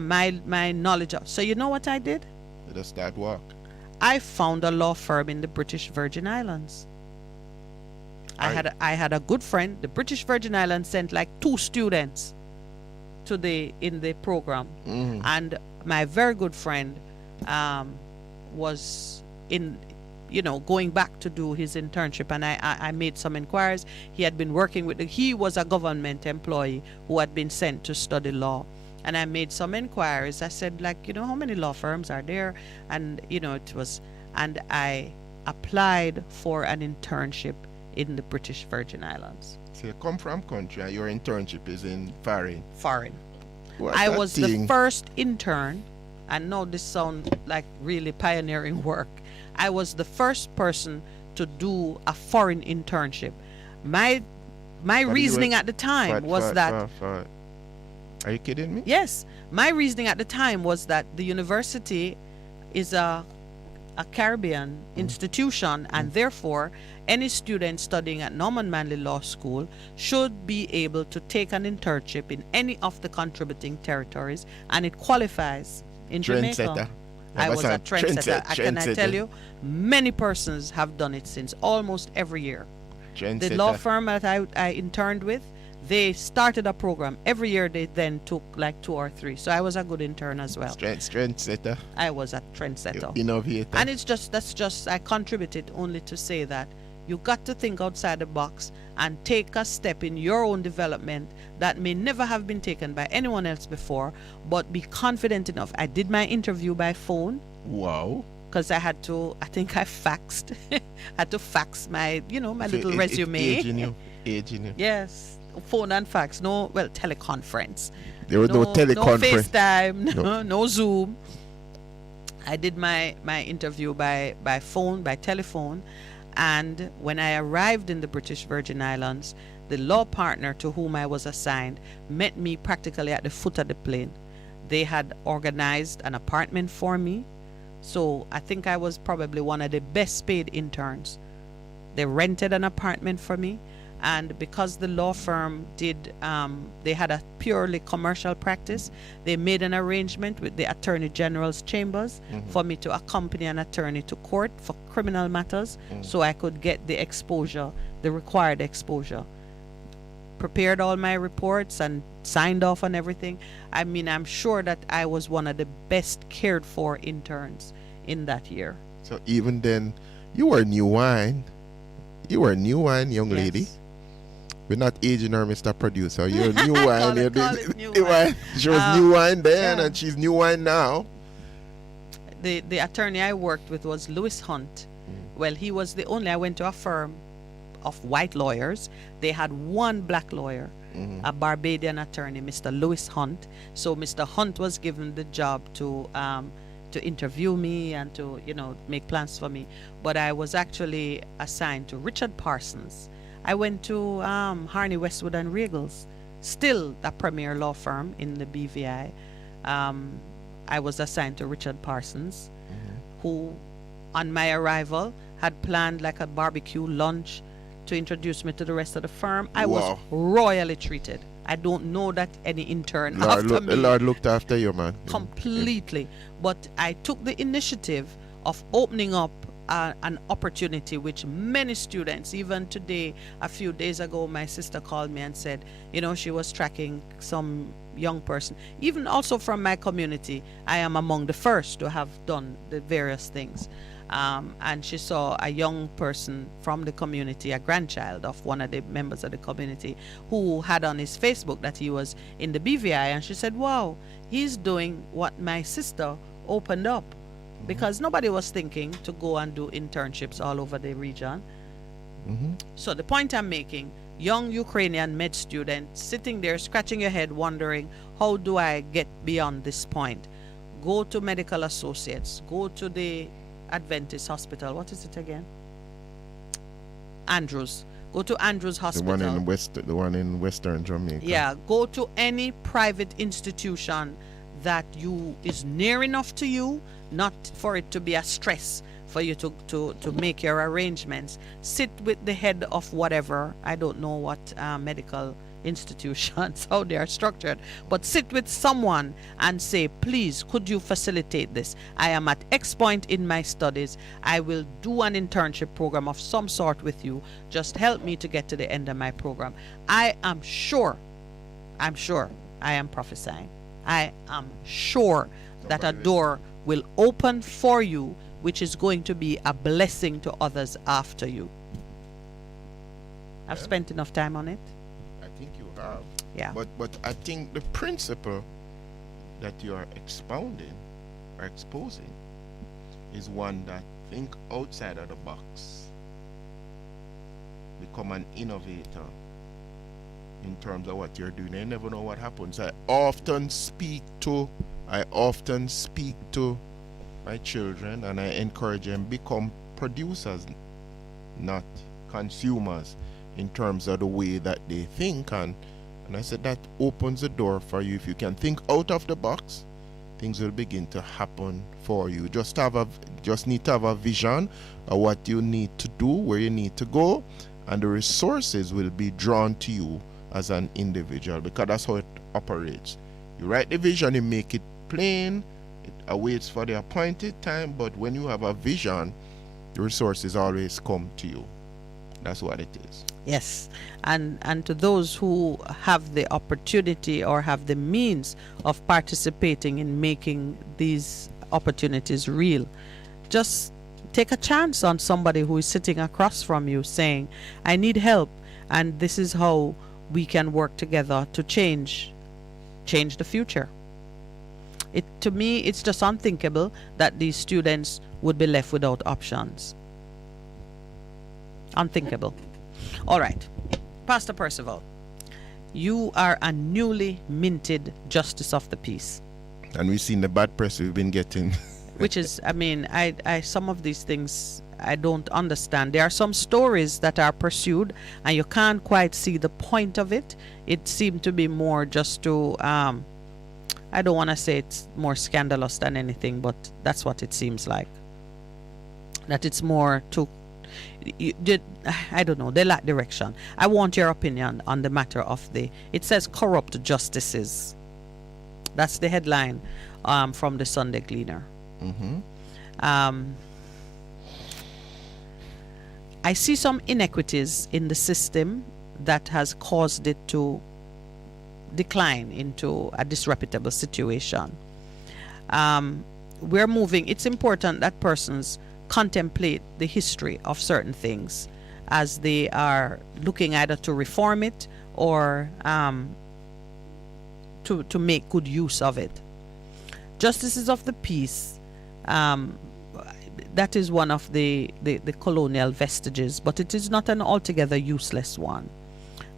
my knowledge of. So you know what I did? You just start work. I found a law firm in the British Virgin Islands. I had a good friend. The British Virgin Islands sent like 2 students to in the program, and my very good friend was in, going back to do his internship, and I made some inquiries. He had been working with he was a government employee who had been sent to study law, and I made some inquiries. I said, like, how many law firms are there? And and I applied for an internship in the British Virgin Islands. So you come from country and your internship is in foreign. I was the first intern, and now this sounds like really pioneering work. I was the first person to do a foreign internship. My reasoning at the time was that... Are you kidding me? Yes. My reasoning at the time was that the university is a Caribbean institution, and therefore any student studying at Norman Manley Law School should be able to take an internship in any of the contributing territories, and it qualifies in Jamaica. I was a trendsetter. Can I tell you, many persons have done it since, almost every year. The law firm that I interned with, they started a program every year. They then took like 2 or 3. So I was a good intern as well. Trendsetter. I was a trendsetter. Innovator. And that's just I contributed only to say that you got to think outside the box and take a step in your own development that may never have been taken by anyone else before, but be confident enough. I did my interview by phone. Wow. Because I think I faxed. I had to fax my, my little resume. Aging you. Yes. Phone and fax. Teleconference. There was no teleconference. No FaceTime. No Zoom. I did my interview by phone, by telephone. And when I arrived in the British Virgin Islands, the law partner to whom I was assigned met me practically at the foot of the plane. They had organized an apartment for me. So I think I was probably one of the best paid interns. They rented an apartment for me. And because the law firm they had a purely commercial practice, they made an arrangement with the Attorney General's chambers for me to accompany an attorney to court for criminal matters, so I could get the exposure, the required exposure. Prepared all my reports and signed off on everything. I mean, I'm sure that I was one of the best cared for interns in that year. So even then, you were new wine. You were a new wine, young lady. We're not aging her, Mr. Producer. You're new wine. New wine. She was new wine then, and she's new wine now. The attorney I worked with was Lewis Hunt. Well, he was the only. I went to a firm of white lawyers. They had one black lawyer, a Barbadian attorney, Mr. Lewis Hunt. So Mr. Hunt was given the job to interview me and to make plans for me. But I was actually assigned to Richard Parsons. I went to Harney, Westwood and Regals, still a premier law firm in the BVI. I was assigned to Richard Parsons, who on my arrival had planned like a barbecue lunch to introduce me to the rest of the firm. I was royally treated. I don't know that any intern after me. The Lord looked after you, man. Completely. But I took the initiative of opening up an opportunity which many students, even today, a few days ago, my sister called me and said, she was tracking some young person, even also from my community. I am among the first to have done the various things. And she saw a young person from the community, a grandchild of one of the members of the community, who had on his Facebook that he was in the BVI. And she said, wow, he's doing what my sister opened up. Because nobody was thinking to go and do internships all over the region. So the point I'm making, young Ukrainian med student sitting there scratching your head wondering, how do I get beyond this point? Go to Medical Associates, go to the Adventist Hospital. What is it again? Andrews. Go to Andrews Hospital. The one in Western Jamaica. Yeah, go to any private institution that is near enough to you, not for it to be a stress for you to make your arrangements. Sit with the head of whatever, I don't know what medical institutions, how they are structured, but sit with someone and say, please, could you facilitate this? I am at X point in my studies. I will do an internship program of some sort with you. Just help me to get to the end of my program. I am sure, I am prophesying. I am sure that a door will open for you, which is going to be a blessing to others after you. I've spent enough time on it. I think you have. Yeah. But I think the principle that you are expounding or exposing is one that think outside of the box. Become an innovator in terms of what you're doing. You never know what happens. I often speak to my children, and I encourage them become producers, not consumers, in terms of the way that they think. And I said that opens the door for you. If you can think out of the box, things will begin to happen for you. Just need to have a vision of what you need to do, where you need to go, and the resources will be drawn to you as an individual, because that's how it operates. You write the vision, you make it plain, it awaits for the appointed time, but when you have a vision, the resources always come to you. That's what it is. Yes, and to those who have the opportunity or have the means of participating in making these opportunities real, just take a chance on somebody who is sitting across from you saying, I need help, and this is how we can work together to change the future. To me, it's just unthinkable that these students would be left without options. Unthinkable. All right, Pastor Percival, you are a newly minted Justice of the Peace. And we've seen the bad press we've been getting. Which is, I mean, I some of these things I don't understand. There are some stories that are pursued and you can't quite see the point of it. It seemed to be more just to, I don't want to say it's more scandalous than anything, but that's what it seems like. That it's more to, I don't know, they lack direction. I want your opinion on the matter of it says corrupt justices. That's the headline from the Sunday Gleaner. Mm-hmm. I see some inequities in the system that has caused it to decline into a disreputable situation. We're moving. It's important that persons contemplate the history of certain things as they are looking either to reform it or to make good use of it. Justices of the peace, that is one of the colonial vestiges, but it is not an altogether useless one.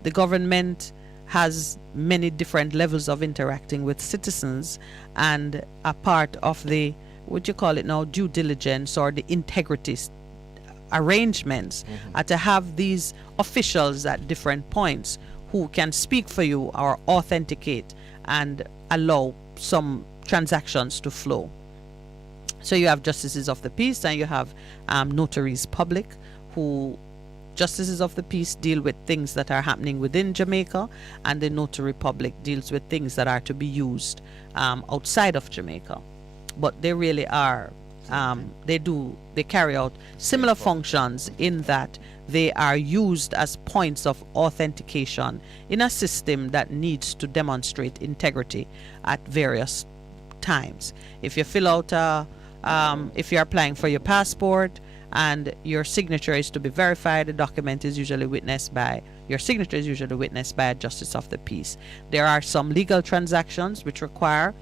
The government has many different levels of interacting with citizens, and a part of the, what you call it now, due diligence or the integrity arrangements are to have these officials at different points who can speak for you or authenticate and allow some transactions to flow. So you have justices of the peace and you have notaries public, who justices of the peace deal with things that are happening within Jamaica, and the notary public deals with things that are to be used outside of Jamaica. But they really are, they carry out similar functions in that they are used as points of authentication in a system that needs to demonstrate integrity at various times. If you fill out if you're applying for your passport and your signature is to be verified, the document is usually witnessed by, your signature is usually witnessed by a justice of the peace. There are some legal transactions which require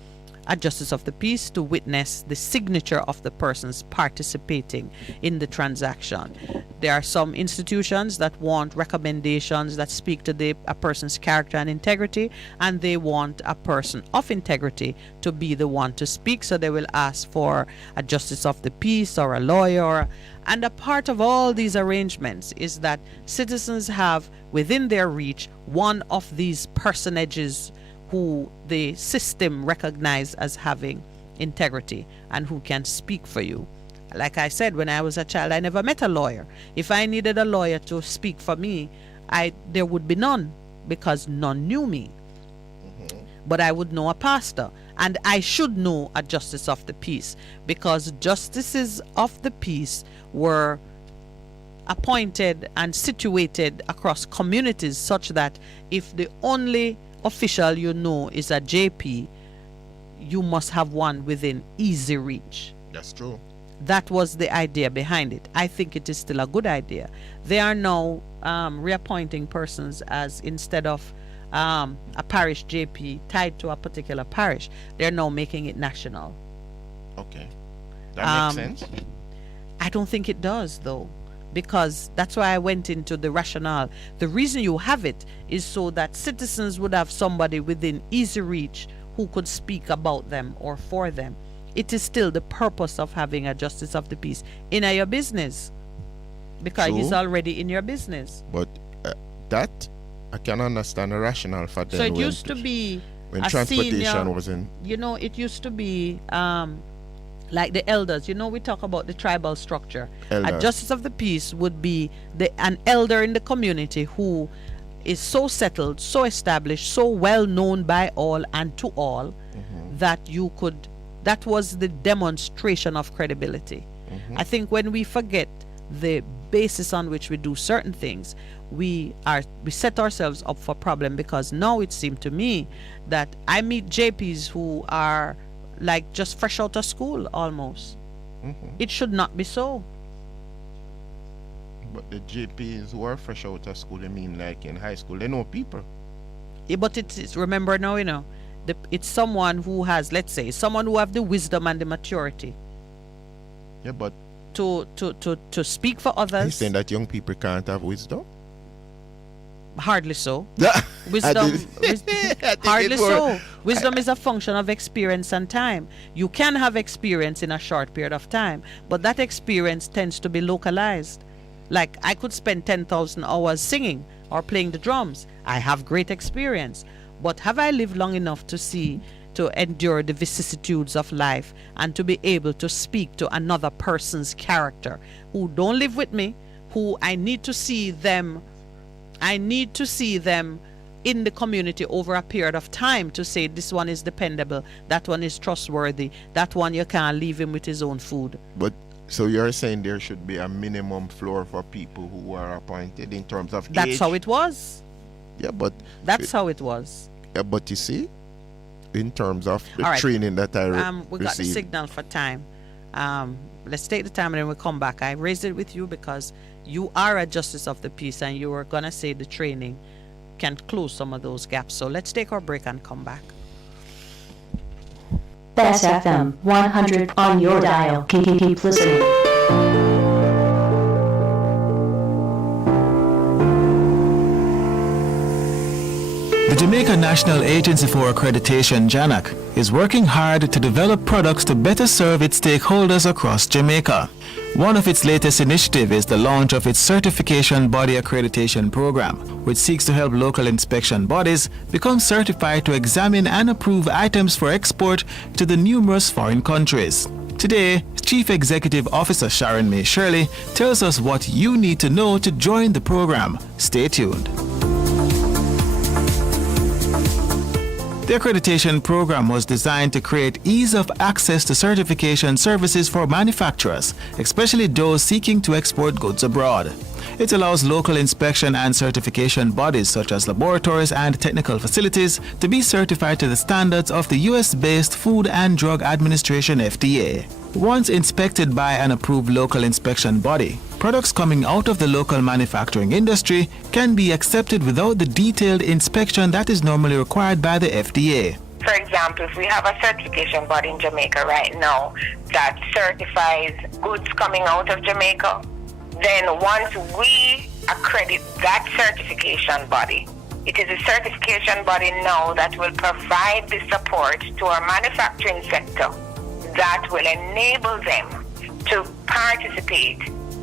a justice of the peace to witness the signature of the persons participating in the transaction. There are some institutions that want recommendations that speak to a person's character and integrity, and they want a person of integrity to be the one to speak, so they will ask for a justice of the peace or a lawyer. And a part of all these arrangements is that citizens have within their reach one of these personages who the system recognizes as having integrity and who can speak for you. Like I said, when I was a child, I never met a lawyer. If I needed a lawyer to speak for me, there would be none. because none knew me. But I would know a pastor, and I should know a justice of the peace, because justices of the peace were appointed and situated across communities such that if the only official you know is a JP, you must have one within easy reach. That's true. That was the idea behind it. I think it is still a good idea. They are now reappointing persons as, instead of a parish JP tied to a particular parish, they're now making it national. Okay. That makes sense. I don't think it does, though, because that's why I went into the rationale. The reason you have it is so that citizens would have somebody within easy reach who could speak about them or for them. It is still the purpose of having a justice of the peace in your business, because True. he's already in your business. But that, I can understand the rationale for them. So it used to be when a transportation senior, wasn't. You know, it used to be like the elders. You know, we talk about the tribal structure. Elder. A justice of the peace would be an elder in the community who is so settled, so established, so well known by all and to all, that you could, that was the demonstration of credibility. I think when we forget the basis on which we do certain things, we set ourselves up for problem, because now it seemed to me that I meet JPs who are like just fresh out of school almost. It should not be so. But the JPs who are fresh out of school, I mean, like in high school, they know people. Yeah, but it's remember now, you know, it's someone who has, let's say, someone who have the wisdom and the maturity. Yeah, but to speak for are you others. saying that young people can't have wisdom? Hardly so. I Wisdom, think hardly it more- so. Wisdom is a function of experience and time. You can have experience in a short period of time, but that experience tends to be localized. Like, I could spend 10,000 hours singing or playing the drums. I have great experience. But have I lived long enough to endure the vicissitudes of life and to be able to speak to another person's character who don't live with me, who I need to see them in the community over a period of time to say this one is dependable, that one is trustworthy, that one you can't leave him with his own food. But so you're saying there should be a minimum floor for people who are appointed in terms of That's age? how it was. Yeah, but That's how it was. yeah, but you see, in terms of the All right. training that I We got the received. signal for time. Let's take the time and then we'll come back. I raised it with you because you are a justice of the peace and you were going to say the training can close some of those gaps. So let's take our break and come back. Bess FM-100 on your dial. Keep listening. The Jamaica National Agency for Accreditation, JANAC, is working hard to develop products to better serve its stakeholders across Jamaica. One of its latest initiatives is the launch of its Certification Body Accreditation Program, which seeks to help local inspection bodies become certified to examine and approve items for export to the numerous foreign countries. Today, Chief Executive Officer Sharon May Shirley tells us what you need to know to join the program. Stay tuned. The accreditation program was designed to create ease of access to certification services for manufacturers, especially those seeking to export goods abroad. It allows local inspection and certification bodies such as laboratories and technical facilities to be certified to the standards of the US-based Food and Drug Administration (FDA). Once inspected by an approved local inspection body, products coming out of the local manufacturing industry can be accepted without the detailed inspection that is normally required by the FDA. For example, if we have a certification body in Jamaica right now that certifies goods coming out of Jamaica, then once we accredit that certification body, it is a certification body now that will provide the support to our manufacturing sector that will enable them to participate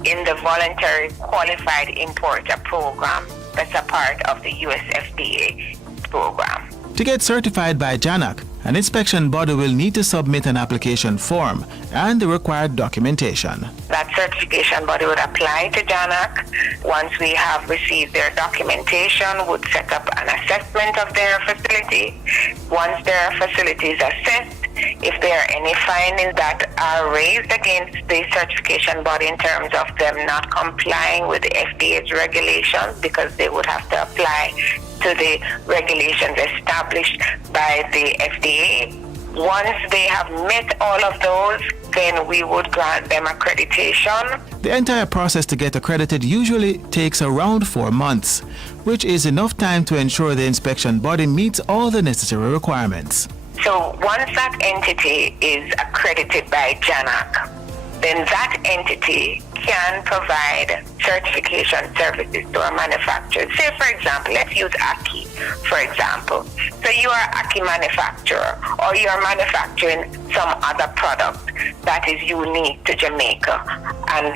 in the voluntary qualified importer program that's a part of the US FDA program. To get certified by JANAC, An inspection body will need to submit an application form and the required documentation. That certification body would apply to JANAC. Once we have received their documentation, would set up an assessment of their facility. Once their facility is assessed, if there are any findings that are raised against the certification body in terms of them not complying with the FDA's regulations, because they would have to apply to the regulations established by the FDA. Once they have met all of those, then we would grant them accreditation. The entire process to get accredited usually takes around 4 months, which is enough time to ensure the inspection body meets all the necessary requirements. So once that entity is accredited by JANAC, then that entity can provide certification services to our manufacturers. Say, for example, let's use Aki, for example. So you are Aki manufacturer, or you are manufacturing some other product that is unique to Jamaica. And,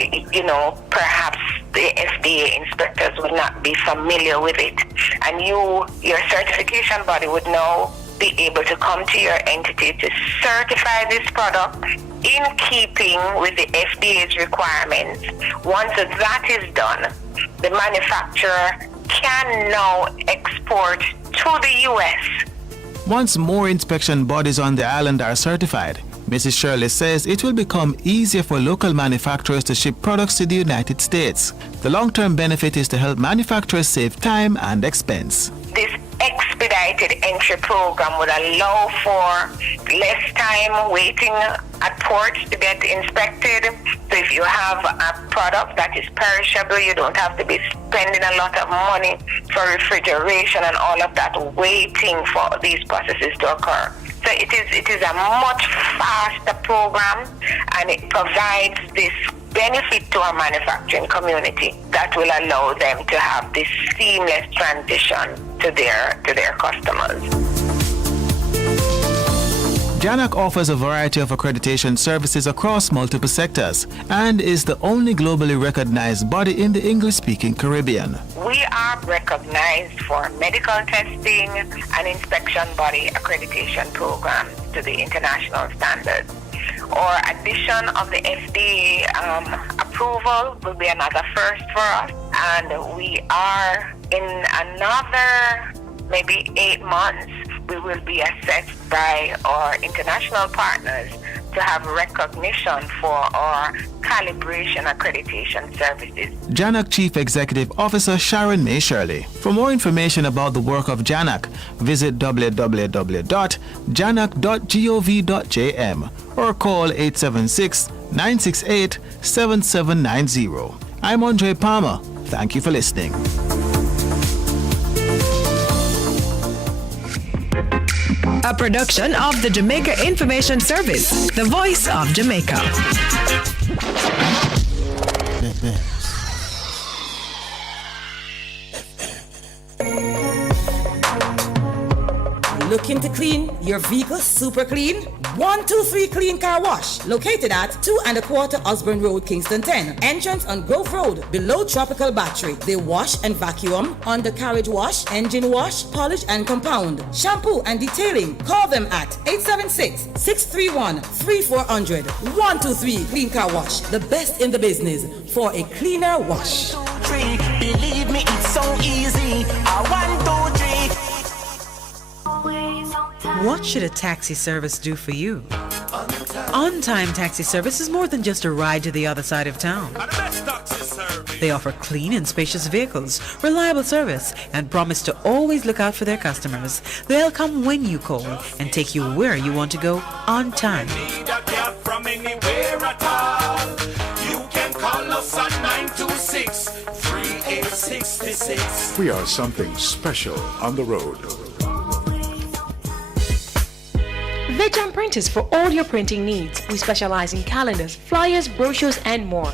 perhaps the FDA inspectors would not be familiar with it. And your certification body would now be able to come to your entity to certify this product in keeping with the FDA's requirements. Once that is done, the manufacturer can now export to the U.S. Once more inspection bodies on the island are certified, Mrs. Shirley says it will become easier for local manufacturers to ship products to the United States. The long-term benefit is to help manufacturers save time and expense. This expedited entry program would allow for less time waiting at ports to get inspected. So if you have a product that is perishable, you don't have to be spending a lot of money for refrigeration and all of that, waiting for these processes to occur. So it is a much faster program, and it provides this benefit to our manufacturing community that will allow them to have this seamless transition to their customers. JANAC offers a variety of accreditation services across multiple sectors and is the only globally recognized body in the English-speaking Caribbean. We are recognized for medical testing and inspection body accreditation programs to the international standards. Or addition of the FDA approval will be another first for us, and we are in another maybe 8 months, we will be assessed by our international partners to have recognition for our calibration accreditation services. JANAC Chief Executive Officer Sharon May Shirley. For more information about the work of JANAC, visit www.janac.gov.jm or call 876-968-7790. I'm Andre Palmer. Thank you for listening. A production of the Jamaica Information Service, the voice of Jamaica. Looking to clean your vehicle super clean? 123 Clean Car Wash, located at 2 1/4 Osborne Road, Kingston 10. Entrance on Grove Road, below Tropical Battery. They wash and vacuum, undercarriage wash, engine wash, polish and compound, shampoo and detailing. Call them at 876-631-3400. 123 Clean Car Wash, the best in the business for a cleaner wash. 1, 2, 3, believe me, it's so easy. 1, 2, 3. What should a taxi service do for you? On-Time Taxi Service is more than just a ride to the other side of town. They offer clean and spacious vehicles, reliable service, and promise to always look out for their customers. They'll come when you call and take you where you want to go on time. We are something special on the road. Veg Printers for all your printing needs. We specialize in calendars, flyers, brochures, and more.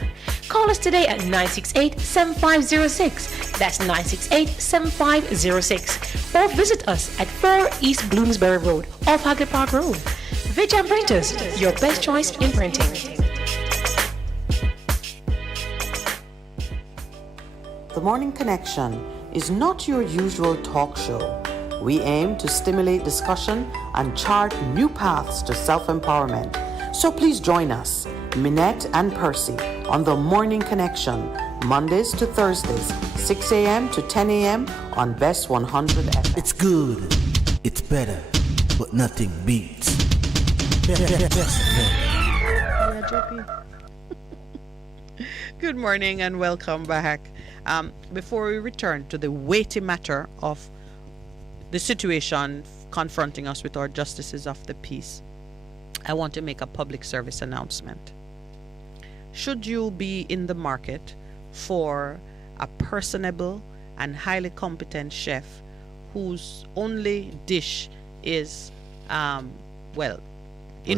Call us today at 968-7506. That's 968-7506. Or visit us at 4 East Bloomsbury Road, off Hagley Park Road. Veg Printers, your best choice in printing. The Morning Connection is not your usual talk show. We aim to stimulate discussion and chart new paths to self-empowerment. So please join us, Minett and Percy, on the Morning Connection, Mondays to Thursdays, 6 a.m. to 10 a.m. on Bess100 FM. It's good, it's better, but nothing beats. Good morning and welcome back. Before we return to the weighty matter of the situation confronting us with our justices of the peace, I want to make a public service announcement. Should you be in the market for a personable and highly competent chef whose only dish is, in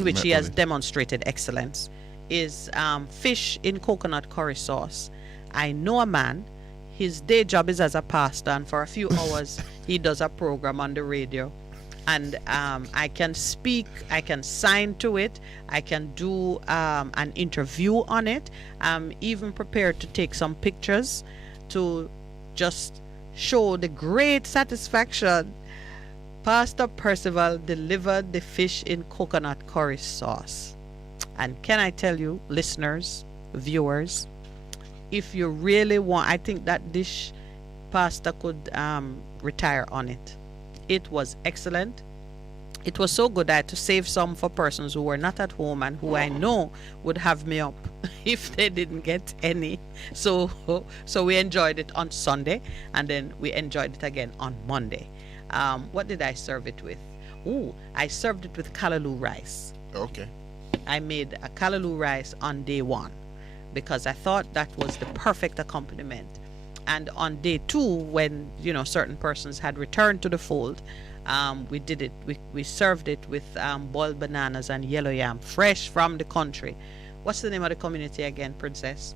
which he has demonstrated excellence, is fish in coconut curry sauce. I know a man, his day job is as a pastor, and for a few hours he does a program on the radio. And I can speak, I can sign to it, I can do an interview on it. I'm even prepared to take some pictures to just show the great satisfaction Pastor Percival delivered the fish in coconut curry sauce. And can I tell you, listeners, viewers, if you really want, I think that dish, Pastor could retire on it. It was excellent. It was so good I had to save some for persons who were not at home and who I know would have me up if they didn't get any. So we enjoyed it on Sunday, and then we enjoyed it again on Monday. What did I serve it with? Ooh, I served it with callaloo rice. Okay. I made a callaloo rice on day one because I thought that was the perfect accompaniment. And on day two, when certain persons had returned to the fold, we did it. We served it with boiled bananas and yellow yam, fresh from the country. What's the name of the community again, Princess?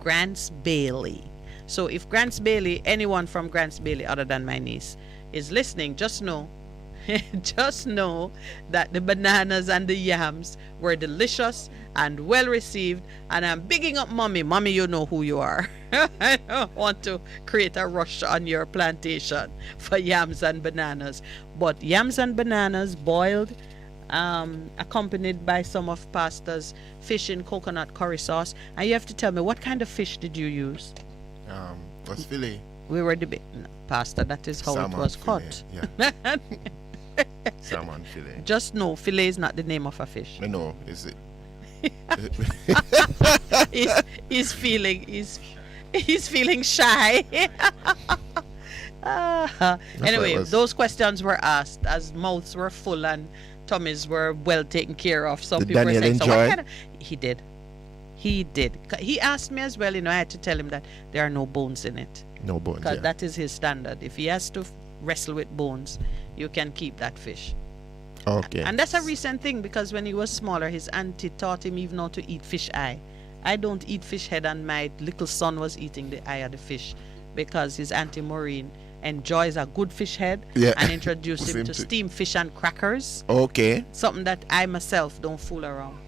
Grants Bailey. So if Grants Bailey, anyone from Grants Bailey other than my niece, is listening, just know that the bananas and the yams were delicious and well received. And I'm bigging up mommy. Mommy, you know who you are. I don't want to create a rush on your plantation for yams and bananas. But yams and bananas boiled, accompanied by some of Pastor's fish in coconut curry sauce. And you have to tell me, what kind of fish did you use? Was fillet. We were debating, Pastor, that is how Salmon it was fillet, cut. Yeah. Salmon fillet. Just know, fillet is not the name of a fish. I know, is it? he's feeling shy. Anyway, those questions were asked as mouths were full and tummies were well taken care of. Some Did people Daniel were saying, enjoy? so what kind of... He did. He asked me as well, I had to tell him that there are no bones in it. No bones, Because yeah. that is his standard. If he has to wrestle with bones, you can keep that fish. Okay. And that's a recent thing, because when he was smaller, his auntie taught him even how to eat fish eye. I don't eat fish head, and my little son was eating the eye of the fish because his auntie Maureen enjoys a good fish head, and introduced him to steamed fish and crackers. Okay. Something that I myself don't fool around.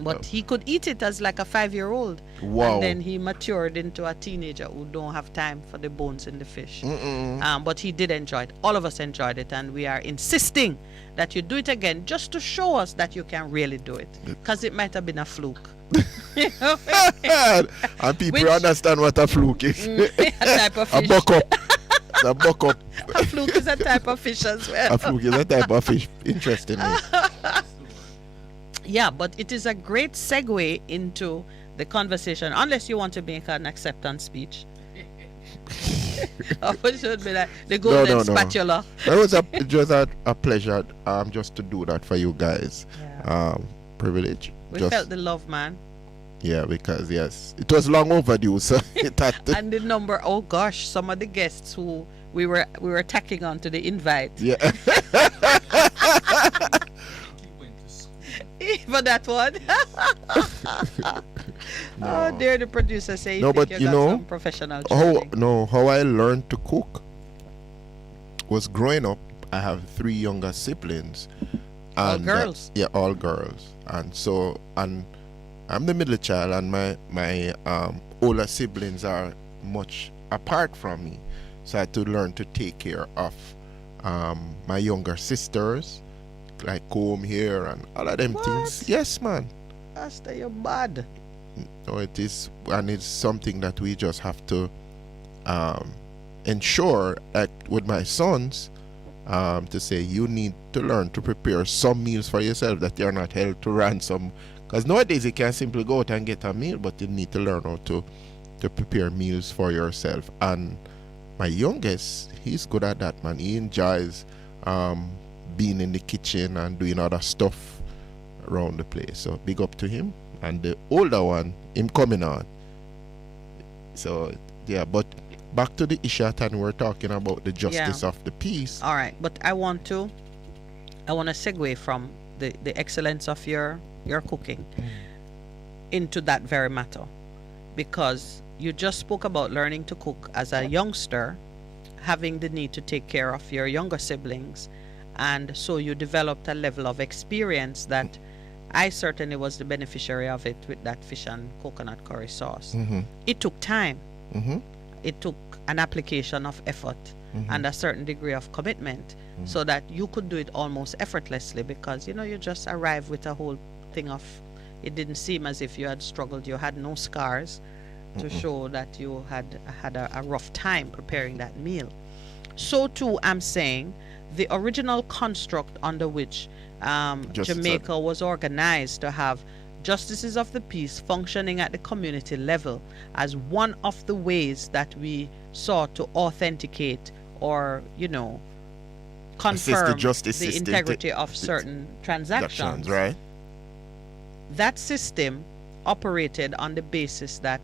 But he could eat it as like a 5-year-old. Wow. And then he matured into a teenager who don't have time for the bones in the fish. But he did enjoy it. All of us enjoyed it. And we are insisting that you do it again just to show us that you can really do it. Because it might have been a fluke. And people understand what a fluke is. A type of fish. A buck up. A buck up. A fluke is a type of fish as well. A fluke is a type of fish. Interestingly. Yeah, but it is a great segue into the conversation, unless you want to make an acceptance speech. Or it should be like the golden spatula. It was a pleasure just to do that for you guys. Yeah. Privilege. We felt the love, man. Yeah, because yes, it was long overdue. So it had to. And the number, oh gosh, some of the guests who we were tacking on to the invite. Yeah. For that one. Oh dear, the producer say no, but you know, some professional training. How I learned to cook was growing up. I have 3 younger siblings. All And, girls. Yeah, all girls. And so, and I'm the middle child, and my older siblings are much apart from me. So I had to learn to take care of my younger sisters, like comb hair and all of them things. Yes, man. That's you're bad. No, it is, and it's something that we just have to ensure that with my sons, to say you need to learn to prepare some meals for yourself, that you're not held to ransom. Because nowadays you can simply go out and get a meal, but you need to learn how to prepare meals for yourself. And my youngest, he's good at that, man. He enjoys being in the kitchen and doing other stuff around the place. So big up to him. And the older one, him coming on. So yeah, but back to the issue at hand, we're talking about the justice of the peace. All right, but I want to segue from the excellence of your cooking into that very matter, because you just spoke about learning to cook as a youngster, having the need to take care of your younger siblings, and so you developed a level of experience that I certainly was the beneficiary of it with that fish and coconut curry sauce. It took time. It took an application of effort and a certain degree of commitment so that you could do it almost effortlessly, because you just arrived with a whole thing of, it didn't seem as if you had struggled. You had no scars to show that you had a rough time preparing that meal. So too, I'm saying the original construct under which Jamaica was organized to have justices of the peace functioning at the community level as one of the ways that we sought to authenticate or confirm the integrity of certain transactions, right? That system operated on the basis that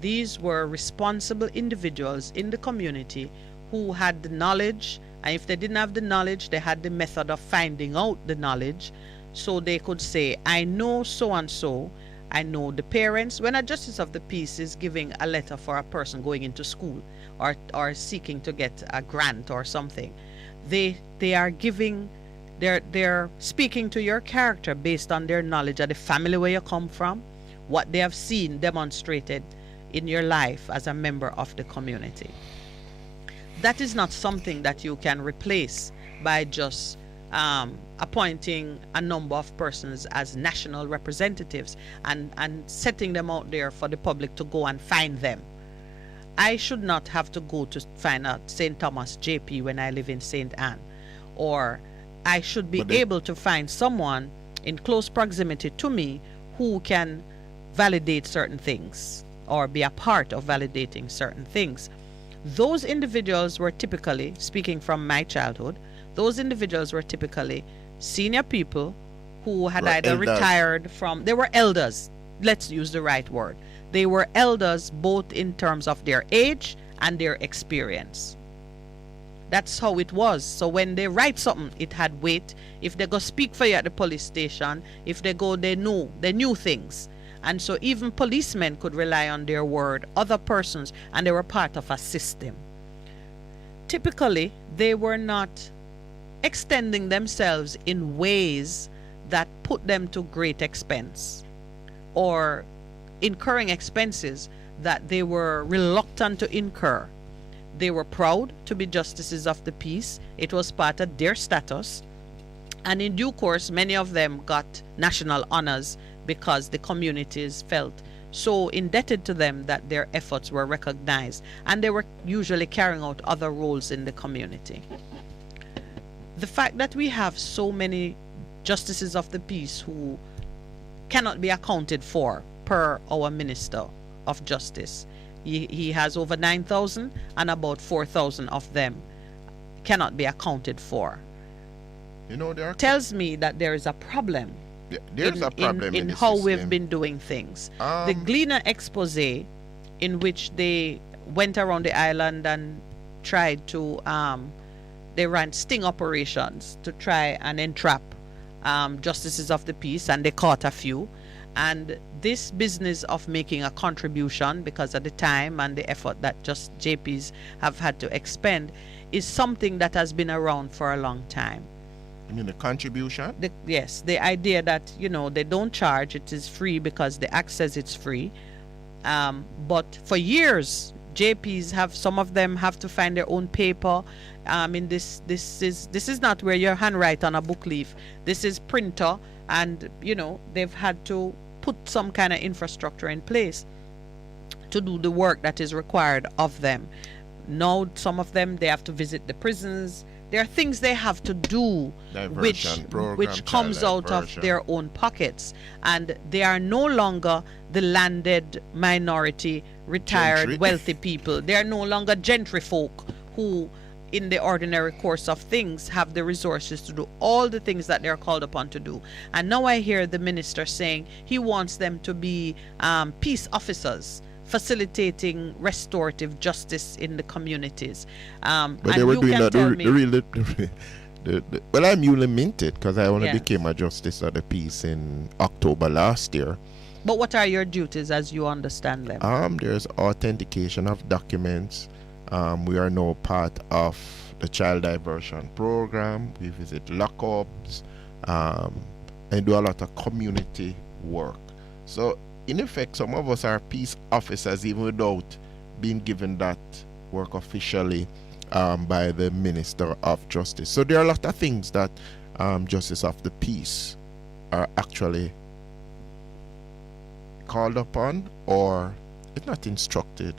these were responsible individuals in the community who had the knowledge, and if they didn't have the knowledge, they had the method of finding out the knowledge, so they could say, I know so and so, I know the parents. When a justice of the peace is giving a letter for a person going into school or seeking to get a grant or something, they are giving, they're speaking to your character based on their knowledge of the family where you come from, what they have seen demonstrated in your life as a member of the community. That is not something that you can replace by just appointing a number of persons as national representatives and setting them out there for the public to go and find them. I should not have to go to find out St. Thomas JP when I live in St. Anne, or I should be able to find someone in close proximity to me who can validate certain things or be a part of validating certain things. Those individuals were typically, speaking from my childhood, those individuals were typically senior people who had either retired from, they were elders, let's use the right word. They were elders both in terms of their age and their experience. That's how it was. So when they write something, it had weight. If they go speak for you at the police station, if they go, they knew things. And so even policemen could rely on their word, other persons, and they were part of a system. Typically, they were not extending themselves in ways that put them to great expense or incurring expenses that they were reluctant to incur. They were proud to be justices of the peace. It was part of their status. And in due course, many of them got national honors because the communities felt so indebted to them that their efforts were recognized, and they were usually carrying out other roles in the community. The fact that we have so many justices of the peace who cannot be accounted for per our Minister of Justice. He has over 9,000 and about 4,000 of them cannot be accounted for. Tells me that there is a problem. There's a problem in how system. We've been doing things. The Gleaner expose, in which they went around the island and tried to, they ran sting operations to try and entrap justices of the peace, and they caught a few. And this business of making a contribution because of the time and the effort that just JPs have had to expend is something that has been around for a long time. You mean the contribution? Yes, the idea that, they don't charge, it is free because the act says it's free. But for years, JPs have, some of them have to find their own paper. This is not where you handwrite on a book leaf. This is printer, and they've had to put some kind of infrastructure in place to do the work that is required of them. Now, some of them, they have to visit the prisons. There are things they have to do which comes out of their own pockets, and they are no longer the landed minority, retired, wealthy people. They are no longer gentry folk who, in the ordinary course of things, have the resources to do all the things that they're called upon to do. And now I hear the minister saying he wants them to be peace officers, facilitating restorative justice in the communities. But they were doing that. Well, I'm newly minted because I only became a justice of the peace in October last year. But what are your duties as you understand them? There's authentication of documents. We are now part of the child diversion program. We visit lockups and do a lot of community work. So in effect, some of us are peace officers even without being given that work officially by the Minister of Justice. So there are a lot of things that Justice of the Peace are actually called upon, or if not instructed,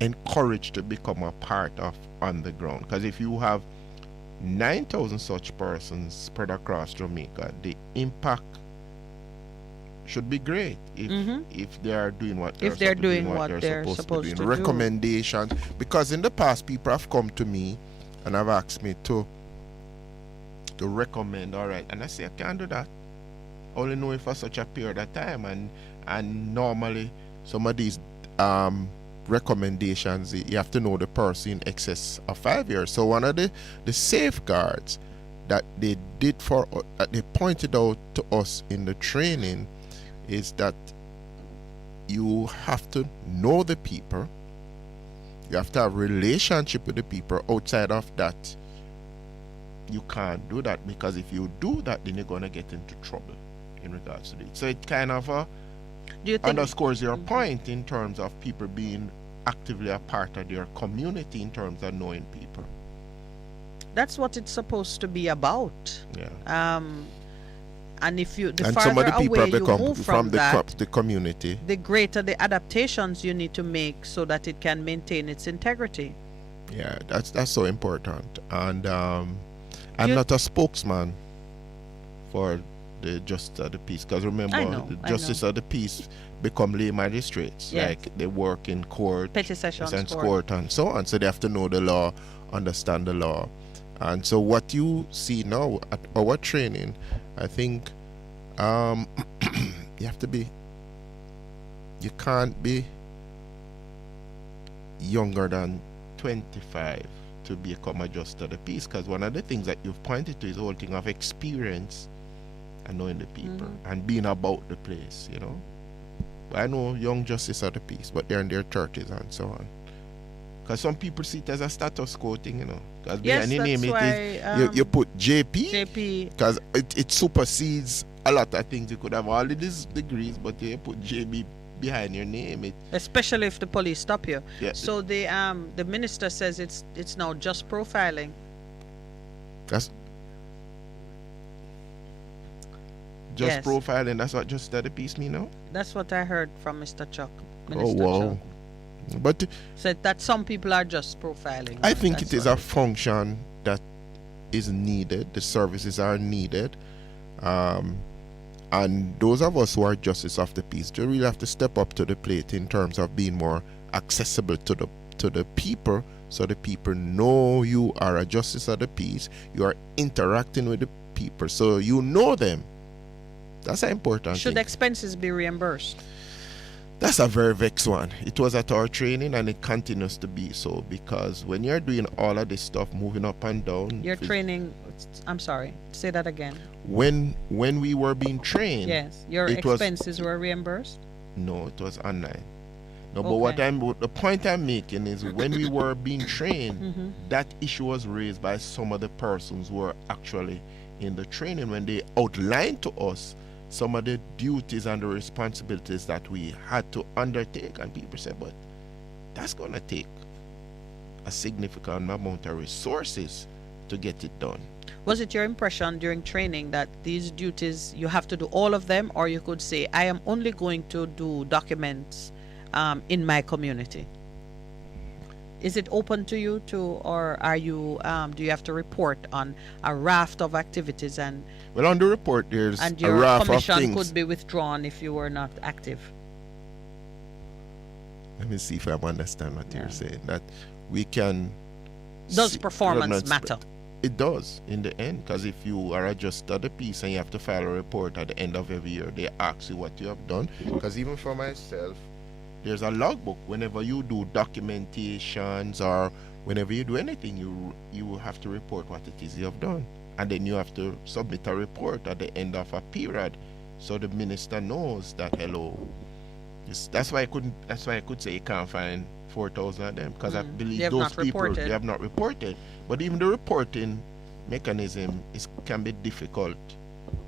encouraged to become a part of on the ground. Because if you have 9,000 such persons spread across Jamaica, the impact should be great if they are doing what they're supposed to do. Recommendations, because in the past people have come to me and have asked me to recommend, all right, and I say I can't do that. I only know it for such a period of time, and normally some of these recommendations, you have to know the person in excess of 5 years. So one of the safeguards that they did that they pointed out to us in the training is that you have to know the people, you have to have a relationship with the people. Outside of that, you can't do that, because if you do that, then you're going to get into trouble in regards to it. So it kind of underscores your point in terms of people being actively a part of their community in terms of knowing people. That's what it's supposed to be about. Yeah. And if you, and some of the people away have become you move from that, the community, the greater the adaptations you need to make so that it can maintain its integrity. Yeah, that's so important. And I'm not a spokesman for the Justice of the Peace, because remember, the Justice of the Peace become lay magistrates. Yes. Like they work in court, petty sessions court, and so on. So they have to know the law, understand the law. And so what you see now at our training, I think you can't be younger than 25 to become a justice of the peace, because one of the things that you've pointed to is the whole thing of experience and knowing the people and being about the place, you know. I know young justice of the peace, but they're in their 30s and so on. Because some people see it as a status quo thing, you know. Because behind the name you put JP, because it supersedes a lot of things. You could have all of these degrees, but you put JB behind your name. Especially if the police stop you. Yeah. So the minister says it's now just profiling. That's just profiling. That's what just the peace mean now? That's what I heard from Mr. Chuck. Minister Chuck. But said that some people are just profiling. I think it is a function that is needed. The services are needed. And those of us who are justice of the peace, do really have to step up to the plate in terms of being more accessible to the people, so the people know you are a justice of the peace. You are interacting with the people, so you know them. That's an important thing. Should expenses be reimbursed? That's a very vexed one. It was at our training and it continues to be so, because when you're doing all of this stuff, moving up and down. Your training, I'm sorry, say that again. When we were being trained. Yes, your expenses were reimbursed? No, it was online. No, okay. But the point I'm making is when we were being trained, that issue was raised by some of the persons who were actually in the training when they outlined to us some of the duties and the responsibilities that we had to undertake, and people said, but that's going to take a significant amount of resources to get it done. Was it your impression during training that these duties, you have to do all of them, or you could say, I am only going to do documents in my community? Is it open to you to, or are you, do you have to report on a raft of activities? And well, on the report, there's and a your raft of commission things. could be withdrawn if you were not active? Let me see if I understand what you're saying. That we can... Does performance matter? It does in the end, because if you are adjusted of the piece and you have to file a report at the end of every year, they ask you what you have done. Because even for myself, there's a logbook. Whenever you do documentations or whenever you do anything, you have to report what it is you have done, and then you have to submit a report at the end of a period, so the minister knows that hello. That's why I could say you can't find 4,000 of them, because I believe those people they have not reported. But even the reporting mechanism can be difficult.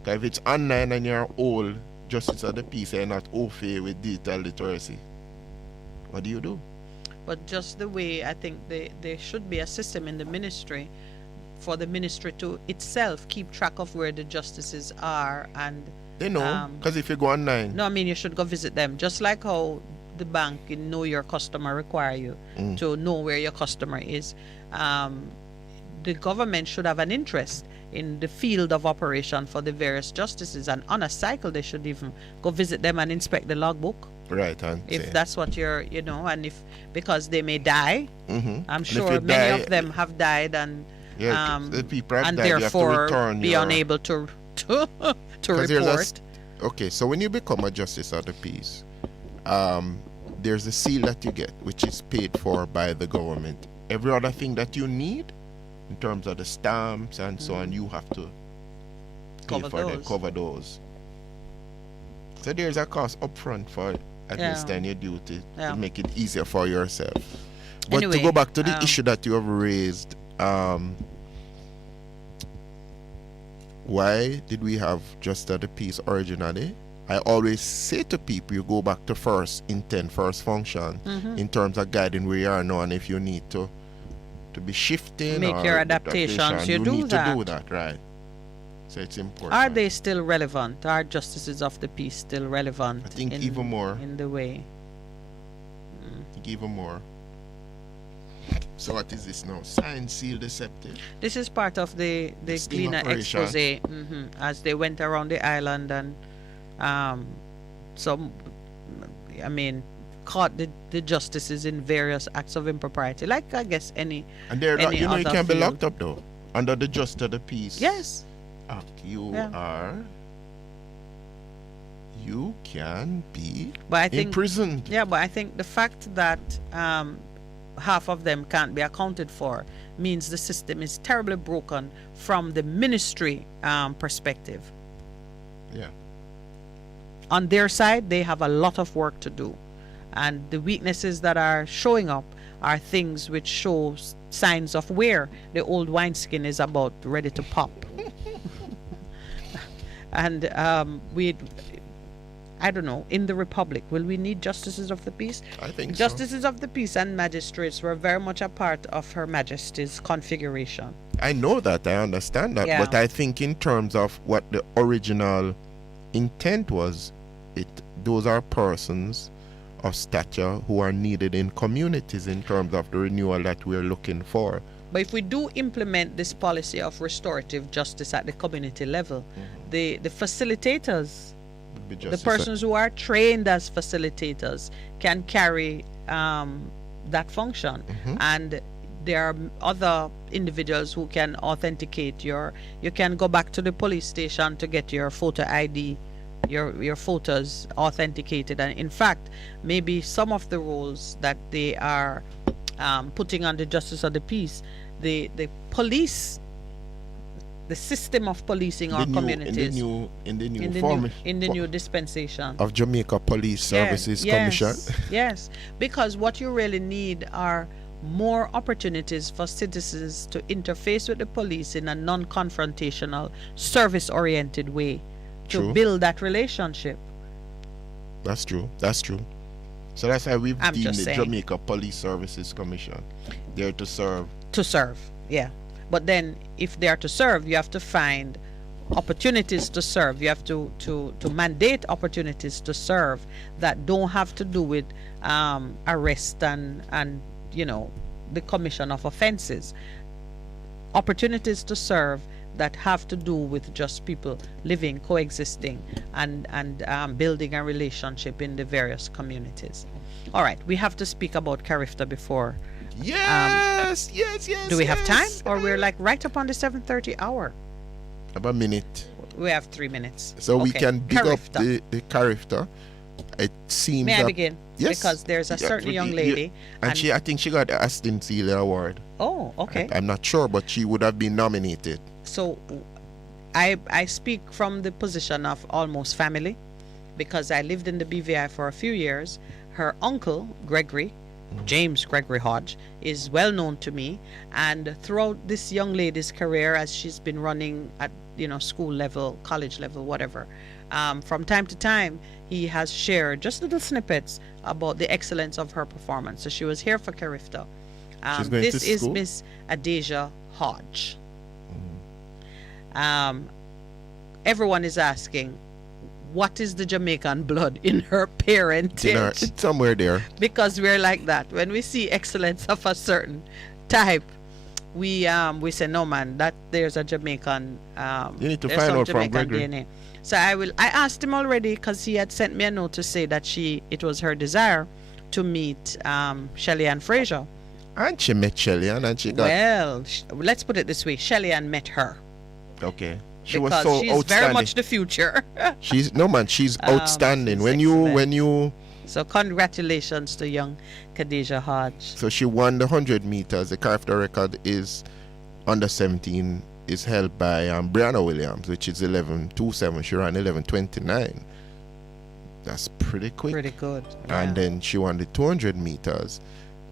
Because if it's online and you're old justice of the peace and not au fait with digital literacy, what do you do? But just the way I think there should be a system in the ministry for the ministry to itself keep track of where the justices are, and they know, because if you go online. No, I mean you should go visit them, just like how the bank in Know Your Customer require you to know where your customer is. The government should have an interest in the field of operation for the various justices, and on a cycle they should even go visit them and inspect the logbook. Right, and if that's what you're, and if, because they may die. I'm sure many die, of them have died, and the people have and died, therefore you have to be unable to report. Okay, so when you become a justice of the peace, there's a seal that you get, which is paid for by the government. Every other thing that you need, in terms of the stamps and so on, you have to cover those. So there's a cost upfront for administering your duty to make it easier for yourself. But anyway, to go back to the issue that you have raised, why did we have just the peace originally? I always say to people, you go back to first intent, first function, in terms of guiding where you are now, and if you need to be shifting, make your adaptations, you need that. to do that, right? So it's important. Are they still relevant? Are justices of the peace still relevant? I think even more. In the way. I think even more. So what is this now? Signed, sealed, deceptive? This is part of the cleaner expose, as they went around the island and caught the justices in various acts of impropriety, like I guess any. And they're not, you can be locked up though under the justice of the peace. Yes. You can be imprisoned. Yeah, but I think the fact that half of them can't be accounted for means the system is terribly broken from the ministry perspective. Yeah. On their side, they have a lot of work to do, and the weaknesses that are showing up are things which show signs of where the old wineskin is about ready to pop. And I don't know, in the Republic, will we need justices of the peace? I think justices of the peace and magistrates were very much a part of Her Majesty's configuration. I know that, I understand that, but I think in terms of what the original intent was, those are persons of stature who are needed in communities in terms of the renewal that we're looking for. But if we do implement this policy of restorative justice at the community level, the facilitators, the persons who are trained as facilitators, can carry that function. And there are other individuals who can authenticate you can go back to the police station to get your photo ID, your photos authenticated. And in fact, maybe some of the roles that they are putting on the justice of the peace, the police, the system of policing our communities in the new dispensation of Jamaica Police Services Commission. Yes, because what you really need are more opportunities for citizens to interface with the police in a non-confrontational, service-oriented way to build that relationship. That's true. So that's why we've I'm deemed just the saying. Jamaica Police Services Commission. They're to serve. To serve, yeah. But then if they are to serve, you have to find opportunities to serve. You have to mandate opportunities to serve that don't have to do with arrest and you know, the commission of offenses. Opportunities to serve that have to do with just people living, coexisting, and building a relationship in the various communities. All right, we have to speak about Carifta before. Yes. Do we have time, or we're like right up on the 7:30 hour? About a minute. We have 3 minutes. So we Okay. can big Carifta. up the Carifta. It seems May I that, begin? Yes. Because there's a certain young lady. And I think she got the Aston Sealer Award. Oh, okay. I'm not sure, but she would have been nominated. So I speak from the position of almost family, because I lived in the BVI for a few years. Her uncle, Gregory, James Gregory Hodge, is well known to me, and throughout this young lady's career, as she's been running at, you know, school level, college level, whatever, from time to time he has shared just little snippets about the excellence of her performance. So she was here for Carifta. She's going This to is school? Miss Adesia Hodge. Everyone is asking, what is the Jamaican blood in her parentage? It's somewhere there. Because we're like that. When we see excellence of a certain type, we say, no man, that there's a Jamaican. You need to there's find some out from Jamaican Gregory. DNA. So I asked him already, because he had sent me a note to say that it was her desire to meet Shelly Ann Fraser. And she met Shelly Ann, and she got. Well, let's put it this way: Shelly Ann met her. Okay. She Because was so she's outstanding. very much the future. She's outstanding. she's When you So congratulations to young Khadijah Hodge. So she won the 100 meters. The Carifta record is under 17 is held by Brianna Williams, which is 11:27. She ran 11:29. That's pretty quick. Pretty good. And then she won the 200 meters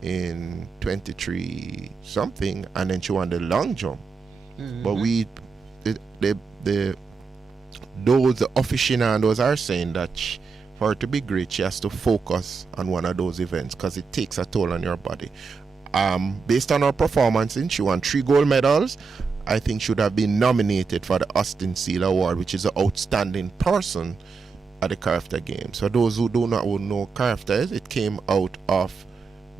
in 23 something, and then she won the long jump. But those aficionados are saying that for her to be great, she has to focus on one of those events, because it takes a toll on your body. Based on her performance, she won 3 gold medals. I think she would have been nominated for the Austin Seal Award, which is the outstanding person at the Carifta Games. For those who do not know Carifta is, it came out of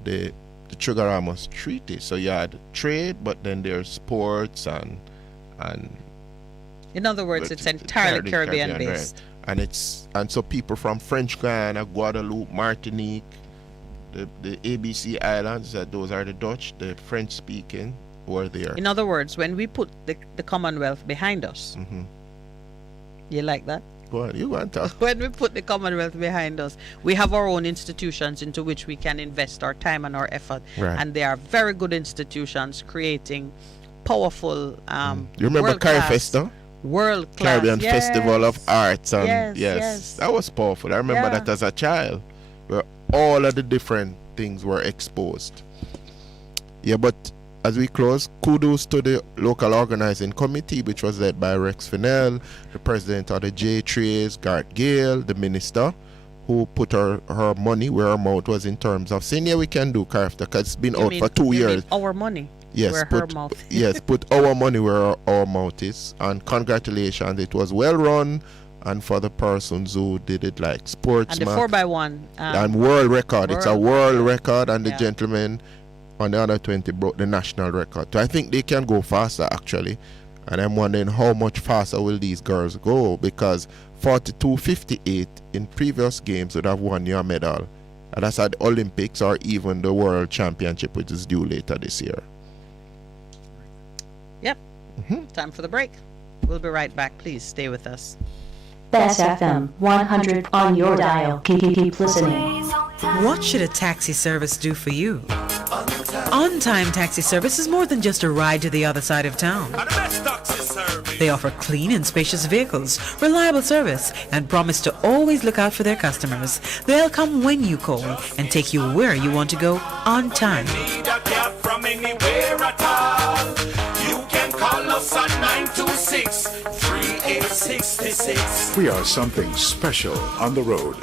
the Trigger Ramos Treaty. So you had trade, but then there's sports and in other words, it's entirely Caribbean based. Right. And so people from French Guiana, Guadeloupe, Martinique, the ABC Islands, those are the Dutch, the French speaking, were there. In other words, when we put the Commonwealth behind us, you like that? Go on, you want to. When we put the Commonwealth behind us, we have our own institutions into which we can invest our time and our effort. Right. And they are very good institutions creating powerful You remember world-class- Carifesta? World-class Caribbean Festival of Arts, and yes. that was powerful. I remember that as a child, where all of the different things were exposed. Yeah, but as we close, kudos to the local organizing committee, which was led by Rex Fennell, the president of the J-Trace, Garth Gale, the minister, who put her money where her mouth was in terms of saying, yeah, we can do Carifta, because it's been out for 2 years. Our money. Yes, where her mouth. Yes, put our money where our mouth is. And congratulations, it was well run. And for the persons who did it, like sportsman. And the 4x1. And world record. It's a world record, and the Yeah. gentleman on the under 20 broke the national record. So I think they can go faster, actually. And I'm wondering how much faster will these girls go, because 42.58 in previous games would have won you a medal. And that's at the Olympics or even the World Championship, which is due later this year. Yep. Time for the break. We'll be right back. Please stay with us. Bess FM-100 on your dial. Keep listening. What should a taxi service do for you? On-time taxi service is more than just a ride to the other side of town. They offer clean and spacious vehicles, reliable service, and promise to always look out for their customers. They'll come when you call and take you where you want to go on time. Call us at 926-3866. We are something special on the road.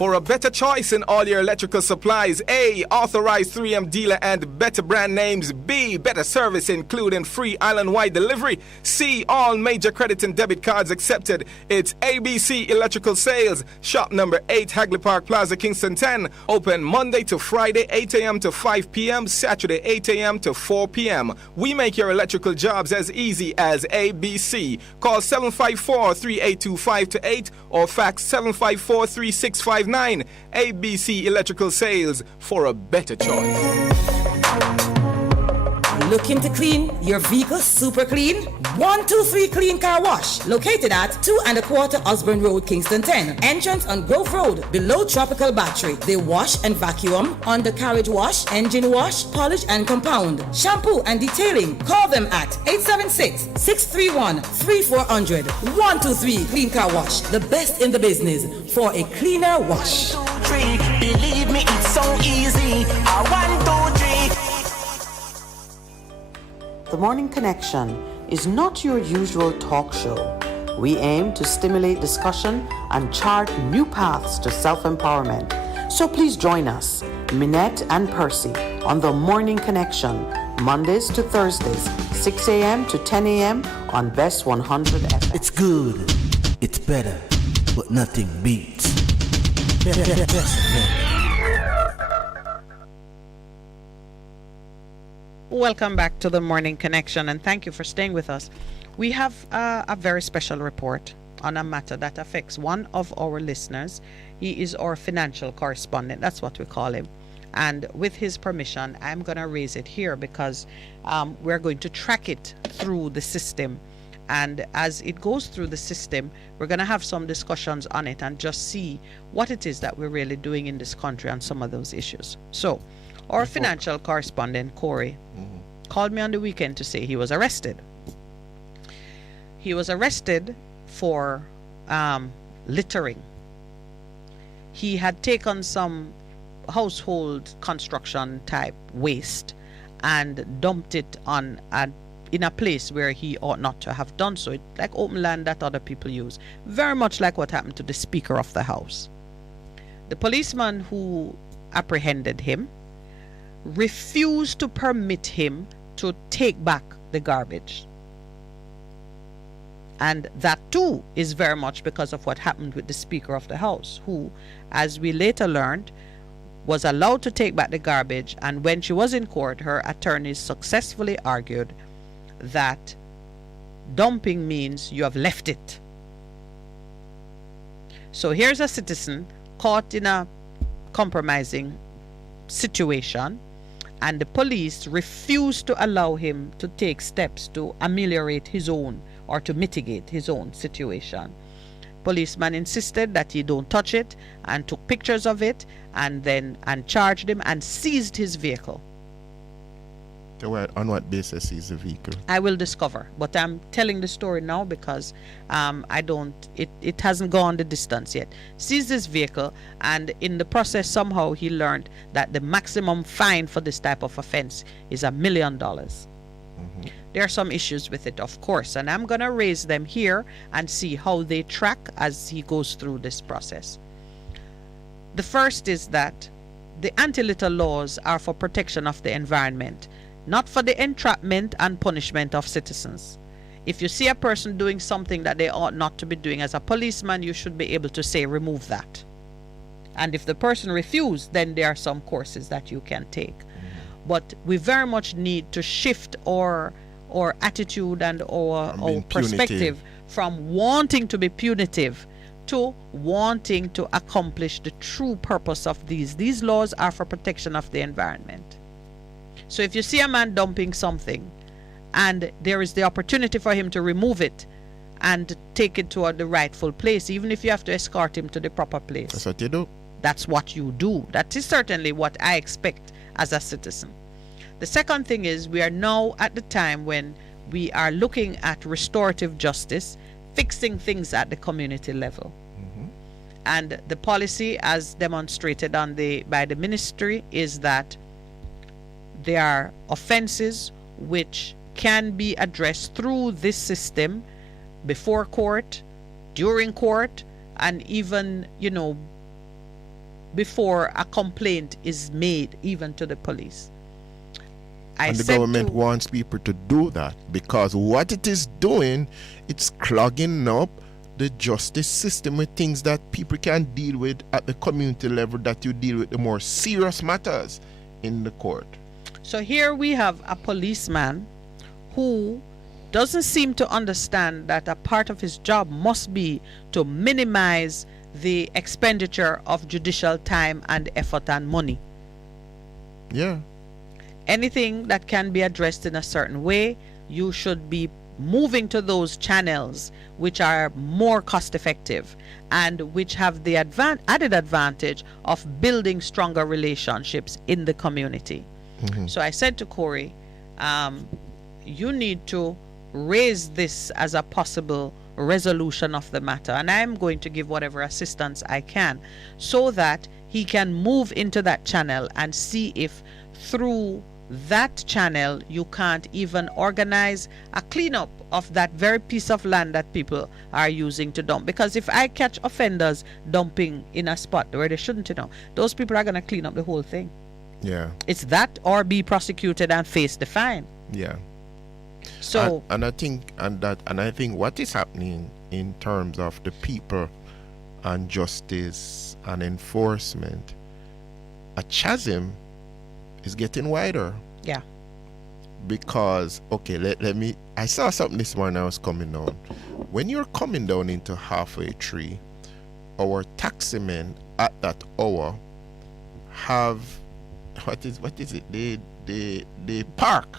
For a better choice in all your electrical supplies, A, authorized 3M dealer and better brand names. B, better service including free island-wide delivery. C, all major credit and debit cards accepted. It's ABC Electrical Sales. Shop number 8, Hagley Park Plaza, Kingston 10. Open Monday to Friday, 8 a.m. to 5 p.m., Saturday, 8 a.m. to 4 p.m. We make your electrical jobs as easy as ABC. Call 754-3825-8 or fax 754-3659. ABC Electrical Sales, for a better choice. Looking to clean your vehicle super clean? 123 Clean Car Wash, located at 2¼ Osborne Road, Kingston 10. Entrance on Grove Road, below Tropical Battery. They wash and vacuum, undercarriage wash, engine wash, polish and compound, shampoo and detailing. Call them at 876-631-3400. 123 Clean Car Wash, the best in the business for a cleaner wash. 1, 2, 3, believe me, it's so easy. 1, 2, 3. The Morning Connection is not your usual talk show. We aim to stimulate discussion and chart new paths to self-empowerment. So please join us, Minett and Percy, on The Morning Connection, Mondays to Thursdays, 6 a.m. to 10 a.m. on Bess100 FM. It's good, it's better, but nothing beats. Welcome back to the Morning Connection, and thank you for staying with us. We have a very special report on a matter that affects one of our listeners. He is our financial correspondent, that's what we call him. And with his permission, I'm going to raise it here because we're going to track it through the system. And as it goes through the system, we're going to have some discussions on it and just see what it is that we're really doing in this country on some of those issues. So, our financial correspondent, Corey, called me on the weekend to say he was arrested. He was arrested for littering. He had taken some household construction type waste and dumped it in a place where he ought not to have done so. It's like open land that other people use. Very much like what happened to the Speaker of the House. The policeman who apprehended him refused to permit him to take back the garbage. And that too is very much because of what happened with the Speaker of the House, who, as we later learned, was allowed to take back the garbage, and when she was in court, her attorneys successfully argued that dumping means you have left it. So here's a citizen caught in a compromising situation, and the police refused to allow him to take steps to ameliorate his own or to mitigate his own situation. Policeman insisted that he don't touch it and took pictures of it and charged him and seized his vehicle. So on what basis is the vehicle? I will discover, but I'm telling the story now because it hasn't gone the distance yet. Seized his vehicle, and in the process somehow he learned that the maximum fine for this type of offense is $1 million. There are some issues with it, of course, and I'm going to raise them here and see how they track as he goes through this process. The first is that the anti-litter laws are for protection of the environment, not for the entrapment and punishment of citizens. If you see a person doing something that they ought not to be doing, as a policeman, you should be able to say, remove that. And if the person refuses, then there are some courses that you can take. But we very much need to shift our attitude and our perspective from wanting to be punitive to wanting to accomplish the true purpose of these. These laws are for protection of the environment. So if you see a man dumping something and there is the opportunity for him to remove it and take it to the rightful place, even if you have to escort him to the proper place. That's what you do. That's what you do. That is certainly what I expect as a citizen. The second thing is we are now at the time when we are looking at restorative justice, fixing things at the community level. And the policy as demonstrated by the ministry is that there are offenses which can be addressed through this system before court, during court, and even, before a complaint is made even to the police. And the government wants people to do that because what it is doing, it's clogging up the justice system with things that people can deal with at the community level, that you deal with the more serious matters in the court. So here we have a policeman who doesn't seem to understand that a part of his job must be to minimize the expenditure of judicial time and effort and money. Yeah. Anything that can be addressed in a certain way, you should be moving to those channels which are more cost effective and which have the added advantage of building stronger relationships in the community. So I said to Corey, you need to raise this as a possible resolution of the matter, and I'm going to give whatever assistance I can so that he can move into that channel and see if through that channel you can't even organize a cleanup of that very piece of land that people are using to dump. Because if I catch offenders dumping in a spot where they shouldn't, those people are going to clean up the whole thing. Yeah. It's that or be prosecuted and face the fine. Yeah. So and I think what is happening in terms of the people and justice and enforcement, a chasm is getting wider. Yeah. Because I saw something this morning. I was coming down. When you're coming down into halfway tree, our taximen at that hour have what is it? They park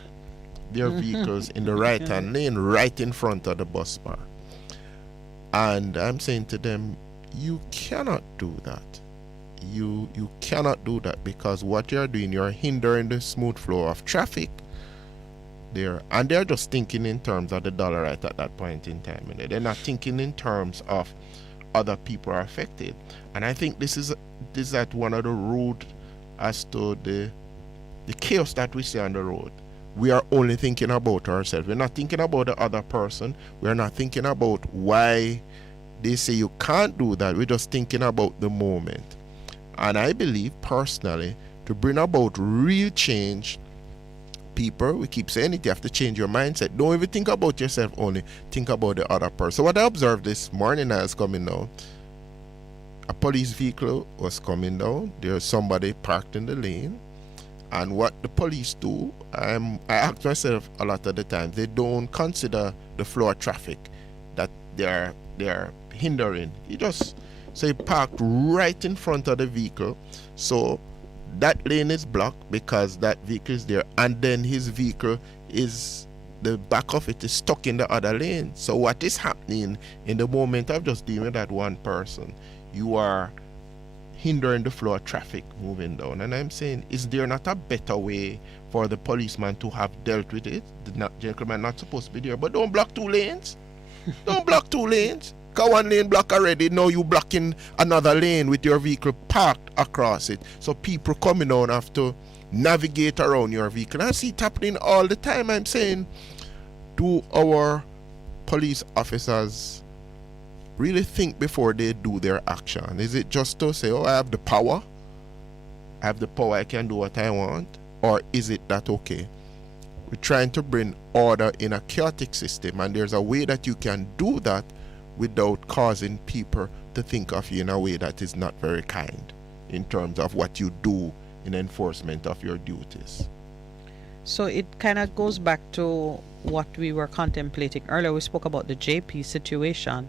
their vehicles in the right hand lane right in front of the bus park. And I'm saying to them, you cannot do that. You cannot do that, because what you're doing, you're hindering the smooth flow of traffic there. And they're just thinking in terms of the dollar right at that point in time. They're not thinking in terms of other people are affected. And I think this is at one of the root as to the chaos that we see on the road. We are only thinking about ourselves. We're not thinking about the other person. We're not thinking about why they say you can't do that. We're just thinking about the moment. And I believe personally, to bring about real change, people, we keep saying it, you have to change your mindset. Don't even think about yourself only, think about the other person. So what I observed this morning as I was coming down, a police vehicle was coming down. There's somebody parked in the lane. And what the police do, I ask myself a lot of the time, they don't consider the flow of traffic that they're hindering. So he parked right in front of the vehicle. So that lane is blocked because that vehicle is there. And then his vehicle the back of it is stuck in the other lane. So what is happening in the moment of just dealing with that one person, you are hindering the flow of traffic moving down. And I'm saying, is there not a better way for the policeman to have dealt with it? The gentleman not supposed to be there, but don't block two lanes. Don't block two lanes. Because one lane block already, now you blocking another lane with your vehicle parked across it. So people coming down have to navigate around your vehicle. I see it happening all the time. I'm saying, do our police officers really think before they do their action? Is it just to say, I have the power, I can do what I want? Or is it that, okay, we're trying to bring order in a chaotic system, and there's a way that you can do that without causing people to think of you in a way that is not very kind in terms of what you do in enforcement of your duties? So it kind of goes back to what we were contemplating earlier. We spoke about the JP situation.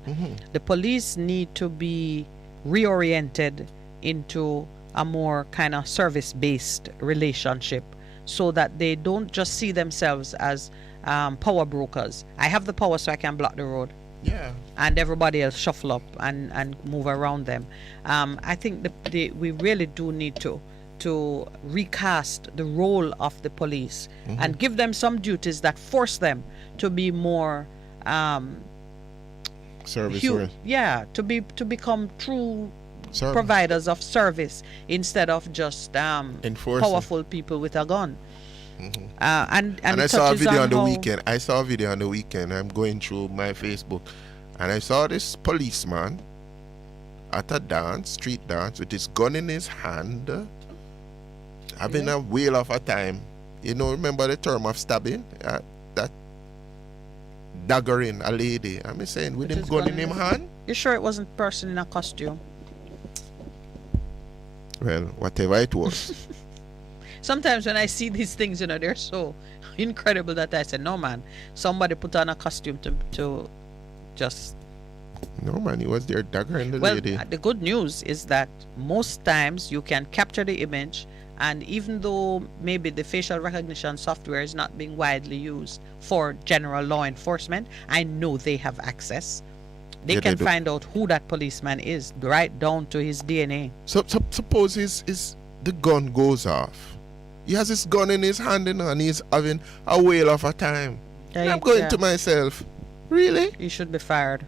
The police need to be reoriented into a more kind of service-based relationship so that they don't just see themselves as power brokers. I have the power so I can block the road. Yeah. And everybody else shuffle up and move around them. I think we really do need to recast the role of the police and give them some duties that force them to be more service. To become true providers of service instead of just powerful people with a gun. And I saw a video on the weekend. I'm going through my Facebook, and I saw this policeman at a dance, street dance, with his gun in his hand, having a whale of a time. You know, remember the term of stabbing? That daggering a lady. I'm saying, with him gun in his hand. You sure it wasn't a person in a costume? Well, whatever it was. Sometimes when I see these things, you know, they're so incredible that I say, no man, somebody put on a costume to just... No man, he was there daggering the lady. Well, the good news is that most times you can capture the image, and even though maybe the facial recognition software is not being widely used for general law enforcement, I know they have access. They can find out who that policeman is, right down to his DNA. So suppose the gun goes off. He has his gun in his hand, you know, and he's having a whale of a time. I'm going to myself, really? You should be fired.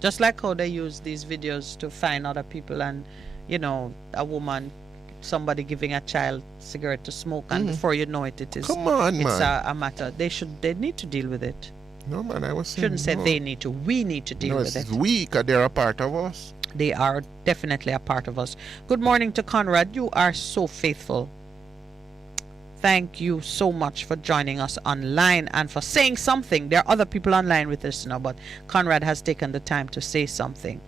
Just like how they use these videos to find other people, and, you know, a woman, somebody giving a child cigarette to smoke, and before you know it, it's a matter. They need to deal with it. No man, I was saying, shouldn't say they need to. We need to deal with it. We, because they're a part of us. They are definitely a part of us. Good morning to Conrad. You are so faithful. Thank you so much for joining us online and for saying something. There are other people online with us now, but Conrad has taken the time to say something.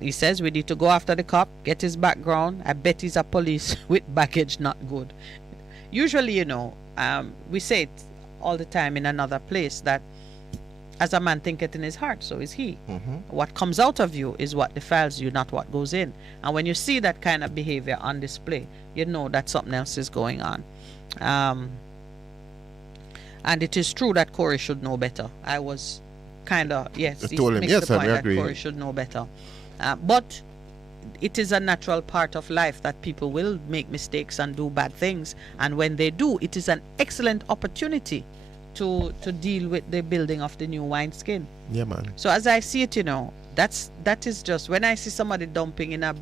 He says we need to go after the cop, get his background. I bet he's a police with baggage, not good. Usually, you know, we say it all the time in another place that as a man thinketh in his heart, so is he. What comes out of you is what defiles you, not what goes in. And when you see that kind of behavior on display, you know that something else is going on. And it is true that Corey should know better. I was kind of, yes, he makes the point that Corey should know better. But it is a natural part of life that people will make mistakes and do bad things. And when they do, it is an excellent opportunity to deal with the building of the new wineskin. Yeah, man. So as I see it, you know, that is just, when I see somebody dumping in a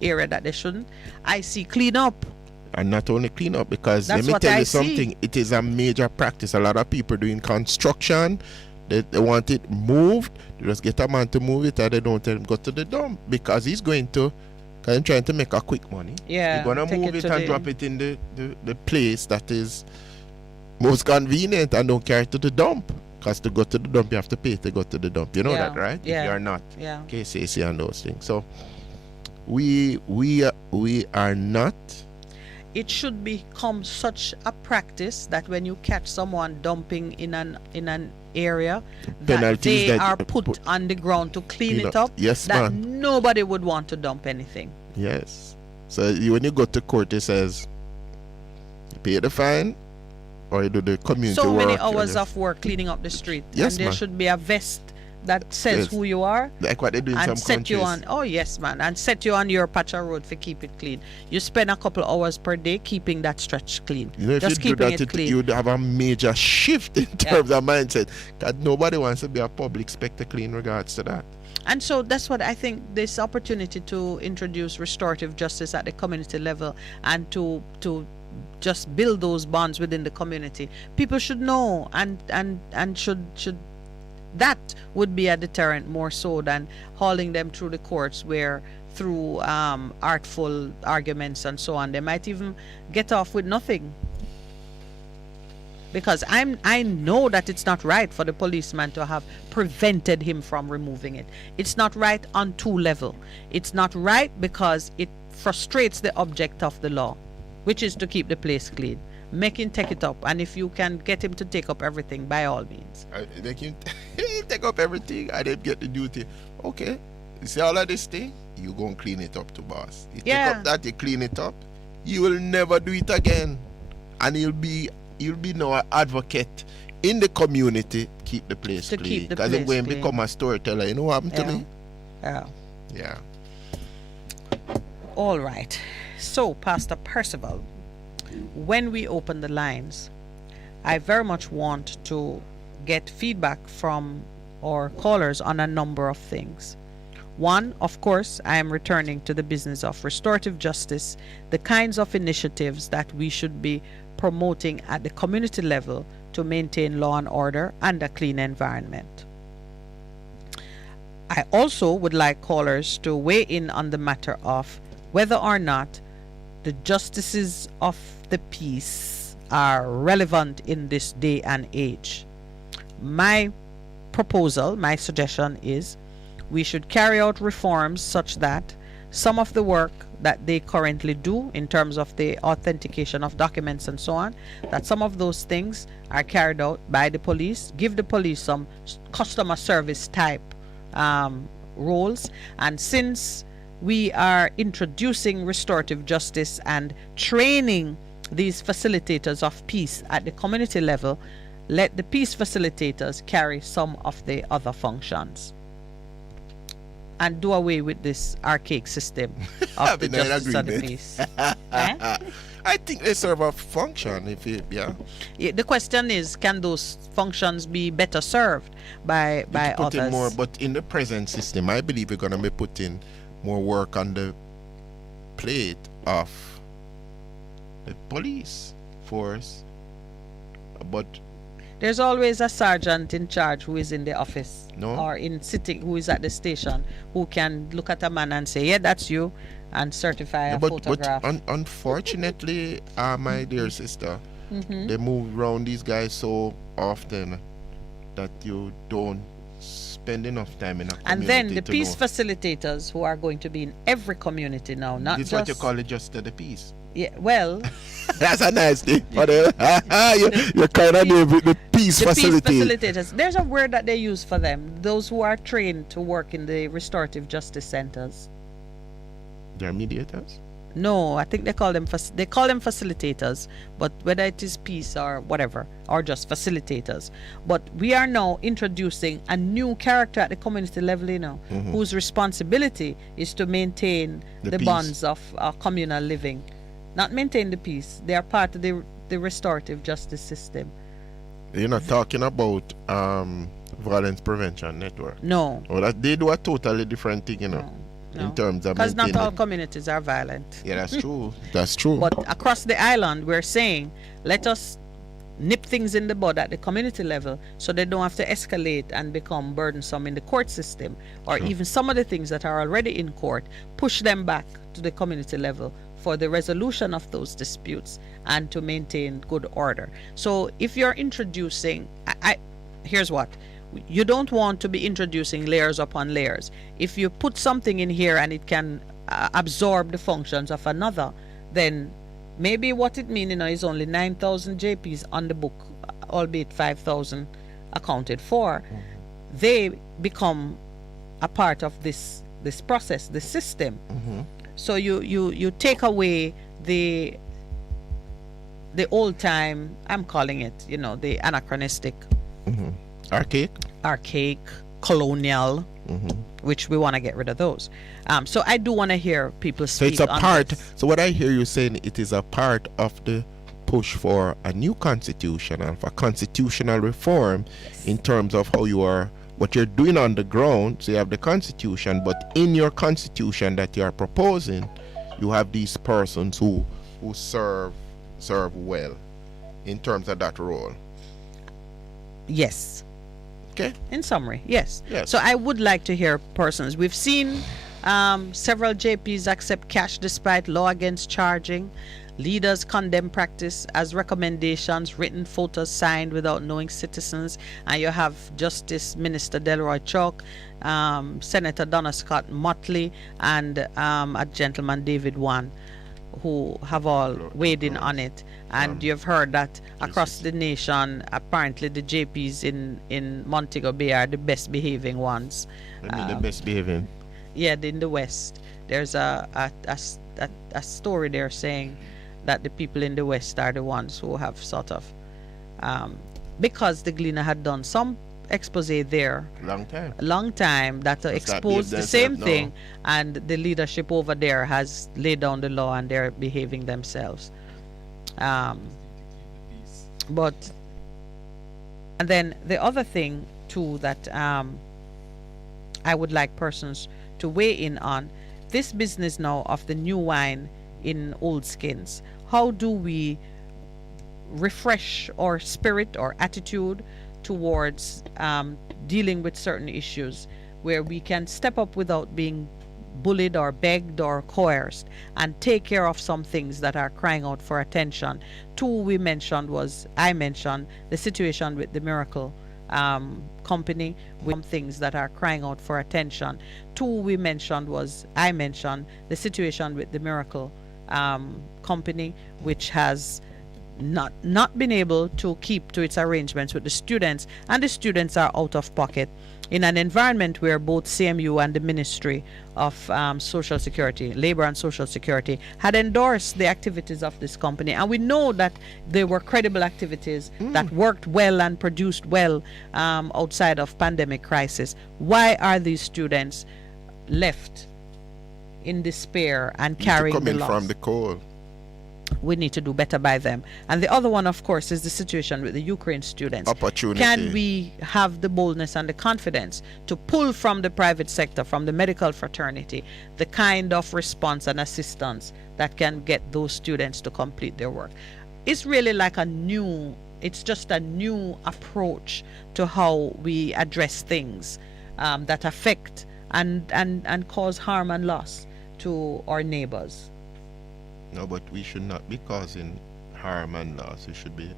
area that they shouldn't, I see clean up. And not only clean up, because let me tell you something, it is a major practice. A lot of people doing construction, they want it moved, they just get a man to move it, and they don't tell him go to the dump, because he's going to, because he's trying to make a quick money. Yeah, he's going to move it and drop it in the place that is most convenient, and don't carry it to the dump. Because to go to the dump, you have to pay to go to the dump. You know that, right? Yeah. If you are not. Yeah. KCC and those things. So we are not. It should become such a practice that when you catch someone dumping in an area, that they are put on the ground to clean it up. Yes, that man. Nobody would want to dump anything. Yes. So when you go to court, it says you pay the fine, or you do the community work. So many hours of work cleaning up the street. Yes, and there should be a vest that says who you are. Like what they do in some set countries. You on, oh yes, man, and set you on your patch of road for keep it clean. You spend a couple hours per day keeping that stretch clean. You know, if just you do keeping that, it clean. you'd have a major shift in terms of mindset. Because nobody wants to be a public spectacle in regards to that. And so that's what I think, this opportunity to introduce restorative justice at the community level and to just build those bonds within the community. People should know and should that would be a deterrent more so than hauling them through the courts, where through artful arguments and so on, they might even get off with nothing. Because I know that it's not right for the policeman to have prevented him from removing it. It's not right on two levels. It's not right because it frustrates the object of the law, which is to keep the place clean. Make him take it up, and if you can get him to take up everything, by all means. Make him take up everything, and then get the duty. Okay, you see all of this thing, you go and clean it up to boss. You take up that, you clean it up, you will never do it again. And you'll be now an advocate in the community, keep the place clean. Because I'm going to become a storyteller. You know what happened to me? Yeah. All right. So, Pastor Percival, when we open the lines, I very much want to get feedback from our callers on a number of things. One, of course, I am returning to the business of restorative justice, the kinds of initiatives that we should be promoting at the community level, to maintain law and order and a clean environment. I also would like callers to weigh in on the matter of whether or not the justices of the peace are relevant in this day and age. My proposal, my suggestion is we should carry out reforms such that some of the work that they currently do in terms of the authentication of documents and so on, that some of those things are carried out by the police, give the police some customer service type roles. And since we are introducing restorative justice and training these facilitators of peace at the community level, let the peace facilitators carry some of the other functions and do away with this archaic system of the justice of the peace. I think they serve a function. The question is, can those functions be better served by put others? In more, but in the present system, I believe we're going to be putting more work on the plate of the police force. But there's always a sergeant in charge who is in the office or in sitting, who is at the station, who can look at a man and say, yeah, that's you, and certify a photograph. But unfortunately, my dear sister, they move around these guys so often that you don't spend enough time in a community. And then the peace facilitators who are going to be in every community now, not this just... what you call it, just the peace. Yeah, well... That's a nice thing. You're kind of the peace facilitators. There's a word that they use for them. Those who are trained to work in the restorative justice centers. They're mediators? No, I think they call them facilitators, but whether it is peace or whatever, or just facilitators. But we are now introducing a new character at the community level, whose responsibility is to maintain the bonds of communal living. Not maintain the peace. They are part of the restorative justice system. You're not talking about violence prevention network? No. Oh, they do a totally different thing, No. In terms of because not all communities are violent. Yeah, that's true. That's true. But across the island, we're saying, let us nip things in the bud at the community level so they don't have to escalate and become burdensome in the court system, or even some of the things that are already in court, push them back to the community level for the resolution of those disputes and to maintain good order. So if you're introducing, here's what. You don't want to be introducing layers upon layers. If you put something in here and it can absorb the functions of another, then maybe what it means is only 9,000 JPs on the book, albeit 5,000 accounted for. They become a part of this process, the system. So you take away the old time, I'm calling it, the anachronistic. Archaic, colonial, which we want to get rid of those. So I do want to hear people speak. So it's a part. So what I hear you saying, it is a part of the push for a new constitution and for constitutional reform in terms of how you are, what you're doing on the ground. So you have the constitution, but in your constitution that you are proposing, you have these persons who serve well in terms of that role. Yes. Okay. In summary, yes. So I would like to hear persons. We've seen several JPs accept cash despite law against charging. Leaders condemn practice as recommendations, written photos signed without knowing citizens. And you have Justice Minister Delroy Chalk, Senator Donna Scott Motley, and a gentleman, David Wan, who have all weighed in on it. And you've heard that across the nation, apparently the JPs in Montego Bay are the best behaving ones. The best behaving? Yeah, in the West. There's a story there saying that the people in the West are the ones who have sort of, because the Gleaner had done some expose there long time that exposed the same thing, and the leadership over there has laid down the law and they're behaving themselves. But and then the other thing too that I would like persons to weigh in on, this business now of the new wine in old skins. How do we refresh our spirit or attitude towards dealing with certain issues where we can step up without being bullied or begged or coerced and take care of some things that are crying out for attention. Two I mentioned the situation with the Miracle company, with some things that are crying out for attention. I mentioned the situation with the Miracle company, which has not been able to keep to its arrangements with the students, and the students are out of pocket in an environment where both CMU and the Ministry of Social Security, Labor and Social Security, had endorsed the activities of this company. And we know that they were credible activities that worked well and produced well outside of pandemic crisis. Why are these students left in despair and carrying the loss? From the coal. We need to do better by them. And the other one, of course, is the situation with the Ukraine students. Opportunity. Can we have the boldness and the confidence to pull from the private sector, from the medical fraternity, the kind of response and assistance that can get those students to complete their work? It's really like it's just a new approach to how we address things that affect and cause harm and loss to our neighbors. No, but we should not be causing harm and loss. We should be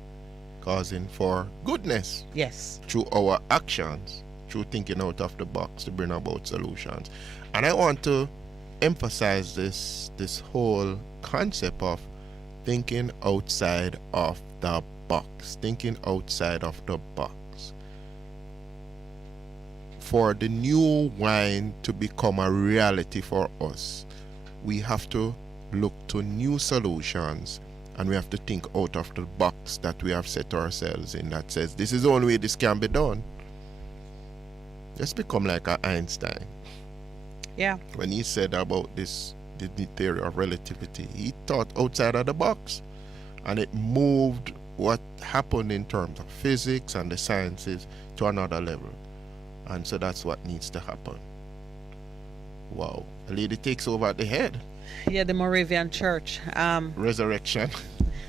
causing for goodness. Yes. Through our actions, through thinking out of the box to bring about solutions. And I want to emphasize this whole concept of thinking outside of the box. Thinking outside of the box. For the new wine to become a reality for us, we have to look to new solutions, and we have to think out of the box that we have set ourselves in, that says this is the only way this can be done. Just become like an Einstein. Yeah. When he said about the theory of relativity, he thought outside of the box, and it moved what happened in terms of physics and the sciences to another level. And so that's what needs to happen. Wow. A lady takes over at the head. Yeah, the Moravian Church. Resurrection.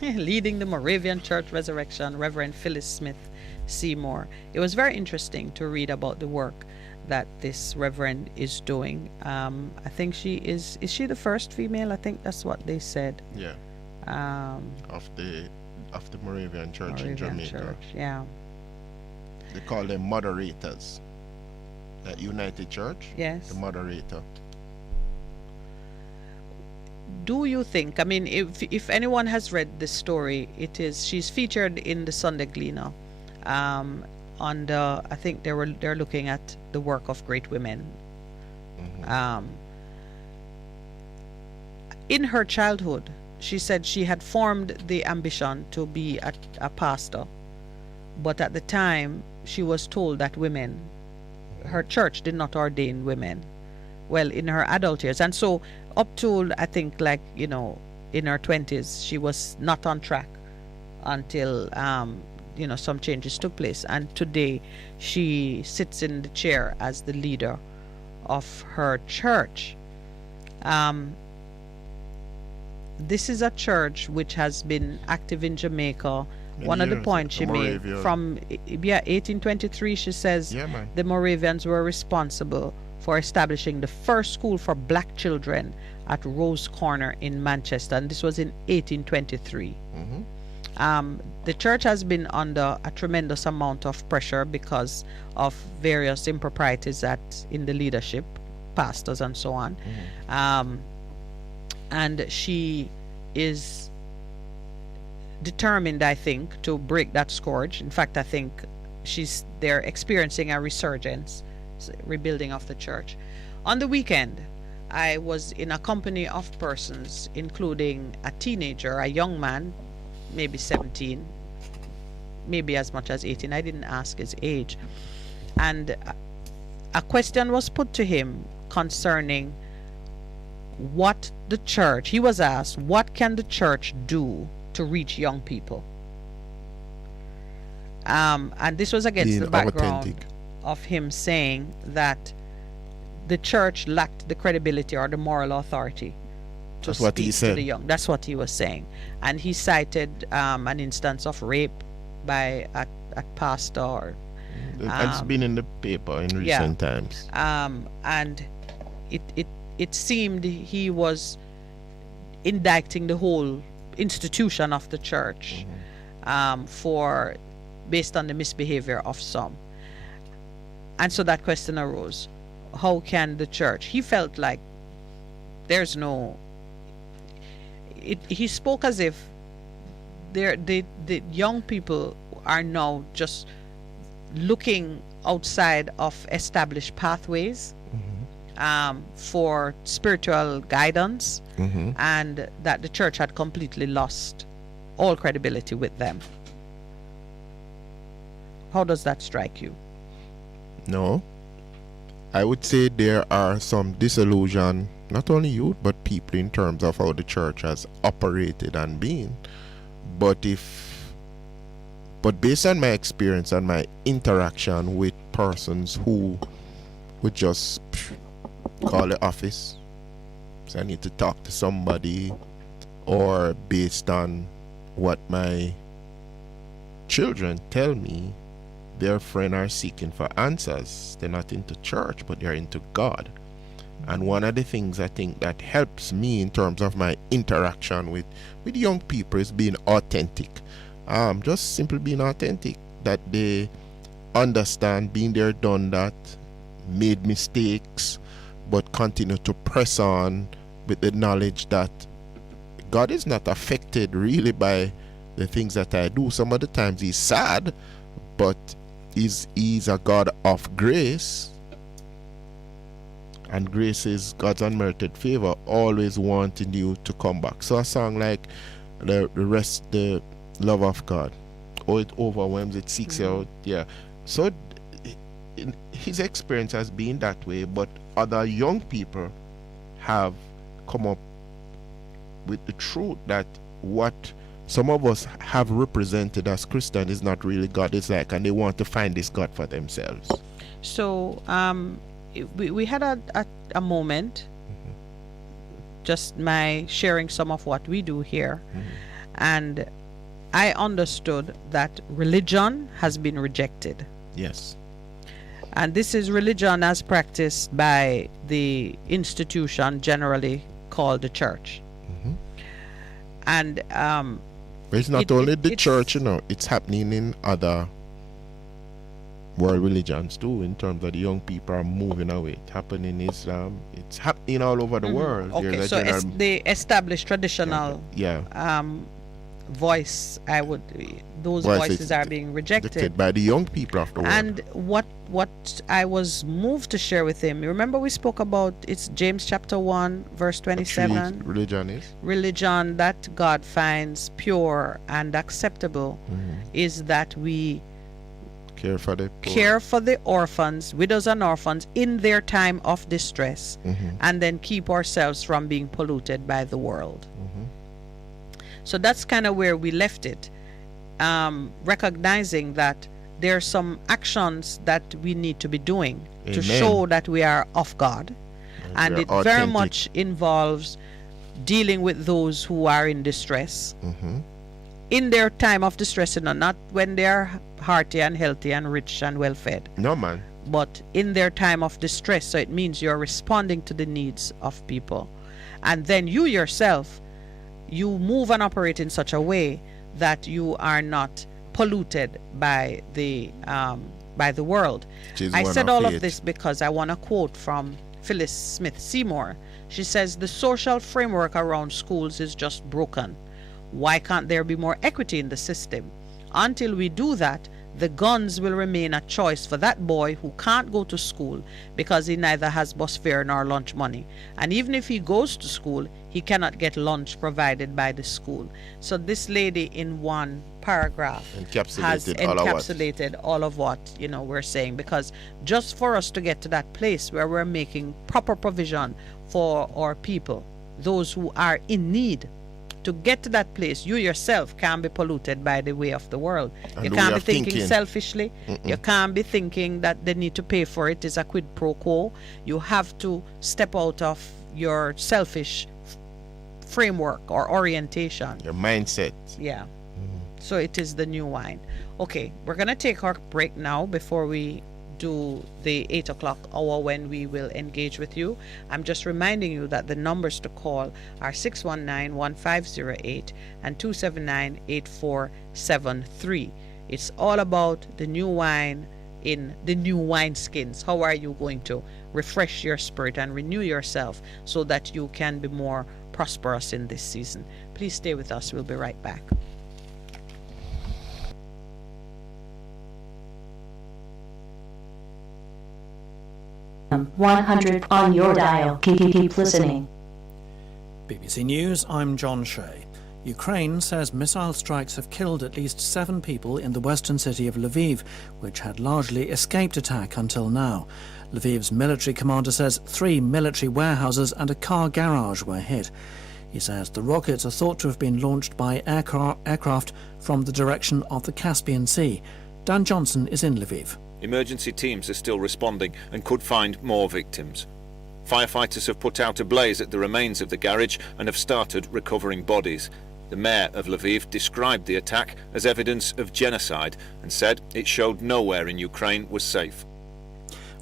Leading the Moravian Church Resurrection, Reverend Phyllis Smith Seymour. It was very interesting to read about the work that this Reverend is doing. I think is she the first female? I think that's what they said. Yeah. Of the Moravian Church in Jamaica. Church, yeah. They call them moderators. That United Church? Yes. The moderator. Do you think, I mean, if anyone has read this story, she's featured in the Sunday Gleaner. I think they're looking at the work of great women. Mm-hmm. In her childhood, she said she had formed the ambition to be a pastor, but at the time she was told that her church did not ordain women. Well, in her adult years, and so up to I think in her 20s, she was not on track until some changes took place, and today she sits in the chair as the leader of her church. This is a church which has been active in Jamaica. One of the points she made from 1823, she says the Moravians were responsible for establishing the first school for black children at Rose Corner in Manchester, and this was in 1823. Mm-hmm. The church has been under a tremendous amount of pressure because of various improprieties in the leadership, pastors and so on. Mm-hmm. And she is determined, I think, to break that scourge. In fact, I think they're experiencing a resurgence, rebuilding of the church. On the weekend, I was in a company of persons, including a teenager, a young man, maybe 17, maybe as much as 18. I didn't ask his age. And a question was put to him concerning what the church, he was asked, what can the church do to reach young people? And this was against the background of him saying that the church lacked the credibility or the moral authority to speak to the young. That's what he was saying. And he cited an instance of rape by a pastor It's been in the paper in recent times. And it seemed he was indicting the whole institution of the church based on the misbehavior of some. And so that question arose: how can the church? He felt like there's no. He spoke as if the young people are now just looking outside of established pathways for spiritual guidance, and that the church had completely lost all credibility with them. How does that strike you? No, I would say there are some disillusion, not only youth but people, in terms of how the church has operated and been. But based on my experience and my interaction with persons who would just call the office, so I need to talk to somebody, or based on what my children tell me, their friends are seeking for answers. They're not into church, but they're into God. And one of the things I think that helps me in terms of my interaction with young people is being authentic. Just simply being authentic, that they understand, been there, done that, made mistakes, but continue to press on with the knowledge that God is not affected really by the things that I do. Some of the times he's sad, but he's a God of grace, and grace is God's unmerited favor, always wanting you to come back. So a song like the love of God, it overwhelms, it seeks you out. Yeah. So his experience has been that way, but other young people have come up with the truth that what some of us have represented as Christian is not really God is like, and they want to find this God for themselves. So we had a moment, just my sharing some of what we do here, and I understood that religion has been rejected. Yes. And this is religion as practiced by the institution generally called the church. And but it's not only the church, it's happening in other world religions too, in terms of the young people are moving away. It's happening in Islam, it's happening all over the world. Okay, so the established traditional voice, those voices are being rejected by the young people of the world. And what I was moved to share with him, remember we spoke about, it's James chapter 1 verse 27. Religion that God finds pure and acceptable is that we care for the poor, care for the orphans, widows and orphans in their time of distress, and then keep ourselves from being polluted by the world. So that's kind of where we left it, recognizing that there are some actions that we need to be doing to show that we are of God, and it very much involves dealing with those who are in distress in their time of distress, not when they are hearty and healthy and rich and well fed. No, man. But in their time of distress. So it means you're responding to the needs of people, and then you yourself, you move and operate in such a way that you are not polluted by the world. I said all of this because I want to quote from Phyllis Smith Seymour. She says, the social framework around schools is just broken. Why can't there be more equity in the system? Until we do that, the guns will remain a choice for that boy who can't go to school because he neither has bus fare nor lunch money. And even if he goes to school, he cannot get lunch provided by the school. So this lady in one paragraph has encapsulated all of what we're saying, because just for us to get to that place where we're making proper provision for our people, those who are in need, to get to that place, you yourself can't be polluted by the way of the world. You can't be thinking selfishly. You can't be thinking that they need to pay for it. It's a quid pro quo. You have to step out of your selfish framework or orientation. Your mindset. Yeah. So it is the new wine. Okay, we're going to take our break now before we do the 8 o'clock hour when we will engage with you. I'm just reminding you that the numbers to call are 619-1508 and 279-8473. It's all about the new wine in the new wineskins. How are you going to refresh your spirit and renew yourself so that you can be more prosperous in this season? Please stay with us. We'll be right back. FM-100 on your dial. Keep listening. BBC News, I'm John Shea. Ukraine says missile strikes have killed at least 7 people in the western city of Lviv, which had largely escaped attack until now. Lviv's military commander says 3 military warehouses and a car garage were hit. He says the rockets are thought to have been launched by aircraft from the direction of the Caspian Sea. Dan Johnson is in Lviv. Emergency teams are still responding and could find more victims. Firefighters have put out a blaze at the remains of the garage and have started recovering bodies. The mayor of Lviv described the attack as evidence of genocide and said it showed nowhere in Ukraine was safe.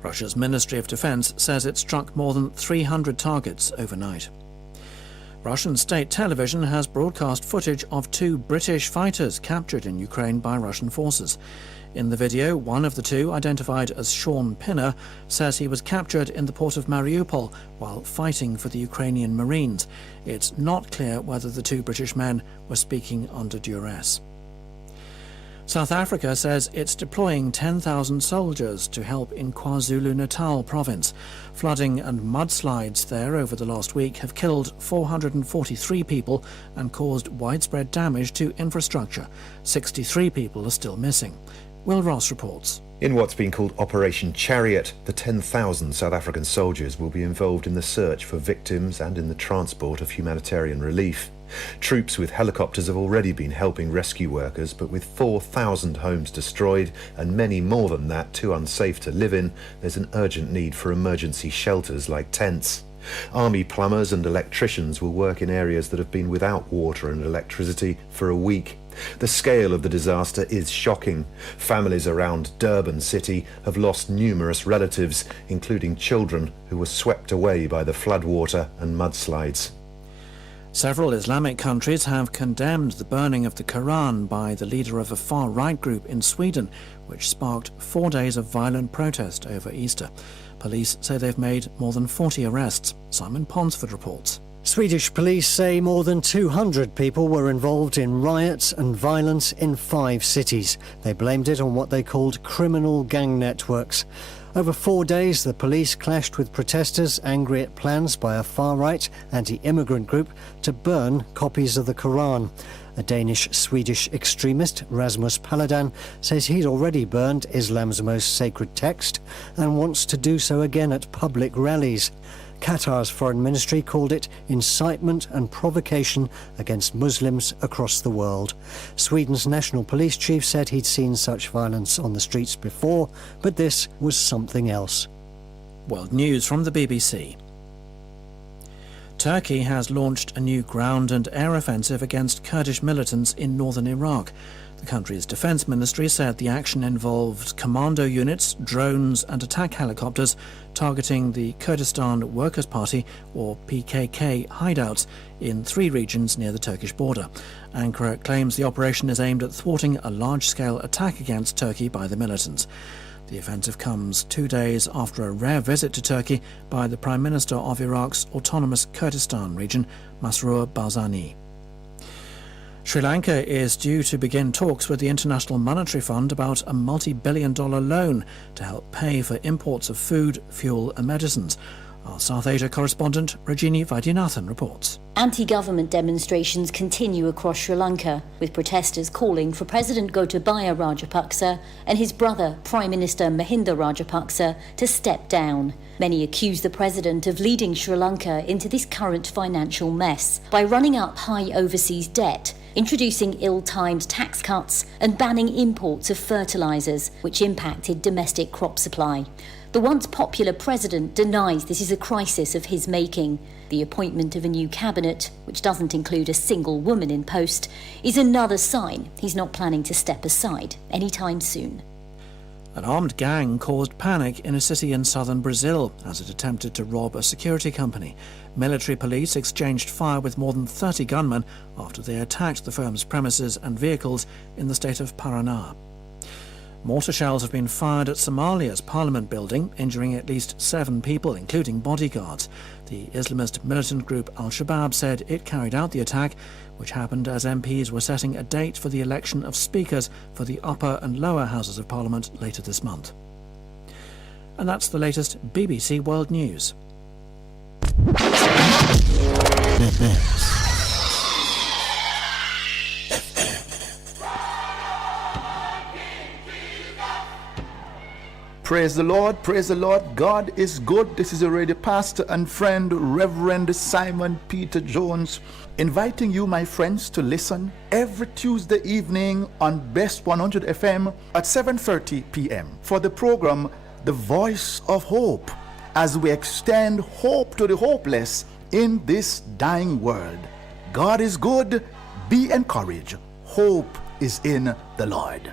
Russia's Ministry of Defense says it struck more than 300 targets overnight. Russian state television has broadcast footage of 2 British fighters captured in Ukraine by Russian forces. In the video, one of the 2, identified as Sean Pinner, says he was captured in the port of Mariupol while fighting for the Ukrainian Marines. It's not clear whether the 2 British men were speaking under duress. South Africa says it's deploying 10,000 soldiers to help in KwaZulu-Natal province. Flooding and mudslides there over the last week have killed 443 people and caused widespread damage to infrastructure. 63 people are still missing. Will Ross reports. In what's been called Operation Chariot, the 10,000 South African soldiers will be involved in the search for victims and in the transport of humanitarian relief. Troops with helicopters have already been helping rescue workers, but with 4,000 homes destroyed and many more than that too unsafe to live in, there's an urgent need for emergency shelters like tents. Army plumbers and electricians will work in areas that have been without water and electricity for a week. The scale of the disaster is shocking. Families around Durban city have lost numerous relatives, including children who were swept away by the floodwater and mudslides. Several Islamic countries have condemned the burning of the Quran by the leader of a far-right group in Sweden, which sparked 4 days of violent protest over Easter. Police say they've made more than 40 arrests. Simon Ponsford reports. Swedish police say more than 200 people were involved in riots and violence in 5 cities. They blamed it on what they called criminal gang networks. Over 4 days, the police clashed with protesters angry at plans by a far-right anti-immigrant group to burn copies of the Quran. A Danish-Swedish extremist, Rasmus Paludan, says he'd already burned Islam's most sacred text and wants to do so again at public rallies. Qatar's foreign ministry called it incitement and provocation against Muslims across the world. Sweden's national police chief said he'd seen such violence on the streets before, but this was something else. World News from the BBC. Turkey has launched a new ground and air offensive against Kurdish militants in northern Iraq. The country's defense ministry said the action involved commando units, drones and attack helicopters targeting the Kurdistan Workers' Party, or PKK, hideouts in 3 regions near the Turkish border. Ankara claims the operation is aimed at thwarting a large-scale attack against Turkey by the militants. The offensive comes 2 days after a rare visit to Turkey by the Prime Minister of Iraq's autonomous Kurdistan region, Masroor Barzani. Sri Lanka is due to begin talks with the International Monetary Fund about a multi-billion-dollar loan to help pay for imports of food, fuel and medicines. Our South Asia correspondent, Rajini Vaidyanathan, reports. Anti-government demonstrations continue across Sri Lanka, with protesters calling for President Gotabaya Rajapaksa and his brother, Prime Minister Mahinda Rajapaksa, to step down. Many accuse the president of leading Sri Lanka into this current financial mess by running up high overseas debt, introducing ill-timed tax cuts and banning imports of fertilisers, which impacted domestic crop supply. The once popular president denies this is a crisis of his making. The appointment of a new cabinet, which doesn't include a single woman in post, is another sign he's not planning to step aside anytime soon. An armed gang caused panic in a city in southern Brazil as it attempted to rob a security company. Military police exchanged fire with more than 30 gunmen after they attacked the firm's premises and vehicles in the state of Paraná. Mortar shells have been fired at Somalia's parliament building, injuring at least 7 people, including bodyguards. The Islamist militant group Al-Shabaab said it carried out the attack, which happened as MPs were setting a date for the election of speakers for the upper and lower houses of parliament later this month. And that's the latest BBC World News. Praise the Lord, God is good. This is your radio pastor and friend, Reverend Simon Peter Jones, inviting you, my friends, to listen every Tuesday evening on Bess100 FM at 7:30 p.m. for the program The Voice of Hope, as we extend hope to the hopeless in this dying world. God is good. Be encouraged. Hope is in the Lord.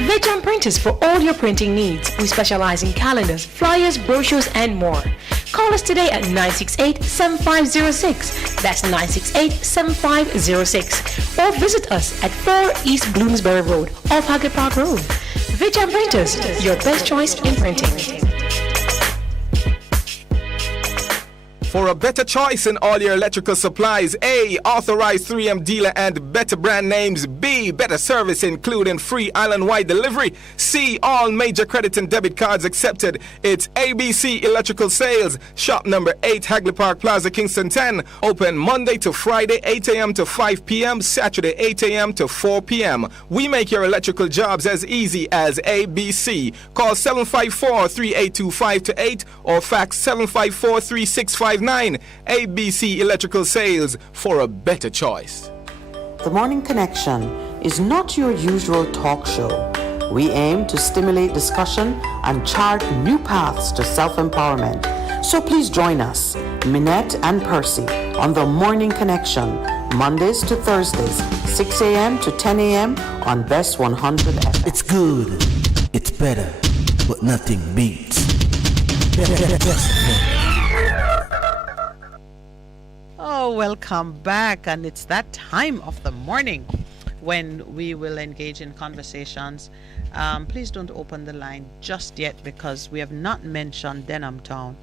Veteran Printers for all your printing needs. We specialize in calendars, flyers, brochures, and more. Call us today at 968-7506. That's 968-7506. Or visit us at 4 East Bloomsbury Road, off Haggard Park Road. Veteran Printers, your best choice in printing. For a better choice in all your electrical supplies, A, authorized 3M dealer and better brand names. B, better service including free island-wide delivery. C, all major credit and debit cards accepted. It's ABC Electrical Sales. Shop number 8, Hagley Park Plaza, Kingston 10. Open Monday to Friday, 8 a.m. to 5 p.m. Saturday, 8 a.m. to 4 p.m. We make your electrical jobs as easy as ABC. Call 754-382-528 or fax 754-3659. ABC Electrical Sales, for a better choice. The Morning Connection is not your usual talk show. We aim to stimulate discussion and chart new paths to self-empowerment. So please join us, Minett and Percy, on The Morning Connection, Mondays to Thursdays, 6 a.m. to 10 a.m. on Bess100 FM. It's good, it's better, but nothing beats. Oh, welcome back. And it's that time of the morning when we will engage in conversations. Please don't open the line just yet because we have not mentioned Denham Town.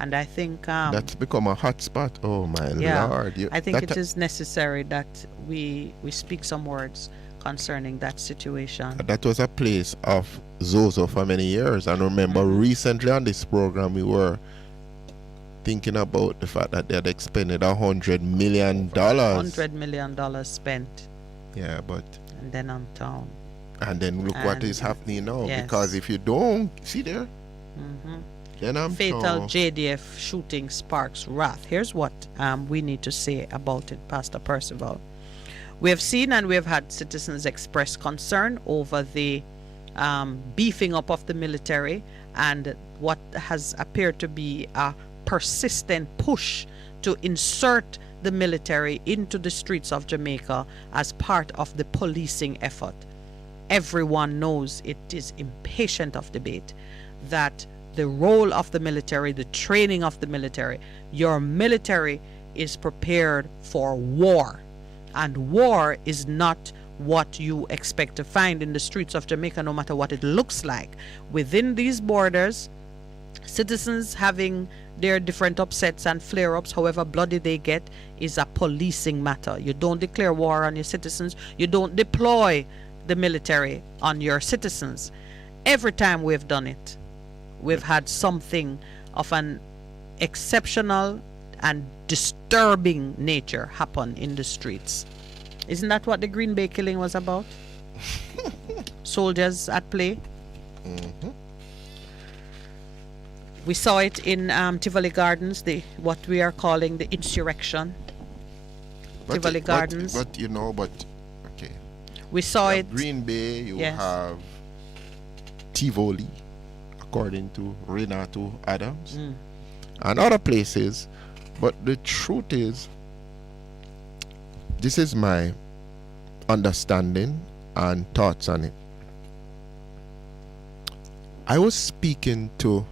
And I think that's become a hot spot. Oh, my Lord. I think it is necessary that we speak some words concerning that situation. That was a place of Zozo for many years. And remember, recently on this program, we were thinking about the fact that they had expended $100 million. $100 million spent. Yeah, but. And then on town. And then look what is happening now. Yes. Because if you don't, see there? Then I'm fatal JDF shooting sparks wrath. Here's what we need to say about it, Pastor Percival. We have seen and we have had citizens express concern over the beefing up of the military and what has appeared to be a persistent push to insert the military into the streets of Jamaica as part of the policing effort. Everyone knows it is impatient of debate that the role of the military, the training of the military, your military is prepared for war, and war is not what you expect to find in the streets of Jamaica, no matter what it looks like. Within these borders, citizens having their different upsets and flare-ups, however bloody they get, is a policing matter. You don't declare war on your citizens. You don't deploy the military on your citizens. Every time we've done it, we've had something of an exceptional and disturbing nature happen in the streets. Isn't that what the Green Bay killing was about? Soldiers at play. We saw it in Tivoli Gardens, what we are calling the insurrection. Tivoli Gardens. Okay. We saw you it. have Green Bay, you Yes. have Tivoli, according to Renato Adams, and other places. But the truth is, this is my understanding and thoughts on it. I was speaking to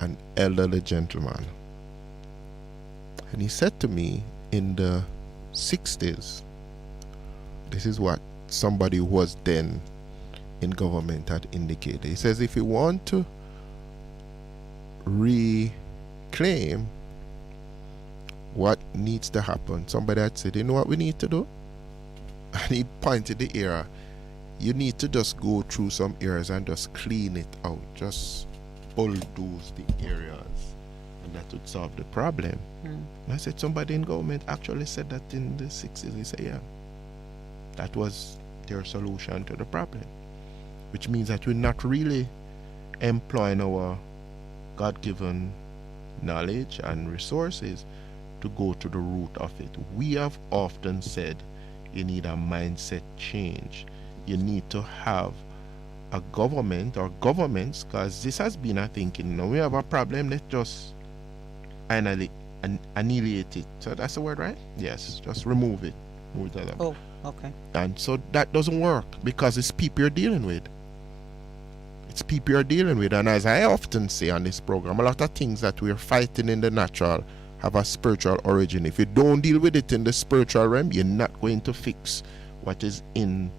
an elderly gentleman, and he said to me in the 60s, this is what somebody who was then in government had indicated. He says, if you want to reclaim what needs to happen, somebody had said, you know what we need to do? And he pointed the era. You need to just go through some areas and just clean it out. Just bulldoze the areas. And that would solve the problem. And I said, somebody in government actually said that in the 60s. He said, yeah. That was their solution to the problem. Which means that we're not really employing our God-given knowledge and resources to go to the root of it. We have often said you need a mindset change. You need to have a government or governments, because this has been a thinking. We have a problem, let's just annihilate it. So that's the word, right? Yes, just remove it. Oh, okay. And so that doesn't work because it's people you're dealing with. It's people you're dealing with. And as I often say on this program, a lot of things that we're fighting in the natural have a spiritual origin. If you don't deal with it in the spiritual realm, you're not going to fix what is in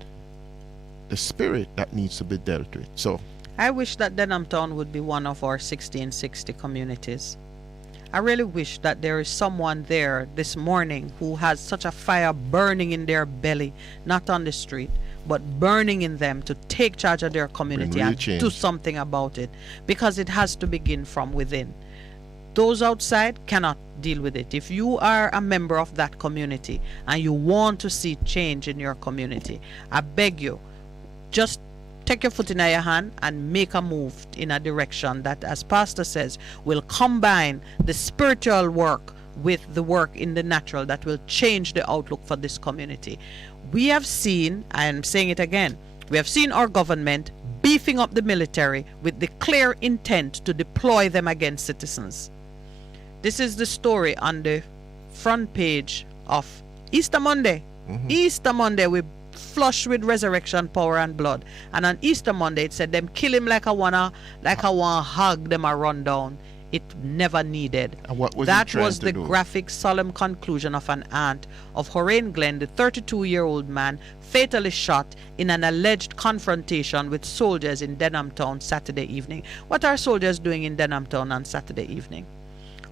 the spirit that needs to be dealt with. So I wish that Denham Town would be one of our 1660 communities. I really wish that there is someone there this morning who has such a fire burning in their belly, not on the street, but burning in them to take charge of their community and do something about it, because it has to begin from within. Those outside cannot deal with it. If you are a member of that community and you want to see change in your community, I beg you, just take your foot in your hand and make a move in a direction that, as Pastor says, will combine the spiritual work with the work in the natural that will change the outlook for this community. We have seen, I am saying it again, we have seen our government beefing up the military with the clear intent to deploy them against citizens. This is the story on the front page of Easter Monday. Easter Monday, we flush with resurrection power and blood. And on Easter Monday, it said them kill him like I wanna hug them a run down. It never needed. And what was that he trying was to the do? graphic, solemn conclusion of an aunt of Horain Glenn, the 32-year-old man fatally shot in an alleged confrontation with soldiers in Denham Town Saturday evening. What are soldiers doing in Denham Town on Saturday evening?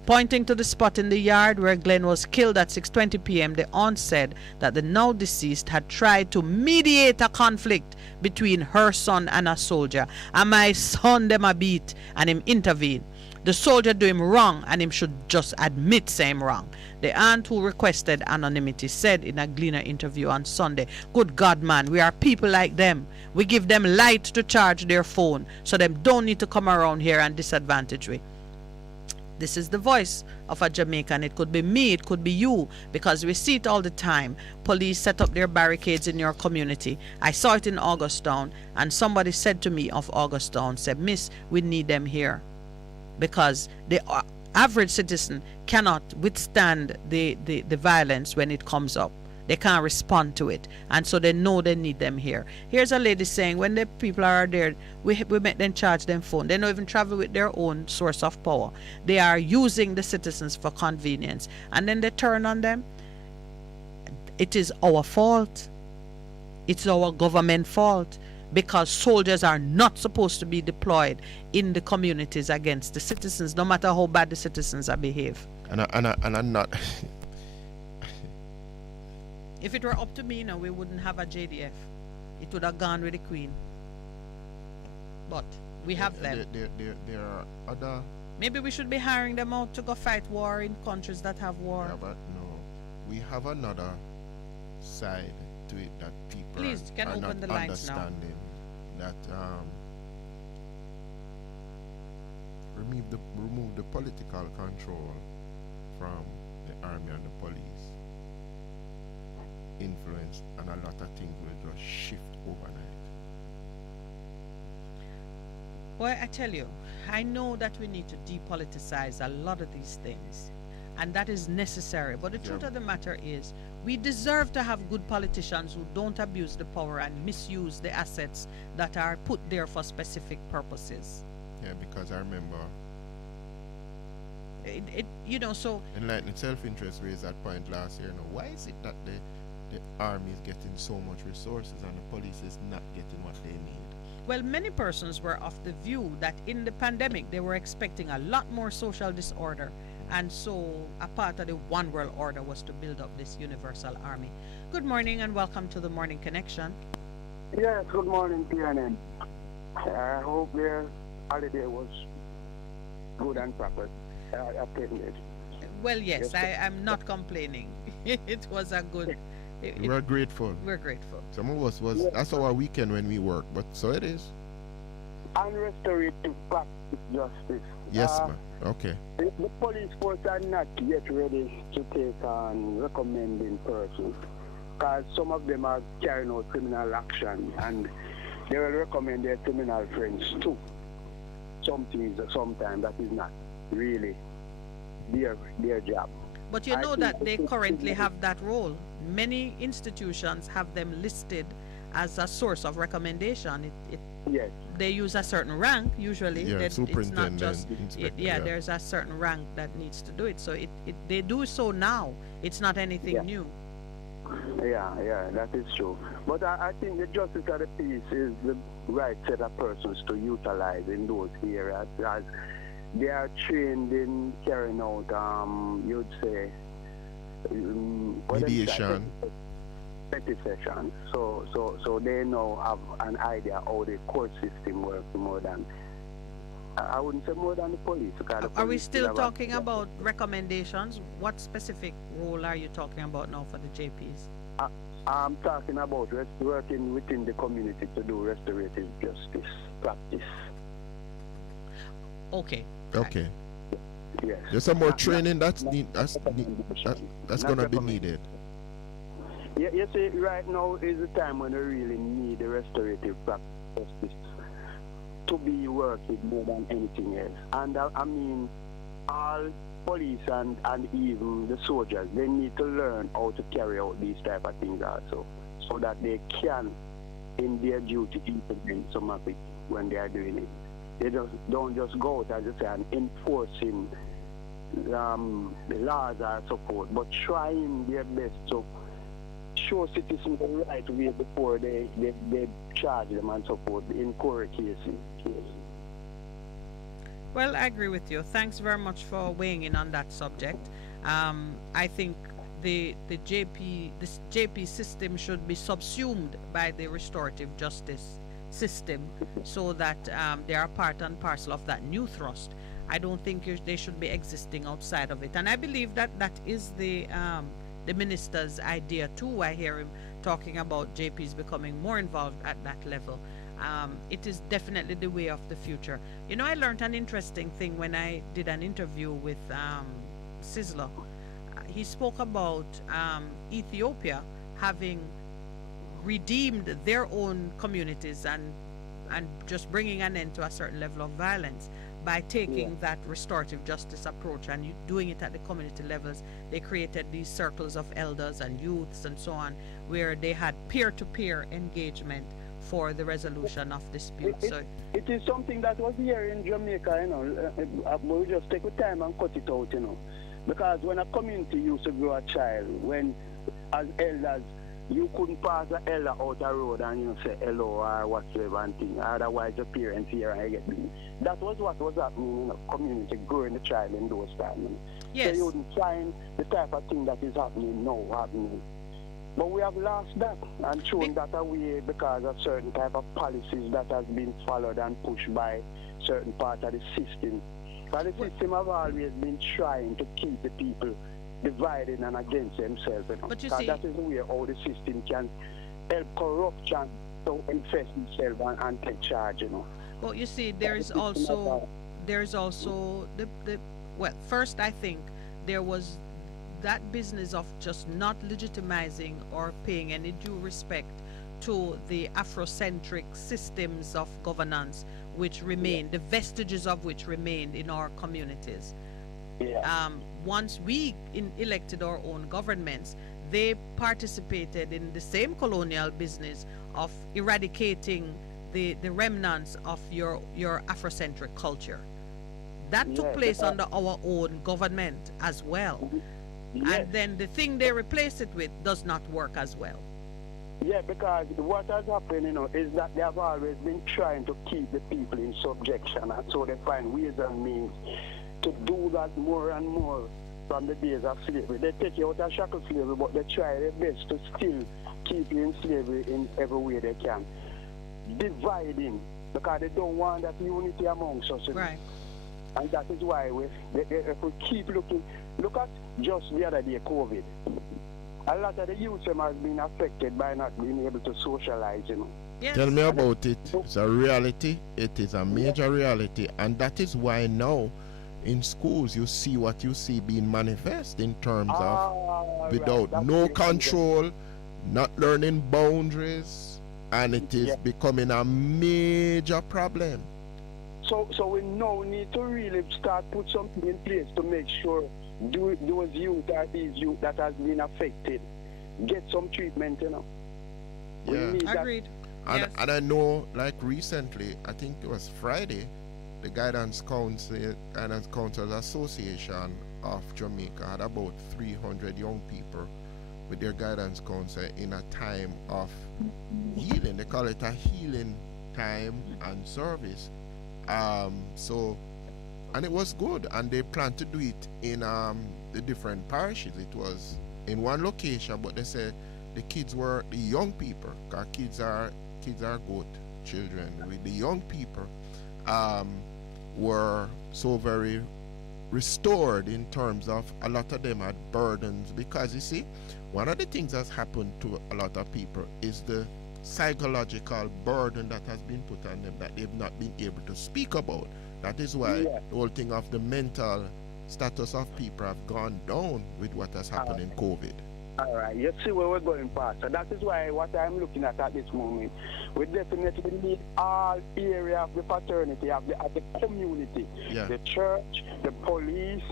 Pointing to the spot in the yard where Glenn was killed at 6:20 p.m., the aunt said that the now deceased had tried to mediate a conflict between her son and a soldier. And my son them a beat and him intervened. The soldier do him wrong and him should just admit same wrong. The aunt, who requested anonymity, said in a Gleaner interview on Sunday, "Good God, man, we are people like them. We give them light to charge their phone so them don't need to come around here and disadvantage we." This is the voice of a Jamaican. It could be me, it could be you, because we see it all the time. Police set up their barricades in your community. I saw it in Augustown, and somebody said to me of Augustown, said, "Miss, we need them here." Because the average citizen cannot withstand the violence when it comes up. They can't respond to it, and so they know they need them here. Here's a lady saying when the people are there, we make them charge them phone. They don't even travel with their own source of power. They are using the citizens for convenience, and then they turn on them. It is our fault. It's our government fault, because soldiers are not supposed to be deployed in the communities against the citizens, no matter how bad the citizens are behave. And I'm not. If it were up to me, we wouldn't have a JDF. It would have gone with the Queen. But we have them. There are other. Maybe we should be hiring them out to go fight war in countries that have war. Yeah, but no, we have another side to it that people Please, can are open not the lines now. understanding. That remove the political control from the army and the police. influence, and a lot of things will just shift overnight. Well, I tell you, I know that we need to depoliticize a lot of these things, and that is necessary. But the truth of the matter is, we deserve to have good politicians who don't abuse the power and misuse the assets that are put there for specific purposes. Yeah, because I remember so enlightened self-interest raised that point last year. Now, why is it that the army is getting so much resources and the police is not getting what they need? Well, many persons were of the view that in the pandemic they were expecting a lot more social disorder, and so a part of the One World Order was to build up this universal army. Good morning and welcome to the Morning Connection. Yes, good morning, PNN. I hope their holiday was good and proper. Attended. Well, yes, I'm not complaining. It was a good... We're grateful. We're grateful. Some of us that's our weekend when we work, but so it is. And restorative practice justice. Yes, ma'am. Okay. The police force are not yet ready to take on recommending persons, because some of them are carrying out criminal action and they will recommend their criminal friends too. Sometimes that is not really their job. But you know that they currently have that role. Many institutions have them listed as a source of recommendation. Yes. They use a certain rank usually. Yeah, it's not just inspector, there's a certain rank that needs to do it. So they do so now. It's not anything new. Yeah, that is true. But I think the justice of the peace is the right set of persons to utilize in those areas, as they are trained in carrying out, you'd say, mediation. Petty sessions. So they now have an idea how the court system works more than, I wouldn't say more than the police. Are we still talking about recommendations? What specific role are you talking about now for the JPs? I'm talking about working within the community to do restorative justice practice. Okay. Yes. There's some more training that's going to be needed. Yeah, you see, right now is the time when we really need the restorative practice to be working more than anything else. And I mean, all police and even the soldiers, they need to learn how to carry out these type of things also, so that they can, in their duty, implement some of it when they are doing it. They don't just go out, as you say, and enforcing the laws or so forth, but trying their best to show citizens the right way before they charge them and so forth in court cases. Well, I agree with you. Thanks very much for weighing in on that subject. I think the JP system should be subsumed by the restorative justice system, so that they are part and parcel of that new thrust. I don't think they should be existing outside of it, and I believe that is the minister's idea too. I hear him talking about JPs becoming more involved at that level. It is definitely the way of the future. You know, I learned an interesting thing when I did an interview with Sizzler. He spoke about Ethiopia having redeemed their own communities and just bringing an end to a certain level of violence by taking that restorative justice approach and doing it at the community levels. They created these circles of elders and youths and so on, where they had peer-to-peer engagement for the resolution of disputes. It is something that was here in Jamaica, we just take the time and cut it out, because when a community used to grow a child, when as elders, you couldn't pass an elder out the road and say hello or whatsoever and thing. Otherwise, your parents here and you get beat. That was what was happening in the community, growing the child in those times. Yes. So you wouldn't find the type of thing that is happening now happening. But we have lost that and shown that away because of certain type of policies that has been followed and pushed by certain part of the system. But the system have always been trying to keep the people divided and against themselves, But you see, see, that is the way how the system can help corruption to infest itself and take charge, Well, you see, there's also the well, first I think there was that business of just not legitimizing or paying any due respect to the Afrocentric systems of governance which remain, the vestiges of which remain in our communities. Once we elected our own governments, they participated in the same colonial business of eradicating the remnants of your Afrocentric culture. That took place under our own government as well. And then the thing they replace it with does not work as well. Yeah, because what has happened, is that they have always been trying to keep the people in subjection, and so they find ways and means to do that more and more from the days of slavery. They take you out of shackle slavery, but they try their best to still keep you in slavery in every way they can. Dividing, because they don't want that unity amongst us. Right. And that is why if we keep looking, look at just the other day, COVID. A lot of the youth has been affected by not being able to socialize, Yes. Tell me about it. It's a reality. It is a major reality. And that is why now in schools you see what you see being manifest in terms of without no control, not learning boundaries, and it is becoming a major problem. So we now need to really start put something in place to make sure those youth or these youth that has been affected get some treatment, Yeah. Agreed. And I know, like recently, I think it was Friday, the Guidance Council Association of Jamaica had about 300 young people with their guidance counsel in a time of healing. They call it a healing time and service. And it was good, and they planned to do it in the different parishes. It was in one location, but they said the kids were the young people, because kids are good children. With the young people were so very restored in terms of a lot of them had burdens, because you see, one of the things that's happened to a lot of people is the psychological burden that has been put on them that they've not been able to speak about. That is why the whole thing of the mental status of people have gone down with what has happened in COVID. All right, you see where we're going, Pastor. That is why what I'm looking at this moment, we definitely need all area of the fraternity, of the community, the church, the police,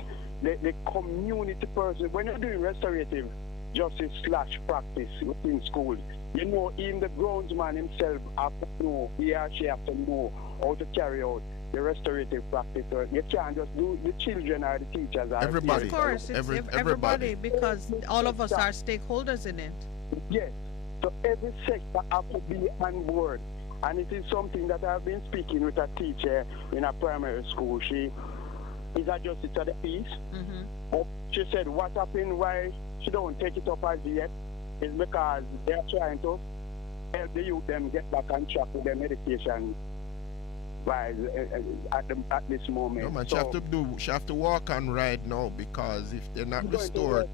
the community person. When you're doing restorative justice / practice within school, even the groundsman himself have to know, he or she have to know how to carry out the restorative practice. You can't just do the children or the teachers. Everybody. Of course, it's everybody, because all of us are stakeholders in it. Yes. So every sector has to be on board. And it is something that I've been speaking with a teacher in a primary school. She is a justice of the peace. But she said what happened, why she don't take it up as yet, is because they're trying to help the youth them get back on track with their medication at this moment. No, man, she have to walk and ride now, because if they're not restored.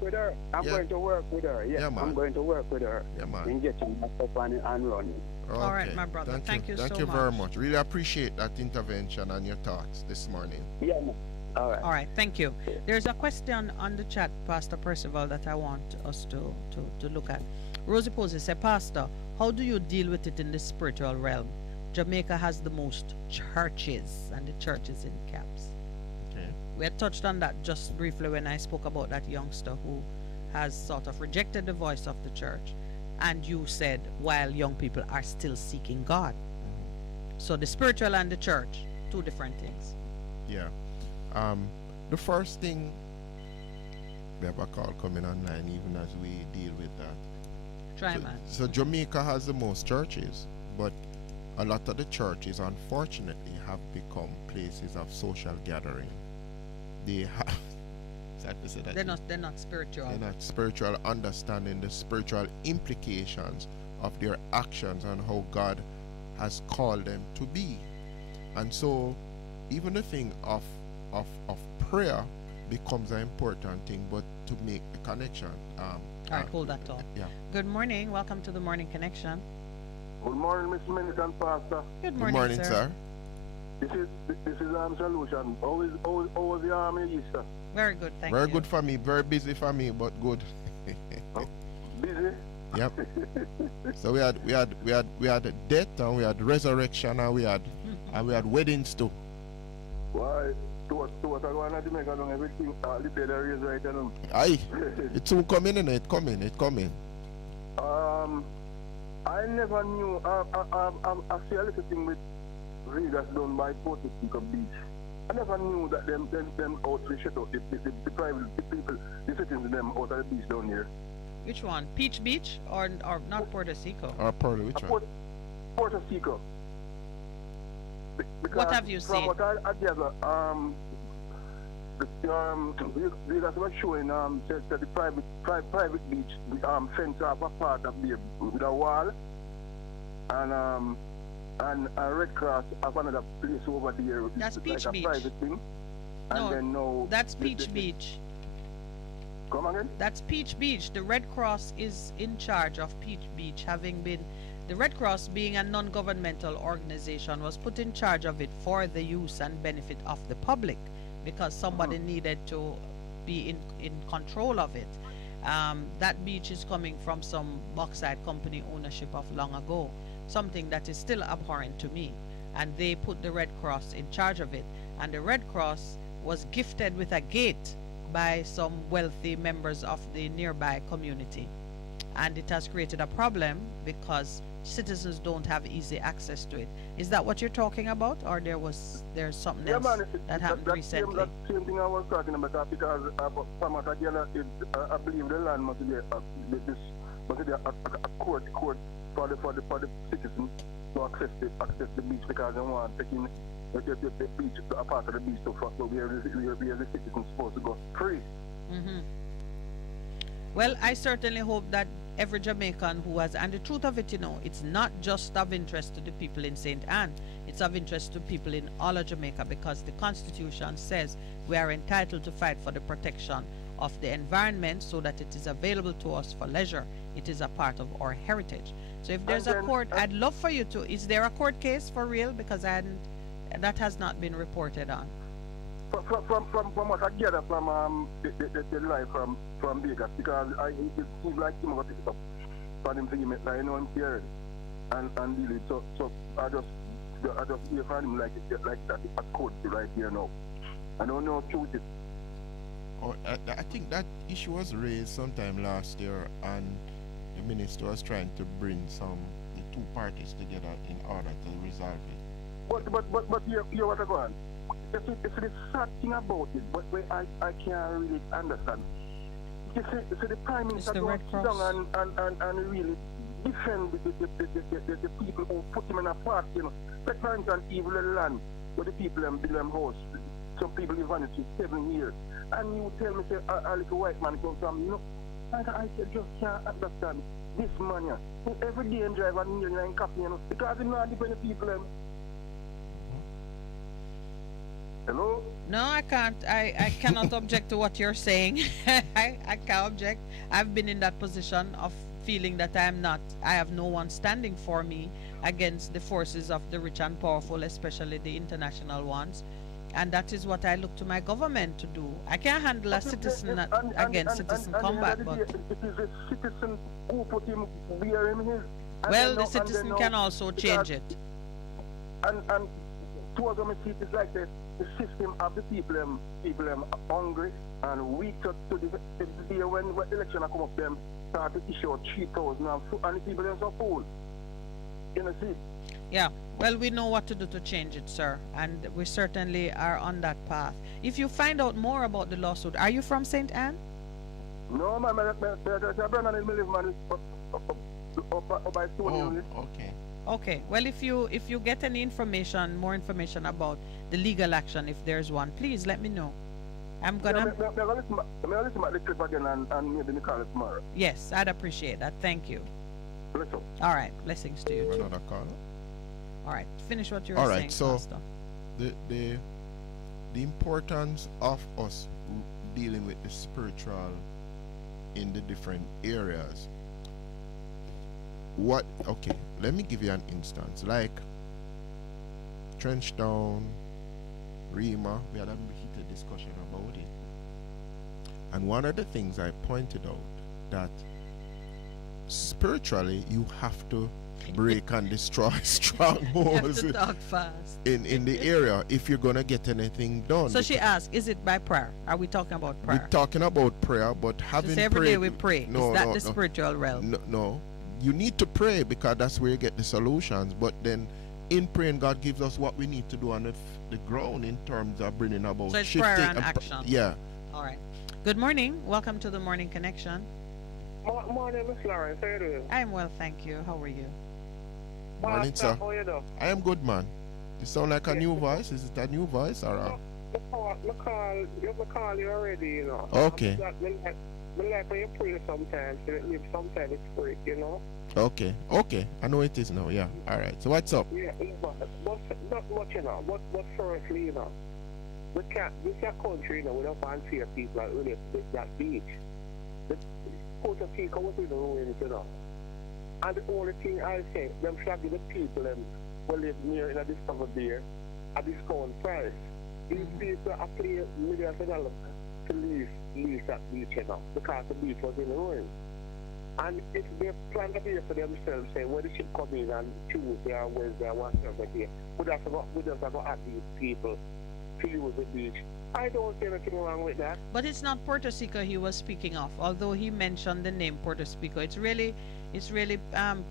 I'm going to work with her. Yeah, I'm going to work with her. Yeah, man. In getting back up and running. Okay. All right, my brother. Thank you so much. Thank you very much. Really appreciate that intervention and your thoughts this morning. Yeah, man. All right, thank you. There's a question on the chat, Pastor Percival, that I want us to look at. Rosie Posey said, Pastor, how do you deal with it in the spiritual realm? Jamaica has the most churches, and the church is in caps. Okay. We had touched on that just briefly when I spoke about that youngster who has sort of rejected the voice of the church. And you said, while young people are still seeking God. So the spiritual and the church, two different things. Yeah. The first thing, we have a call coming online even as we deal with that. Try, man. So Jamaica has the most churches, but a lot of the churches, unfortunately, have become places of social gathering. They have, they're not spiritual. They're not spiritual, understanding the spiritual implications of their actions and how God has called them to be. And so, even the thing of prayer becomes an important thing, but to make the connection. All right, hold that thought. Yeah. Good morning. Welcome to the Morning Connection. Good morning, Mr. Minett and Pastor. Good morning, sir. This is solution. How was the army, Easter? Very good, thank you. Very good for me. Very busy for me, but good. Busy? Yep. So we had death and we had resurrection and we had weddings too. Why? To what I want to Jamaica and everything the pay the raise right now. Aye. It's soon coming in, it coming. I never knew I see a little thing with Vegas done by Percival Beach. I never knew that them out to shut out the private people, the citizens them out of the beach down here. Which one? Peach Beach or not Puerto Rico? Or Pearl, which one? Puerto Rico. What have you seen? From what I gather, Vegas was showing that the private beach fence off a part of the wall and a Red Cross of another place over there. That's Peach like Beach. A private thing. And no, then now that's Peach Beach. Come again? That's Peach Beach. The Red Cross is in charge of Peach Beach, having been the Red Cross, being a non-governmental organization, was put in charge of it for the use and benefit of the public because somebody needed to be in control of it. That beach is coming from some bauxite company ownership of long ago, something that is still abhorrent to me. And they put the Red Cross in charge of it. And the Red Cross was gifted with a gate by some wealthy members of the nearby community. And it has created a problem because citizens don't have easy access to it. Is that what you're talking about, or there's something else that happened recently? That same thing I was talking about, because from what I gather, I believe the land must be a court for the citizens to access the beach, because they want taking the beach, a part of the beach, so where the citizens supposed to go free. Well, I certainly hope that every Jamaican who has, and the truth of it, it's not just of interest to the people in St. Anne, it's of interest to people in all of Jamaica, because the Constitution says we are entitled to fight for the protection of the environment so that it is available to us for leisure. It is a part of our heritage. So if there's a court, I'd love for you to, is there a court case for real? Because that has not been reported on. From what I gather from the live from Vegas, because it seems like him got it up for him to give me, like, I'm here and deal it. So I just hear from him like that a court right here now. I don't know truth it. I think that issue was raised sometime last year, and the minister was trying to bring the two parties together in order to resolve it. But you what I go on. It's the sad thing about it, but I can't really understand. You see the Prime Minister goes down and really defend the people who put him in a part, Like, for instance, evil land where the people build them house. Some people live on it for 7 years. And you tell me, say, a little white man comes from, I just can't understand this man here. Every day and drive and near and coffee, because it's not different people. Hello? No, I can't. I cannot object to what you're saying. I can't object. I've been in that position of feeling that I have no one standing for me against the forces of the rich and powerful, especially the international ones. And that is what I look to my government to do. I can't handle a citizen against citizen combat, but... It is a citizen who put him where him is. Well, the citizen can also change it. And towards them, it is like the system of the people hungry and weak to the day when election come up, them start to issue 3,000 and the people are so full. See? Yeah, well, we know what to do to change it, sir, and we certainly are on that path. If you find out more about the lawsuit, are you from St. Anne? No, my brother in Millie up by Stone. Okay. Okay, well, if you get any more information about the legal action, if there's one, please let me know. I'm gonna... listen to the clip again and maybe me call it tomorrow. Yes, I'd appreciate that. Thank you. Bless you. All right, blessings to you. Another caller. All right, finish what you were saying. All right, so Pastor. the importance of us dealing with the spiritual in the different areas. Okay, let me give you an instance. Like, Trenchtown, Rima, we had a heated discussion about it. And one of the things I pointed out that spiritually you have to break and destroy strongholds You have to talk fast. in the area if you're gonna get anything done. So she asked, is it by prayer? Are we talking about prayer? We're talking about prayer, but having Just every prayed, day we pray. No, Is that no, the no. spiritual realm? No, you need to pray because that's where you get the solutions. But then in praying, God gives us what we need to do on the ground in terms of bringing about So it's shifting prayer and and action. yeah. All right. Good morning. Welcome to the Morning Connection. Morning, Miss Lawrence. How are you doing? I'm well, thank you. How are you? Morning, sir. How you doing? I am good, man. You sound like a new voice. Is it a new voice or a... I call you already, you know. Okay. I like when you pray sometimes. Sometimes it's freak, you know. Okay. I know it is now. Yeah. All right. So what's up? Yeah, but not much, you know. But firstly, you know, this country, you know, we don't fancy people that really that beach. The Puerto Rico was in the ruins, you know. And the only thing I say, them should give the people them will live near in a discovered beer at discount price. These people are paying millions of dollars to leave that beach, you know, because the beach was in the ruins. And if they plan a day for themselves, say, when the ship come in on Tuesday or Wednesday or whatever day, we just have to ask these people to use the beach. I don't see anything wrong with that. But it's not Puerto Rico he was speaking of, although he mentioned the name Puerto Rico. It's really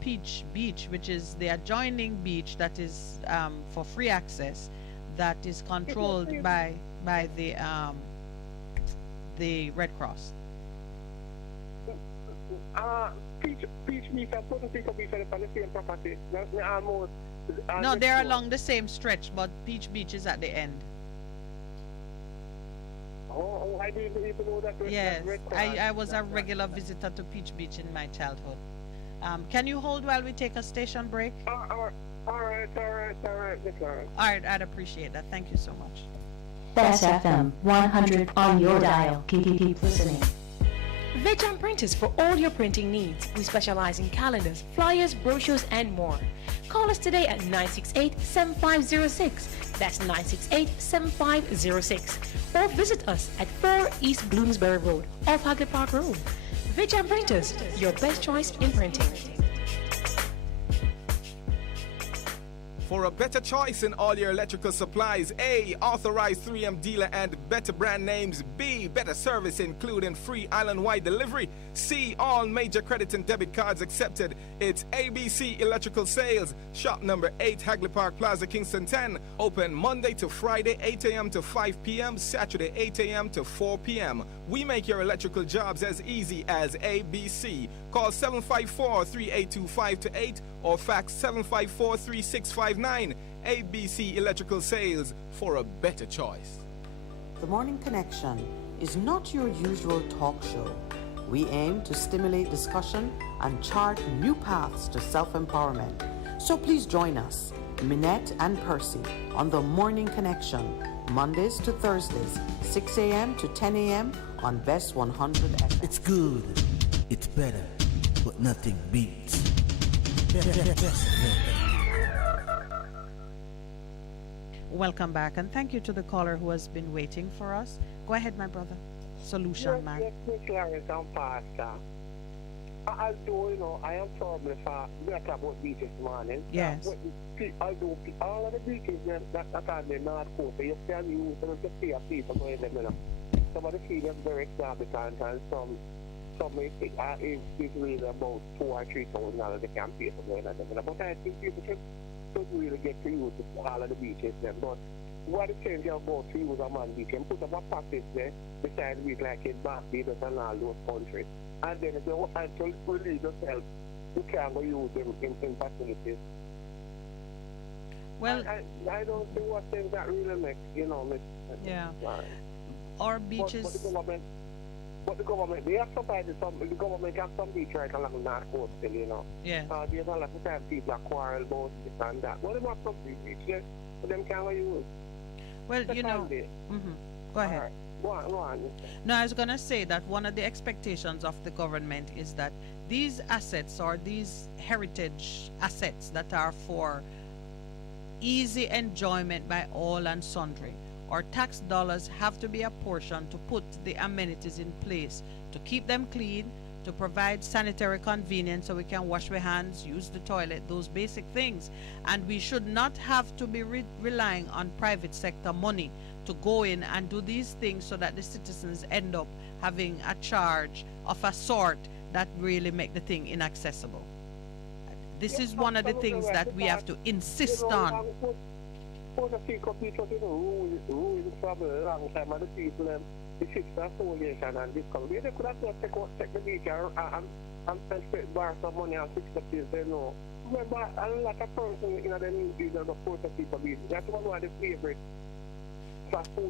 Peach Beach, which is the adjoining beach that is for free access, that is controlled by the Red Cross. Peach Beach and Puerto Rico Beach are on the same property. They're almost. No, they're along the same stretch, but Peach Beach is at the end. Oh, I didn't even know that. Yes, I was a regular visitor to Peach Beach in my childhood. Can you hold while we take a station break? All right. All right, I'd appreciate that. Thank you so much. Bess FM-100 on your dial. Keep listening. Vejan Printers for all your printing needs. We specialize in calendars, flyers, brochures, and more. Call us today at 968-7506. That's 968-7506. Or visit us at 4 East Bloomsbury Road, off Hagley Park Road. Vejan Printers, your best choice in printing. For a better choice in all your electrical supplies, A, authorized 3M dealer and better brand names. B, better service including free island-wide delivery. C, all major credit and debit cards accepted. It's ABC Electrical Sales. Shop number 8, Hagley Park Plaza, Kingston 10. Open Monday to Friday, 8 a.m. to 5 p.m. Saturday, 8 a.m. to 4 p.m. We make your electrical jobs as easy as ABC. Call 754-382-528 or fax 754-3659. ABC Electrical Sales, for a better choice. The Morning Connection is not your usual talk show. We aim to stimulate discussion and chart new paths to self-empowerment. So please join us, Minett and Percy, on The Morning Connection, Mondays to Thursdays, 6 a.m. to 10 a.m. on Bess100 FM. It's good, it's better, but nothing beats. Welcome back, and thank you to the caller who has been waiting for us. Go ahead, my brother. Solution man. Yes, Miss Lawrence and Pastor. Although, you know, I am probably for we are talking about beaches this morning. Yes. Although all of the beaches that are the North Coast, you can use them to pay a fee for going them, you know. Some of the fees are very exorbitant, and some is really about $2,000 or $3,000 they can pay for going them, you know. But I think people should really get to use all of the beaches then. But what is saying about to use a man beach and put up a package there beside beach like in Barbados and all those countries. And then if you want to relieve yourself, you can go use them in facilities. Well, I don't see what things that really makes, you know, yeah. Or beaches. But the government, they have supplied the government have some beach right along the North Coast still, you know. Yeah. There's a lot of times people are quarrel about this and that. What about some beach there? For them can use. Well, you know. Go ahead. Right. Go on. No, I was going to say that one of the expectations of the government is that these assets or these heritage assets that are for easy enjoyment by all and sundry. Our tax dollars have to be apportioned to put the amenities in place, to keep them clean, to provide sanitary convenience so we can wash our hands, use the toilet, those basic things. And we should not have to be relying on private sector money to go in and do these things so that the citizens end up having a charge of a sort that really make the thing inaccessible. This is one of the things that we have to insist on. For the people rules from a long time, and the people, the ships are coalition and this company. They could have just take the beach and spend bar some money and fix the place, they know. Remember, a lot of person in the news are the force of people beach. That's one of the favorite.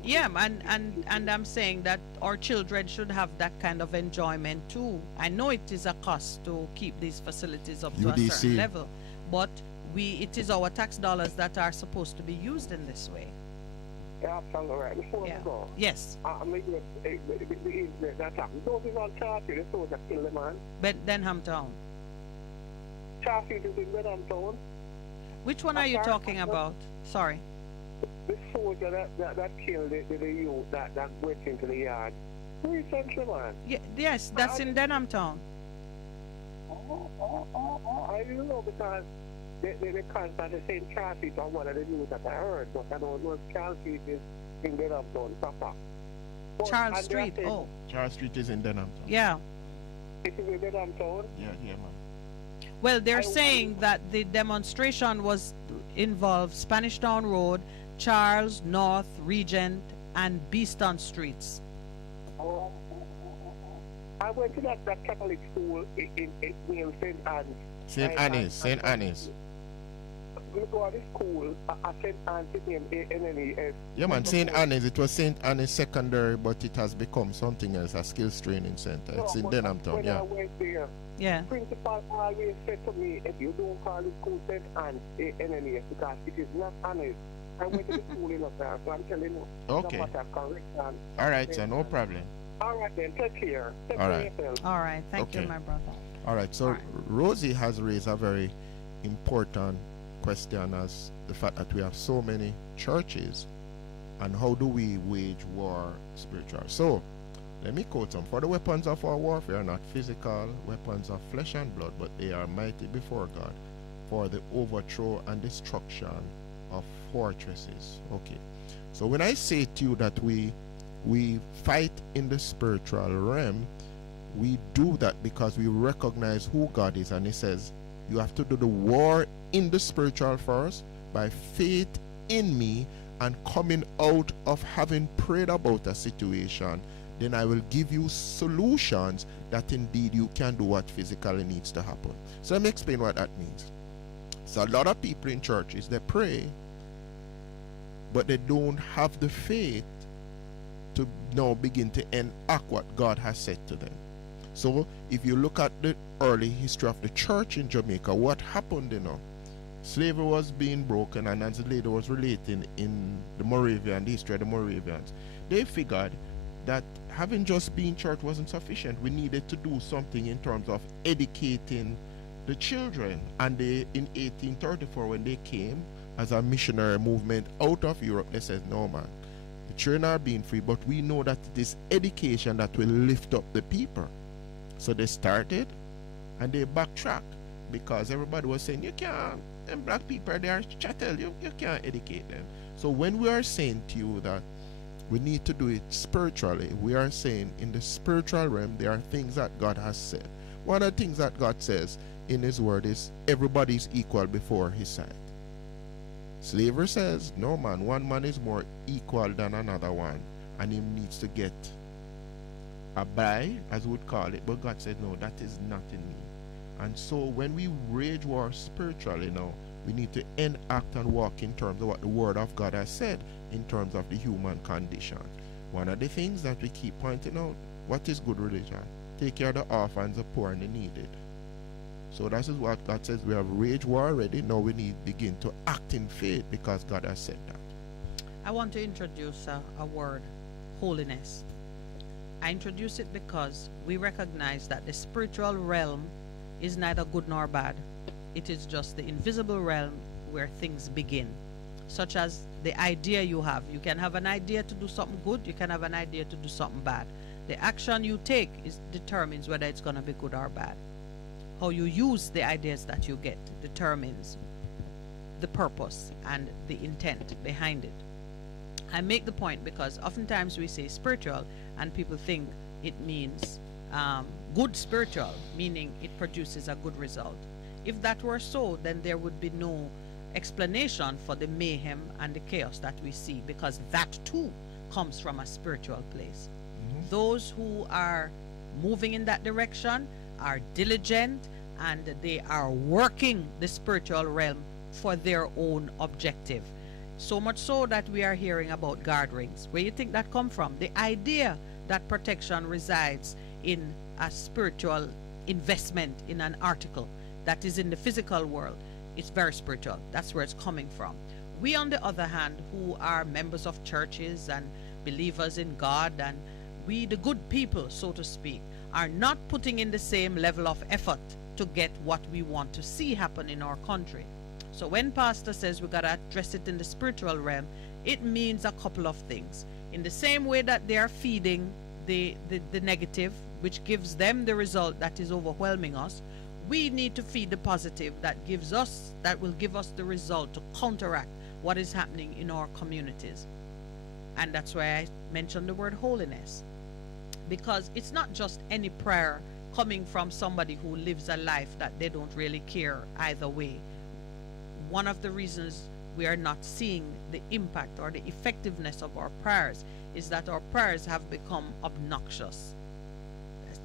Yeah, and I'm saying that our children should have that kind of enjoyment too. I know it is a cost to keep these facilities up to a certain level, but it is our tax dollars that are supposed to be used in this way. Yeah, absolutely right. Before we go. Yes. I mean, that happened. Those is on Charfield, the soldier killed the man. Denham Town. Charfield is in Denham Town. Which one are you talking about? Sorry. The soldier that killed the youth that went into the yard. Recently, man. Yes, that's in Denham Town. I don't know because they constantly saying Charfield on one of the news that I heard, but I don't know if Charfield is in Denham Town proper. Charles Street, Charles Street is in Denham Town. Yeah. It's in Denham Town? Yeah, man. Well, they're saying that the demonstration involved Spanish Town Road, Charles, North, Regent, and Beeston Streets. I went to that Catholic school in St. Anne's. St. Anne's. We go to school at St. Anne's in Yeah, man, St. Anne's. It was St. Anne's Secondary, but it has become something else, a skills training center. It's in Denham Town, when I went there, yeah. Principal always said to me, if you don't call the school St. Anne's NNA, because it is not Anne's. I went to the school in there, so I'm telling you. Okay. All right, so no problem. All right, then. Take care. Take All care right. of yourself. All right. Thank you, my brother. All right. So Rosie has raised a very important question as the fact that we have so many churches and how do we wage war spiritual. So let me quote some. For the weapons of our warfare are not physical weapons of flesh and blood, but they are mighty before God for the overthrow and destruction of fortresses. Okay. So when I say to you that we fight in the spiritual realm, we do that because we recognize who God is, and he says you have to do the war in the spiritual first by faith in me and coming out of having prayed about a situation. Then I will give you solutions that indeed you can do what physically needs to happen. So let me explain what that means. So a lot of people in churches, they pray, but they don't have the faith to now begin to enact what God has said to them. So if you look at the early history of the church in Jamaica, what happened, slavery was being broken, and as the lady was relating in the Moravian, the history of the Moravians, they figured that having just been church wasn't sufficient. We needed to do something in terms of educating the children. And they, in 1834, when they came as a missionary movement out of Europe, they said, no man, the children are being free, but we know that it is education that will lift up the people. So they started and they backtracked because everybody was saying, you can't, and black people, they are chattel, you can't educate them. So when we are saying to you that we need to do it spiritually, we are saying in the spiritual realm there are things that God has said. One of the things that God says in his word is everybody is equal before his sight. Slavery says, no man, one man is more equal than another one, and he needs to get a buy, as we would call it, but God said, no, that is not in me. And so when we wage war spiritually now, we need to enact and walk in terms of what the word of God has said in terms of the human condition. One of the things that we keep pointing out, what is good religion? Take care of the orphans, the poor, and the needed. So that is what God says. We have waged war already. Now we need to begin to act in faith because God has said that. I want to introduce a word, holiness. I introduce it because we recognize that the spiritual realm is neither good nor bad. It is just the invisible realm where things begin. such as the idea you have. You can have an idea to do something good, you can have an idea to do something bad. The action you take determines whether it's going to be good or bad. How you use the ideas that you get determines the purpose and the intent behind it. I make the point because oftentimes we say spiritual and people think it means good spiritual, meaning it produces a good result. If that were so, then there would be no explanation for the mayhem and the chaos that we see, because that too comes from a spiritual place. Those who are moving in that direction are diligent and they are working the spiritual realm for their own objective. So much so that we are hearing about guard rings. Where you think that come from? The idea that protection resides in a spiritual investment in an article that is in the physical world, it's very spiritual. That's where it's coming from. We, on the other hand, who are members of churches and believers in God, and we, the good people, so to speak, are not putting in the same level of effort to get what we want to see happen in our country. So when Pastor says we got to address it in the spiritual realm, it means a couple of things. In the same way that they are feeding the negative, which gives them the result that is overwhelming us, we need to feed the positive that will give us the result to counteract what is happening in our communities. And that's why I mentioned the word holiness, because it's not just any prayer coming from somebody who lives a life that they don't really care either way. One of the reasons we are not seeing the impact or the effectiveness of our prayers is that our prayers have become obnoxious.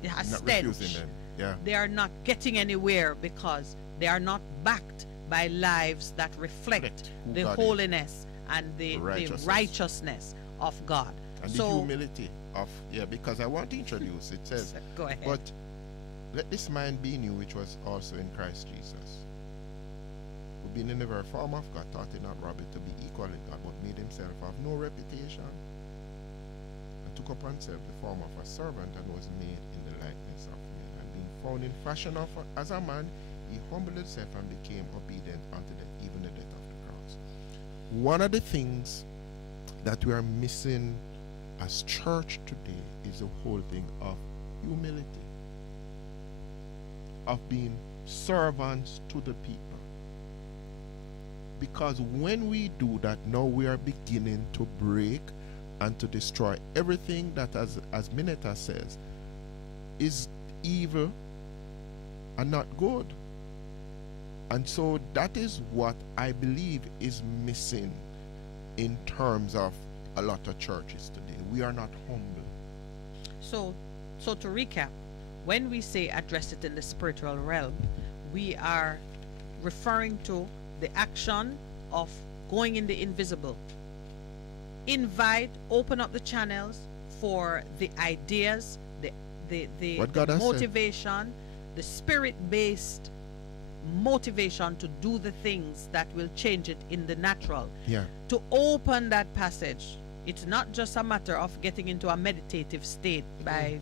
A stench. Yeah. They are not getting anywhere because they are not backed by lives that reflect the holiness and the righteousness of God. And the humility of, because I want to introduce, it says, go ahead. But let this mind be in you, which was also in Christ Jesus, who being in the very form of God, thought it not robbery to be equal with God, but made himself of no reputation, and took upon himself the form of a servant, and was made in the likeness of men. And being found in fashion as a man, he humbled himself and became obedient unto death, even the death of the cross. One of the things that we are missing as church today is the whole thing of humility, of being servants to the people. Because when we do that, now we are beginning to break and to destroy everything that, as Minett says, is evil and not good. And so that is what I believe is missing in terms of a lot of churches today. We are not humble. So to recap, when we say address it in the spiritual realm, we are referring to the action of going in the invisible. Invite, open up the channels for the ideas, the motivation, the spirit-based motivation to do the things that will change it in the natural. Yeah. To open that passage, it's not just a matter of getting into a meditative state by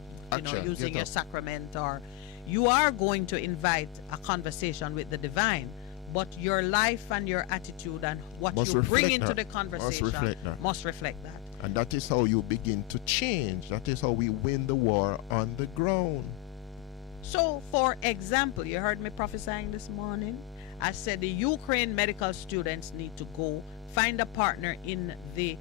using your sacrament, or you are going to invite a conversation with the divine, but your life and your attitude and what you bring into the conversation must reflect that. And that is how you begin to change. That is how we win the war on the ground. So, for example, you heard me prophesying this morning. I said the Ukraine medical students need to go find a partner in the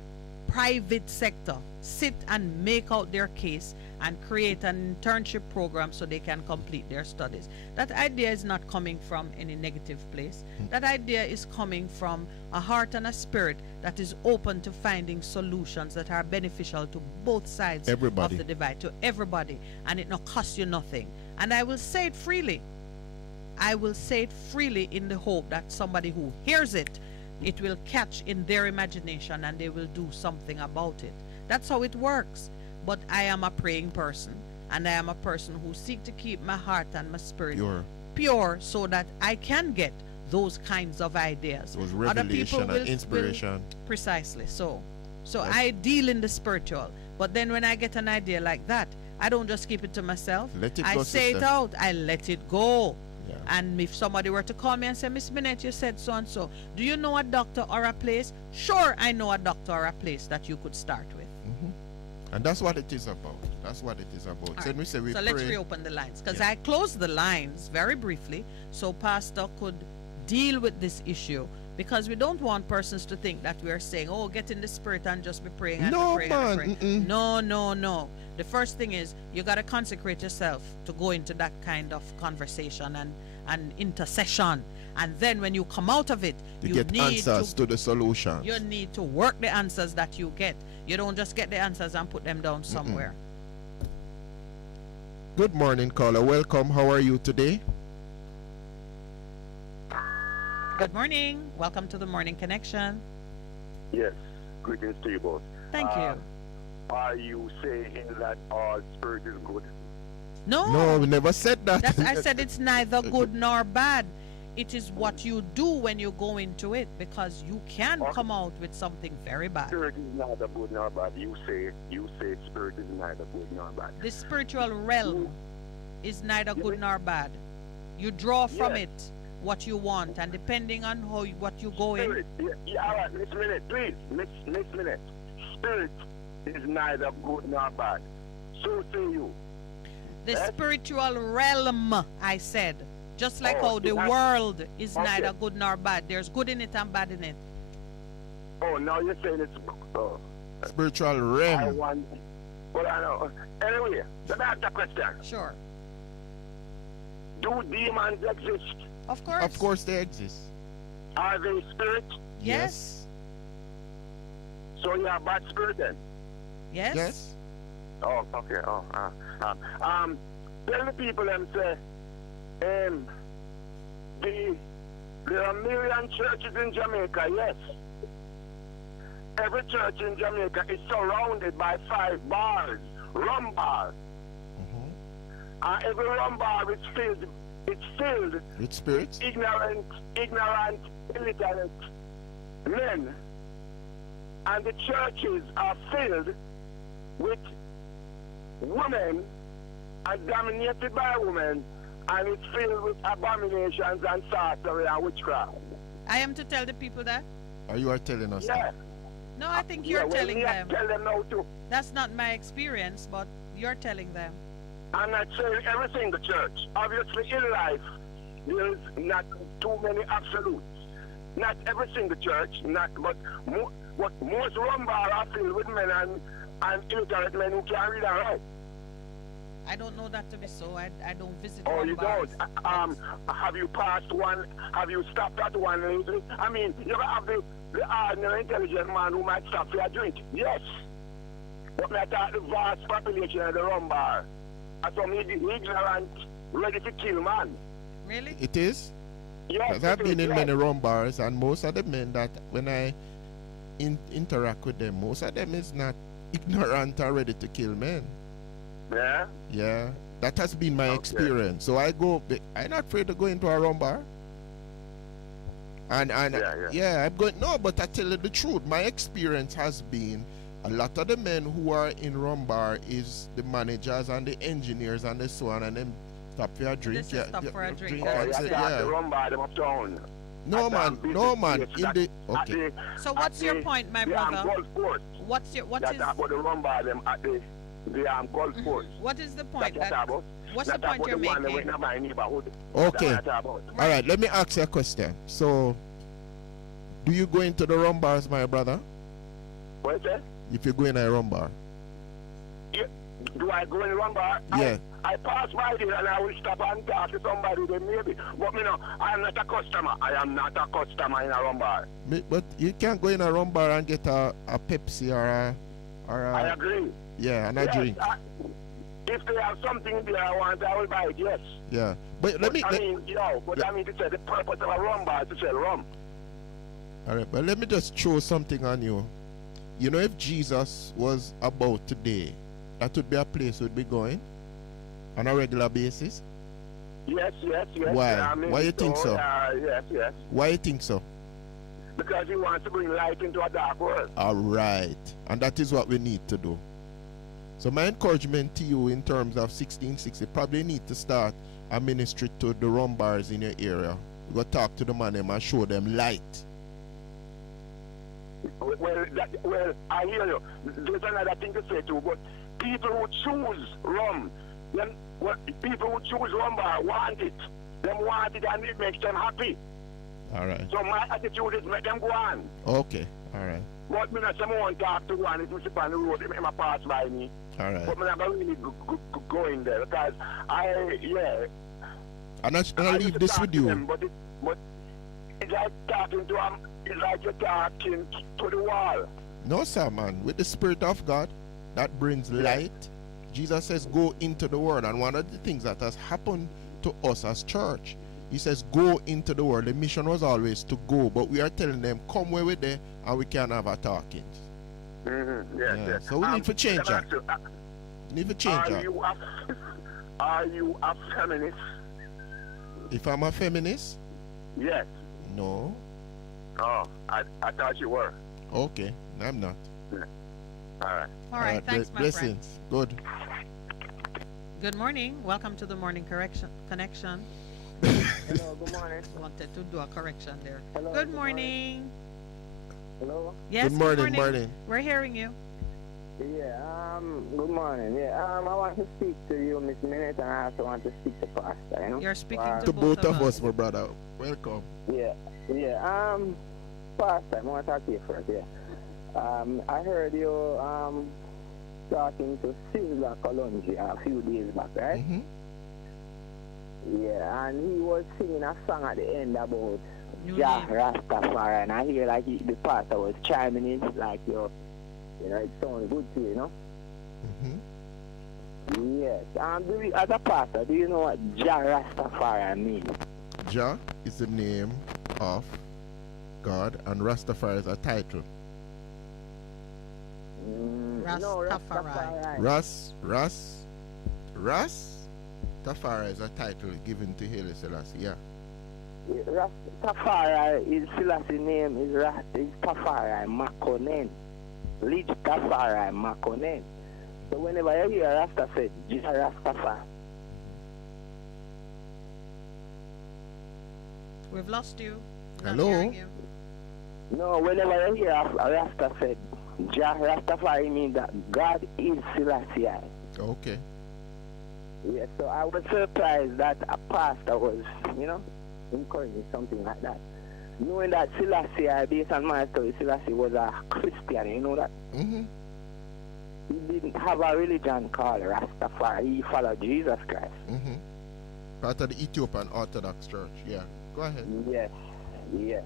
private sector, sit and make out their case and create an internship program so they can complete their studies. That idea is not coming from any negative place. That idea is coming from a heart and a spirit that is open to finding solutions that are beneficial to both sides of the divide, to everybody, and it not cost you nothing. And I will say it freely. I will say it freely in the hope that somebody who hears it, it will catch in their imagination and they will do something about it. That's how it works. But I am a praying person, and I am a person who seeks to keep my heart and my spirit pure so that I can get those kinds of ideas. Those revelation and inspiration. Precisely. So I deal in the spiritual. But then when I get an idea like that, I don't just keep it to myself. Let it I go, say sister. it out. I let it go. And if somebody were to call me and say, Miss Minett, you said so and so, do you know a doctor or a place? Sure, I know a doctor or a place that you could start with. And that's what it is about. That's what it is about. All So, right. we say we So pray. let's reopen the lines, because I closed the lines very briefly so Pastor could deal with this issue, because we don't want persons to think that we are saying, oh, get in the spirit and just be praying and No, be praying man. and praying. No. The first thing is you got to consecrate yourself to go into that kind of conversation and intercession. And then when you come out of it, You you get need answers to the solution. You need to work the answers that you get. You don't just get the answers and put them down somewhere. Good morning, caller. Welcome. How are you today? Good morning. Welcome to the Morning Connection. Yes, greetings to you both. Thank you. Are you saying that all spirit is good? No, we never said that. I said it's neither good nor bad. It is what you do when you go into it, because you can come out with something very bad. Spirit is neither good nor bad. You say spirit is neither good nor bad. The spiritual realm is neither good nor bad. You draw from it what you want, and depending on what you go in. Spirit, all right, Miss Minett, please, Miss Minett. Spirit is neither good nor bad. So say you. The spiritual realm, I said. Just like how the world is neither good nor bad. There's good in it and bad in it. Oh, now you're saying it's spiritual realm. Well, I know. Anyway, let me ask a question. Sure. Do demons exist? Of course. Of course they exist. Are they spirit? Yes. So you are bad spirit then? Yes. Yes. Oh, okay. Tell the people them say, there are a million churches in Jamaica, yes. Every church in Jamaica is surrounded by 5 bars, rum bars. Every rum bar is filled with spirits, ignorant, illiterate men. And the churches are filled with women and dominated by women. And it's filled with abominations and sorcery and witchcraft. I am to tell the people that? Or you are telling us that? No, I think you're telling them. Tell them now too. That's not my experience, but you're telling them. I'm not saying every single church. Obviously, in life, there is not too many absolutes. Not every single church, but most rum bars are filled with men and illiterate men who can't read and write. I don't know that to be so. I don't visit Oh, rum you bars. don't? Have you passed one? Have you stopped at one lately? I mean, you have the ordinary intelligent man who might stop for a drink. Yes. But I thought the vast population of the rum bar are some ignorant, ready to kill man. Really? It is? Yes. Because I've been in many rum bars, and most of the men that when I interact with them, most of them is not ignorant or ready to kill men. Yeah? Yeah. That has been my experience. So I'm not afraid to go into a rum bar. And I'm going, no, but I tell you the truth. My experience has been a lot of the men who are in rum bar is the managers and the engineers and the so on, and them stop for a drink. Stop for a drink. The rum bar them uptown. No man. Okay. So what's your point, my brother? Golf course. What is about the rum bar them at the golf course. What is the point? What's the point you're making? Okay. All right. Let me ask you a question. So, do you go into the rum bars, my brother? What is that? If you go in a rum bar. Yeah. Do I go in a rum bar? Yeah. I pass by there and I will stop and talk to somebody then maybe. But I am not a customer. I am not a customer in a rum bar. But you can't go in a rum bar and get a Pepsi or a I agree. Yeah, and a drink. If they have something there I want, I will buy it, yes. Yeah. But let me I mean to say the purpose of a rum bar is to sell rum. Alright, but let me just throw something on you. You know, if Jesus was about today, that would be a place we'd be going on a regular basis? Yes. Why? I mean, Why you think so? Yes. Why you think so? Because he wants to bring light into a dark world. Alright. And that is what we need to do. So my encouragement to you in terms of 1660, probably need to start a ministry to the rum bars in your area. You go talk to the man them and show them light. Well, I hear you. There's another thing to say too, but people who choose rum, people who choose rum bar want it. Them want it and it makes them happy. All right. So my attitude is make them go on. Okay. All right. But me not someone talk to one if we sit on the road, it might pass by me. All right. But me not really go in there because And I leave this with you. Them, but it's like talking to them. It's like you're talking to the wall. No, sir, man. With the Spirit of God, that brings light. Jesus says, go into the world. And one of the things that has happened to us as church, he says, go into the world. The mission was always to go, but we are telling them, come where we're there, and we can have our talkings. Mm-hmm. Yes. So we need to change that. Need to change that. Are you a feminist? If I'm a feminist? Yes. No. Oh, I thought you were. Okay, I'm not. Yeah. All right. All right, thanks, my blessings. friend. Good. Good morning. Welcome to the Morning Connection. Hello, good morning. Wanted to do a correction there. Hello, good morning. Hello? Yes, good morning. We're hearing you. Yeah, good morning. Yeah, I want to speak to you, Miss Minett, and I also want to speak to Pastor, you know? You're speaking to both of us, my brother. Welcome. Yeah, Pastor, I want to talk to you first, yeah. I heard you talking to Sizzla Kalonji a few days back, right? Mm-hmm. Yeah, and he was singing a song at the end about Jah Rastafari, and I hear like the pastor was chiming in, like you know, it sounds good to you, you know? Mm-hmm. Yes. As a pastor, do you know what Jah Rastafari means? Jah is the name of God, and Rastafari is a title. Rastafari. Rastafari is a title given to Haile Selassie, yeah. Rastafari is Selassie name is Rastafari Makonnen. Lich Tafari Makonnen. So whenever you hear Rasta said, Jah Rastafari. We've lost you. Hello? You. No, whenever you hear Rasta said, Jah Rastafari means that God is Selassie. Okay. Yeah, so I was surprised that a pastor was, you know, encouraging something like that. Knowing that Selassie, based on my story, Selassie was a Christian, you know that? Mm-hmm. He didn't have a religion called Rastafari. He followed Jesus Christ. Mm-hmm. Part of the Ethiopian Orthodox Church, yeah. Go ahead. Yes.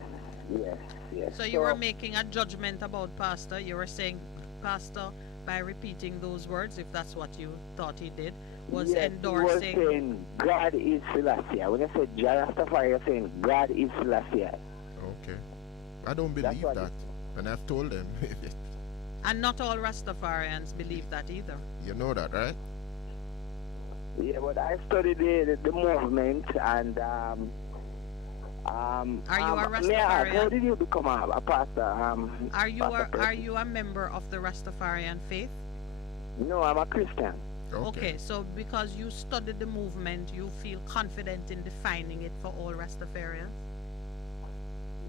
So you were making a judgment about Pastor. You were saying Pastor, by repeating those words, if that's what you thought he did, was endorsing. He was saying God is Selassie. When I said Jah Rastafari, you're saying God is Selassie. Okay. I don't believe that. And I've told them. And not all Rastafarians believe that either. You know that, right? Yeah, but I studied the movement and are you a Rastafarian? How did you become a pastor? Are you a member of the Rastafarian faith? No, I'm a Christian. Okay, so because you studied the movement, you feel confident in defining it for all Rastafarians?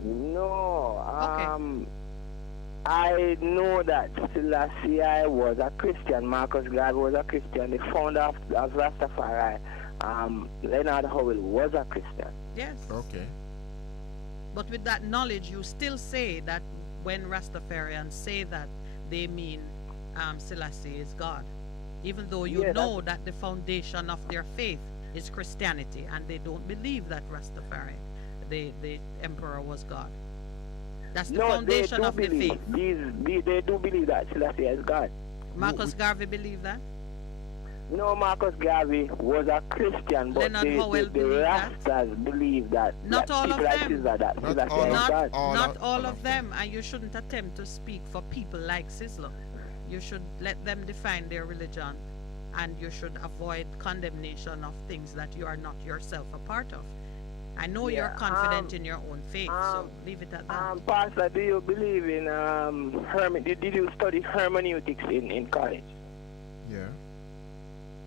No, I know that Selassie was a Christian, Marcus Garvey was a Christian, the founder of Rastafari, Leonard Howell was a Christian. Yes. Okay. But with that knowledge, you still say that when Rastafarians say that, they mean Selassie is God. Even though you know that the foundation of their faith is Christianity, and they don't believe that Rastafari, the emperor, was God. That's the foundation of the faith. They do believe that Selassie is God. Marcus Garvey believed that? No, Marcus Garvey was a Christian, but the Rastas believe that. Not all of them. Not all of them, and you shouldn't attempt to speak for people like Sizzla. You should let them define their religion, and you should avoid condemnation of things that you are not yourself a part of. I know you're confident in your own faith, so leave it at that. Pastor, do you believe in did you study hermeneutics in college? Yeah.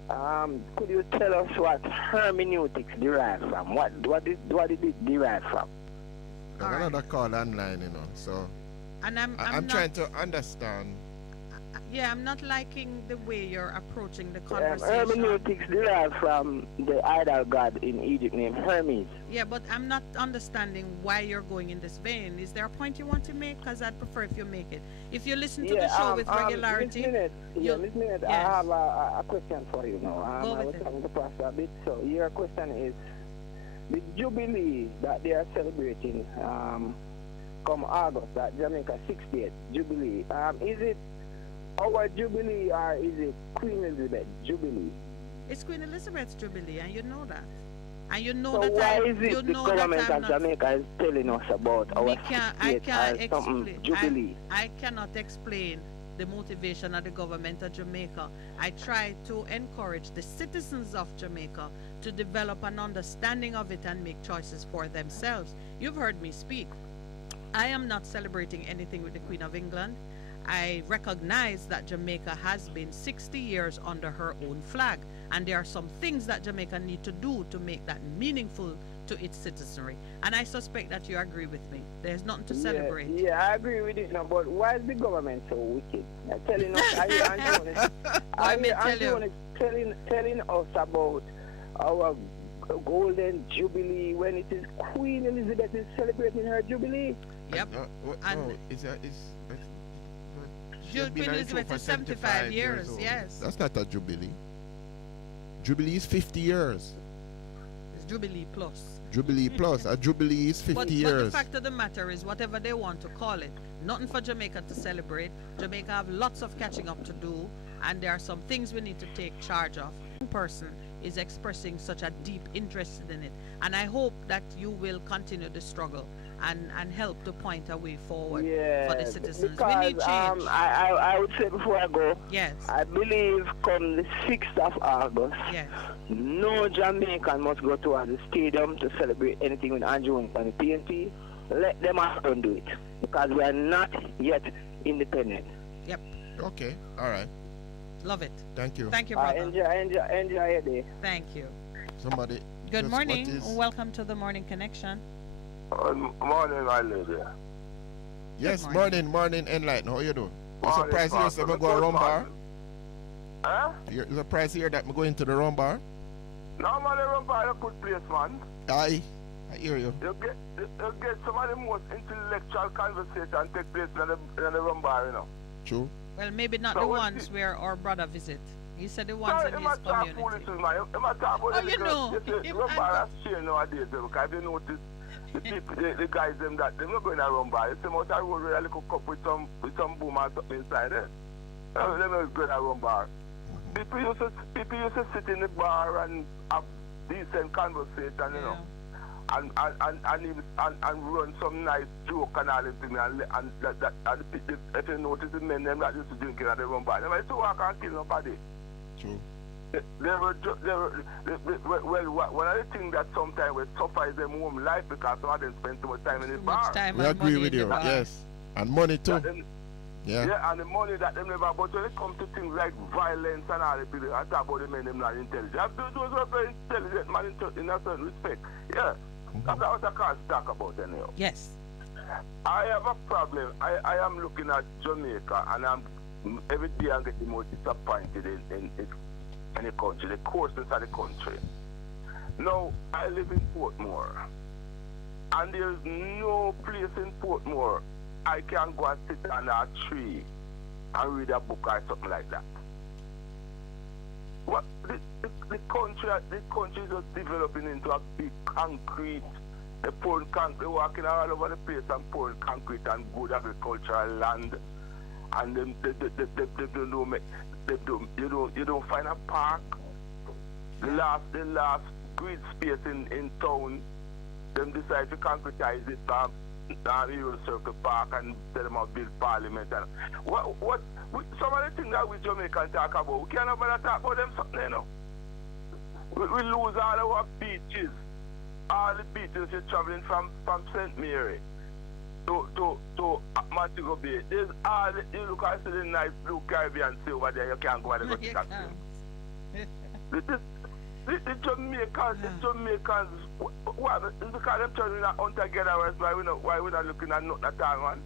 Could you tell us what hermeneutics derived from? What did it derive from? There's another call online, so and I'm trying to understand. Yeah, I'm not liking the way you're approaching the conversation. Hermeneutics derived from the idol god in Egypt named Hermes. Yeah, but I'm not understanding why you're going in this vein. Is there a point you want to make? Because I'd prefer if you make it. If you listen to the show with regularity. Miss Minett, I have a question for you now. I was talking to Pastor a bit. So your question is, the Jubilee that they are celebrating come August, that Jamaica 60th Jubilee, is it our Jubilee or is it Queen Elizabeth Jubilee? It's Queen Elizabeth's Jubilee, and you know that. And you know so that why is it the government of Jamaica is telling us about our 60th Jubilee? I cannot explain the motivation of the government of Jamaica. I try to encourage the citizens of Jamaica to develop an understanding of it and make choices for themselves. You've heard me speak. I am not celebrating anything with the Queen of England. I recognize that Jamaica has been 60 years under her own flag, and there are some things that Jamaica need to do to make that meaningful to its citizenry. And I suspect that you agree with me. There's nothing to celebrate. Yeah, I agree with it now, but why is the government so wicked? Telling us, telling us about our golden jubilee when it is Queen Elizabeth is celebrating her jubilee. Yep. Queen Elizabeth is 75 years, yes. That's not a jubilee. Jubilee is 50 years. It's Jubilee plus. Jubilee plus. A jubilee is 50 years. But the fact of the matter is, whatever they want to call it, nothing for Jamaica to celebrate. Jamaica have lots of catching up to do, and there are some things we need to take charge of. One person is expressing such a deep interest in it, and I hope that you will continue the struggle and help to point a way forward for the citizens. Because, we need change. I would say before I go, yes, I believe come the 6th of August, yes, no Jamaican must go to the stadium to celebrate anything with Andrew and the PNP. Let them don't do it, because we are not yet independent. Yep. Okay, all right. Love it. Thank you. Thank you, brother. Enjoy your day. Thank you. Somebody. Good morning. Welcome to the Morning Connection. Morning, my lady. Yes, morning, Enlighten. How you doing? You surprised here that I'm going to run bar? Huh? You're surprised here that I'm going to the run bar? No, man, the run bar is a good place, man. Aye, I hear you. You get some of the most intellectual conversation take place in the run bar, True. Well, maybe not the ones where our brother visit. He said the ones in his community. You know. The run bar has changed nowadays, because you notice the guys them that they're not going to run bar. It's about a road with a little cup with some boom and something inside it. They're not going to run bar. People used to sit in the bar and have decent conversation, and run some nice joke and all this thing, and if you notice the men them that used to drink at the run bar, they might say, I can't kill nobody. True. Well, one of the things that sometimes will suffer is them home life, because some of them spend too much time in the bar. We agree with you, yes. And money too. Yeah, and the money that them never, but when it comes to things like violence and all the people, I talk about the men them not intelligent. Those are very intelligent man in a certain respect. Yeah. That's what I can't talk about anyhow. Yes. I have a problem. I am looking at Jamaica, and every day I'm getting more disappointed in the country, the courses of the country. Now, I live in Portmore, and there's no place in Portmore I can go and sit under a tree and read a book or something like that. What the country is just developing into a big concrete. They pouring concrete, walking all over the place and pouring concrete and good agricultural land, and them you don't find a park. The last grid space in town, them decide to concretize it down Euro Circle Park and tell them how to build parliament. And what some of the things that we Jamaicans talk about, we can't ever talk about them something, We lose all our beaches. All the beaches you're traveling from St. Mary to Montego Bay. There's all you look at the nice blue Caribbean Sea over there, you can't go and go to that. The Jamaicans, what? Because them turning out together, why we not looking at nothing at all, man?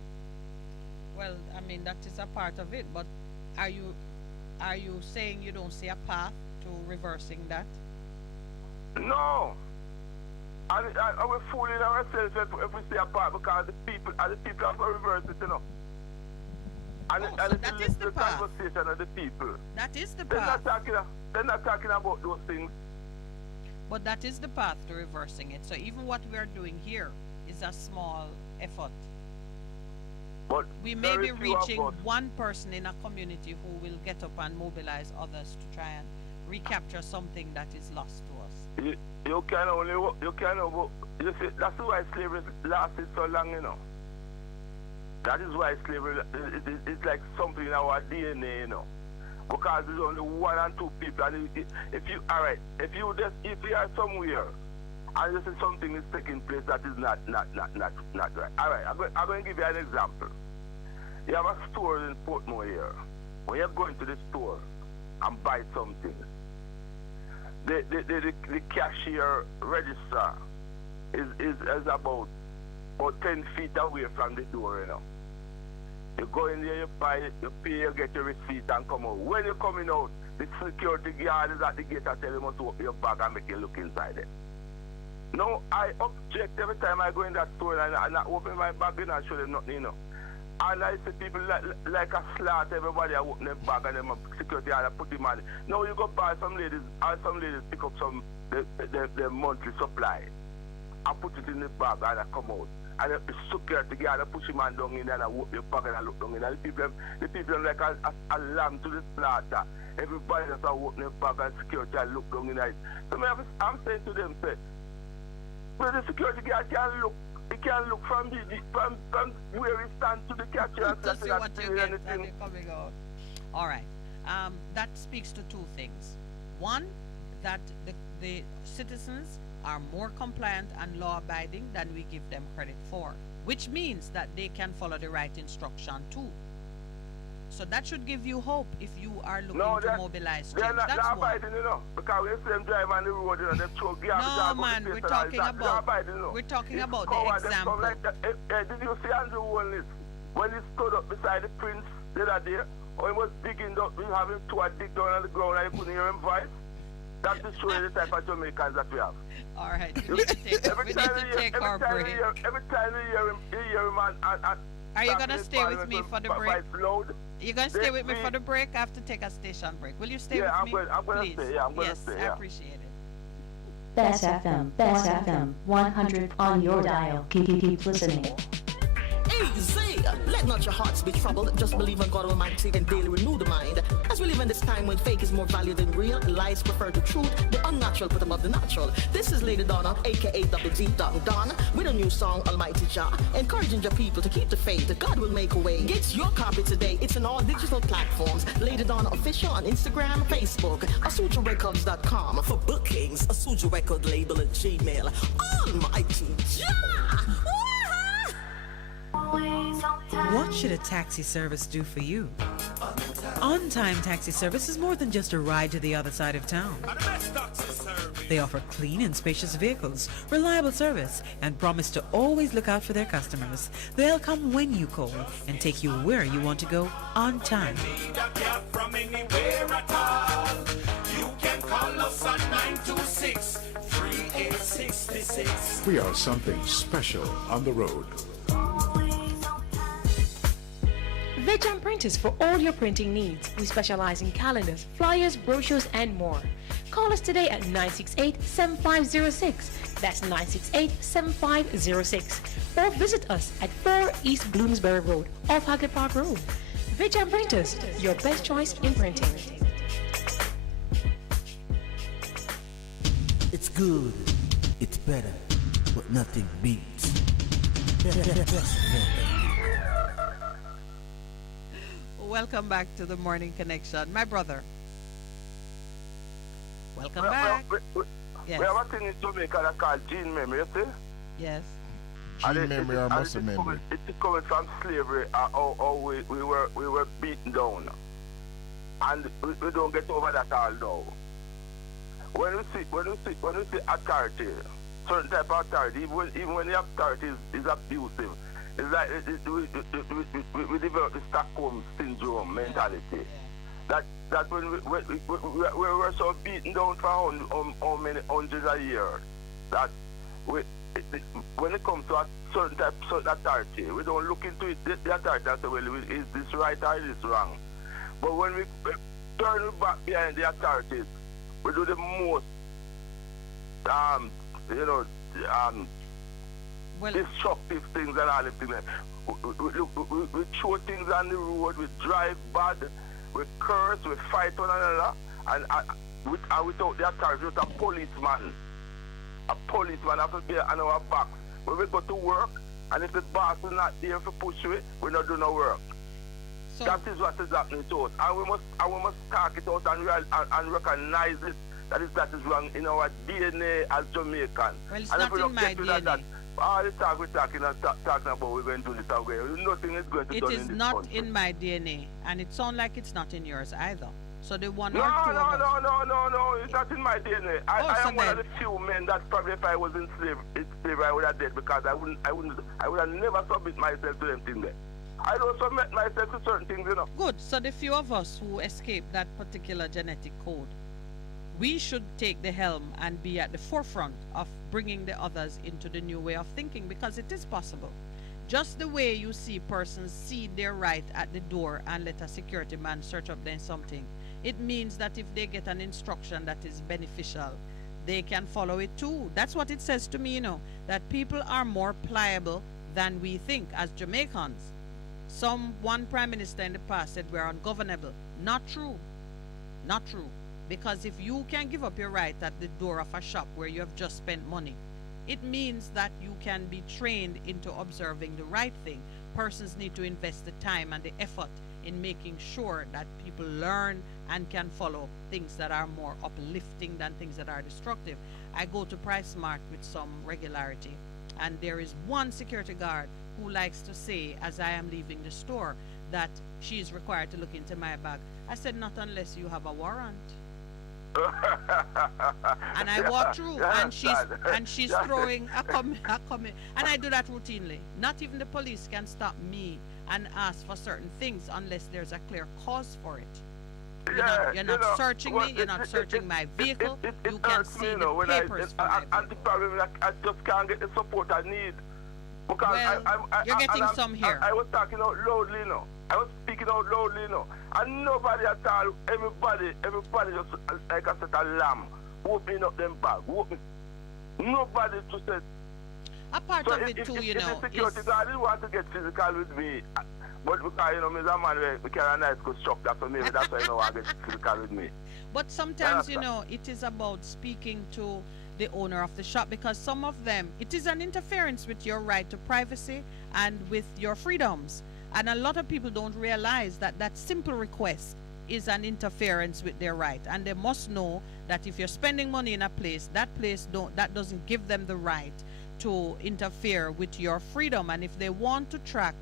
Well, I mean, that is a part of it, but are you saying you don't see a path to reversing that? No. And we're fooling ourselves if we see a path, because the people have to reverse it, you know. And, so that is the path. Conversation of the people. That is the path. They're not talking about those things. But that is the path to reversing it. So even what we are doing here is a small effort. But we may be reaching one person in a community who will get up and mobilize others to try and recapture something that is lost to us. You see, that's why slavery lasted so long, you know. That is why slavery is like something in our DNA, you know. Because there's only one and two people, and if you are somewhere and you see something is taking place that is not right. All right, I'm going to give you an example. You have a store in Portmore here. When you're going to the store and buy something, the cashier register is about 10 feet away from the door, you know. You go in there, you buy, you pay, you get your receipt and come out. When you're coming out, the security guard is at the gate and tell you must open your bag and make you look inside it. Now, I object every time I go in that store and I open my bag and I show them nothing, you know. And I see people like a slot, everybody I open their bag and them security guard put them on. Now you go buy some ladies pick up some their monthly supply and put it in the bag and I come out. And the security guard push him down in there and I open your bag and I look down in there. The people like a lamb to the slaughter. Everybody just open their bag and security and look down in there. So I'm saying to them, say, well, the security guard can look. He can look from where he stands to the catcher to see what you get and you're coming out. All right. That speaks to two things. One, that the citizens are more compliant and law-abiding than we give them credit for, which means that they can follow the right instruction too. So that should give you hope if you are looking to mobilize change. They're not abiding, you know, because we see them drive on the road, you know, them throw garbage. No, man, we're talking about the example. Did you see Andrew Wallace when he stood up beside the prince the other day, or he was digging up, we have him to a dig down on the ground and you couldn't hear him voice? That is showing the type of Jamaicans that we have. All right, we need to take our break. Every time you hear him and are you going to stay with me for the break? You're going to stay with me for the break? I have to take a station break. Will you stay with me? I'm going to stay. Yeah, I'm going to stay. Yes, I appreciate it. Bess FM 100 on your dial. Keep listening. Easy. Let not your hearts be troubled. Just believe on God Almighty and daily renew the mind. As we live in this time when fake is more valued than real, lies prefer the truth, the unnatural put above the natural. This is Lady Donna, aka Double D Donna, with a new song, Almighty Jah, encouraging your people to keep the faith. God will make a way. Get your copy today. It's on all digital platforms. Lady Donna Official on Instagram, Facebook, AsujaRecords.com. For bookings, Asuja Record Label at Gmail. Almighty Jah! What should a taxi service do for you? On-time taxi service is more than just a ride to the other side of town. They offer clean and spacious vehicles, reliable service, and promise to always look out for their customers. They'll come when you call and take you where you want to go on time. We are something special on the road. Veg1 Printers for all your printing needs. We specialize in calendars, flyers, brochures, and more. Call us today at 968-7506. That's 968-7506. Or visit us at 4 East Bloomsbury Road, off Hagley Park Road. Veg1 Printers, your best choice in printing. It's good, it's better, but nothing beats. Welcome back to the Morning Connection. My brother. Welcome back. We have a thing in Jamaica that called gene memory, you see? Yes. Gene memory or muscle memory? It's coming from slavery, how we were beaten down. And we don't get over that all now. when we see authority, certain type of authority, even when the authority is abusive, it's like we develop the Stockholm syndrome mentality. That when we were so beaten down for how many hundreds of years, that when it comes to a certain authority, we don't look into it, the authority and say, well, is this right or is this wrong? But when we turn back behind the authorities, we do the most, destructive things and all the things. We throw things on the road, we drive bad, we curse, we fight one another, and without the authorities, with a policeman has to be on our backs. When we go to work, and if the boss is not there to push it, we not do no work. So that is what is happening to us, and we must talk it out and recognize it. That is wrong in our DNA as Jamaicans. Well, it's not in my DNA. All the talk we're talking about, we're going to do this away. Nothing is going to be done in this country. It is not in my DNA, and it sounds like it's not in yours either. So the one no, or two no, of us. No, it's not in my DNA. I am one of the few men that probably if I was in slavery, I would have dead, because I would have never submit myself to them things there. I don't submit myself to certain things, Good. So the few of us who escaped that particular genetic code, we should take the helm and be at the forefront of bringing the others into the new way of thinking, because it is possible. Just the way you see persons cede their right at the door and let a security man search up then something, it means that if they get an instruction that is beneficial, they can follow it too. That's what it says to me, that people are more pliable than we think as Jamaicans. One prime minister in the past said we're ungovernable. Not true. Not true. Because if you can give up your right at the door of a shop where you have just spent money, it means that you can be trained into observing the right thing. Persons need to invest the time and the effort in making sure that people learn and can follow things that are more uplifting than things that are destructive. I go to PriceSmart with some regularity, and there is one security guard who likes to say, as I am leaving the store, that she is required to look into my bag. I said, not unless you have a warrant. And I walk through, and she's throwing a comment, and I do that routinely. Not even the police can stop me and ask for certain things unless there's a clear cause for it. You're not searching me. You're not searching my vehicle. You can see the papers for my vehicle. And the problem is I just can't get the support I need. Because you're getting some here. I was talking out loudly, I was speaking out loudly, and nobody at all, everybody just like a set of lamb, opening up them bag. Nobody just said. A part of it too, if the security guard didn't want to get physical with me, but because, me as a man, we carry a nice constructor, so maybe that's why I want to get physical with me. But sometimes, it is about speaking to the owner of the shop, because some of them, it is an interference with your right to privacy and with your freedoms. And a lot of people don't realize that that simple request is an interference with their right. And they must know that if you're spending money in a place, that doesn't give them the right to interfere with your freedom. And if they want to track,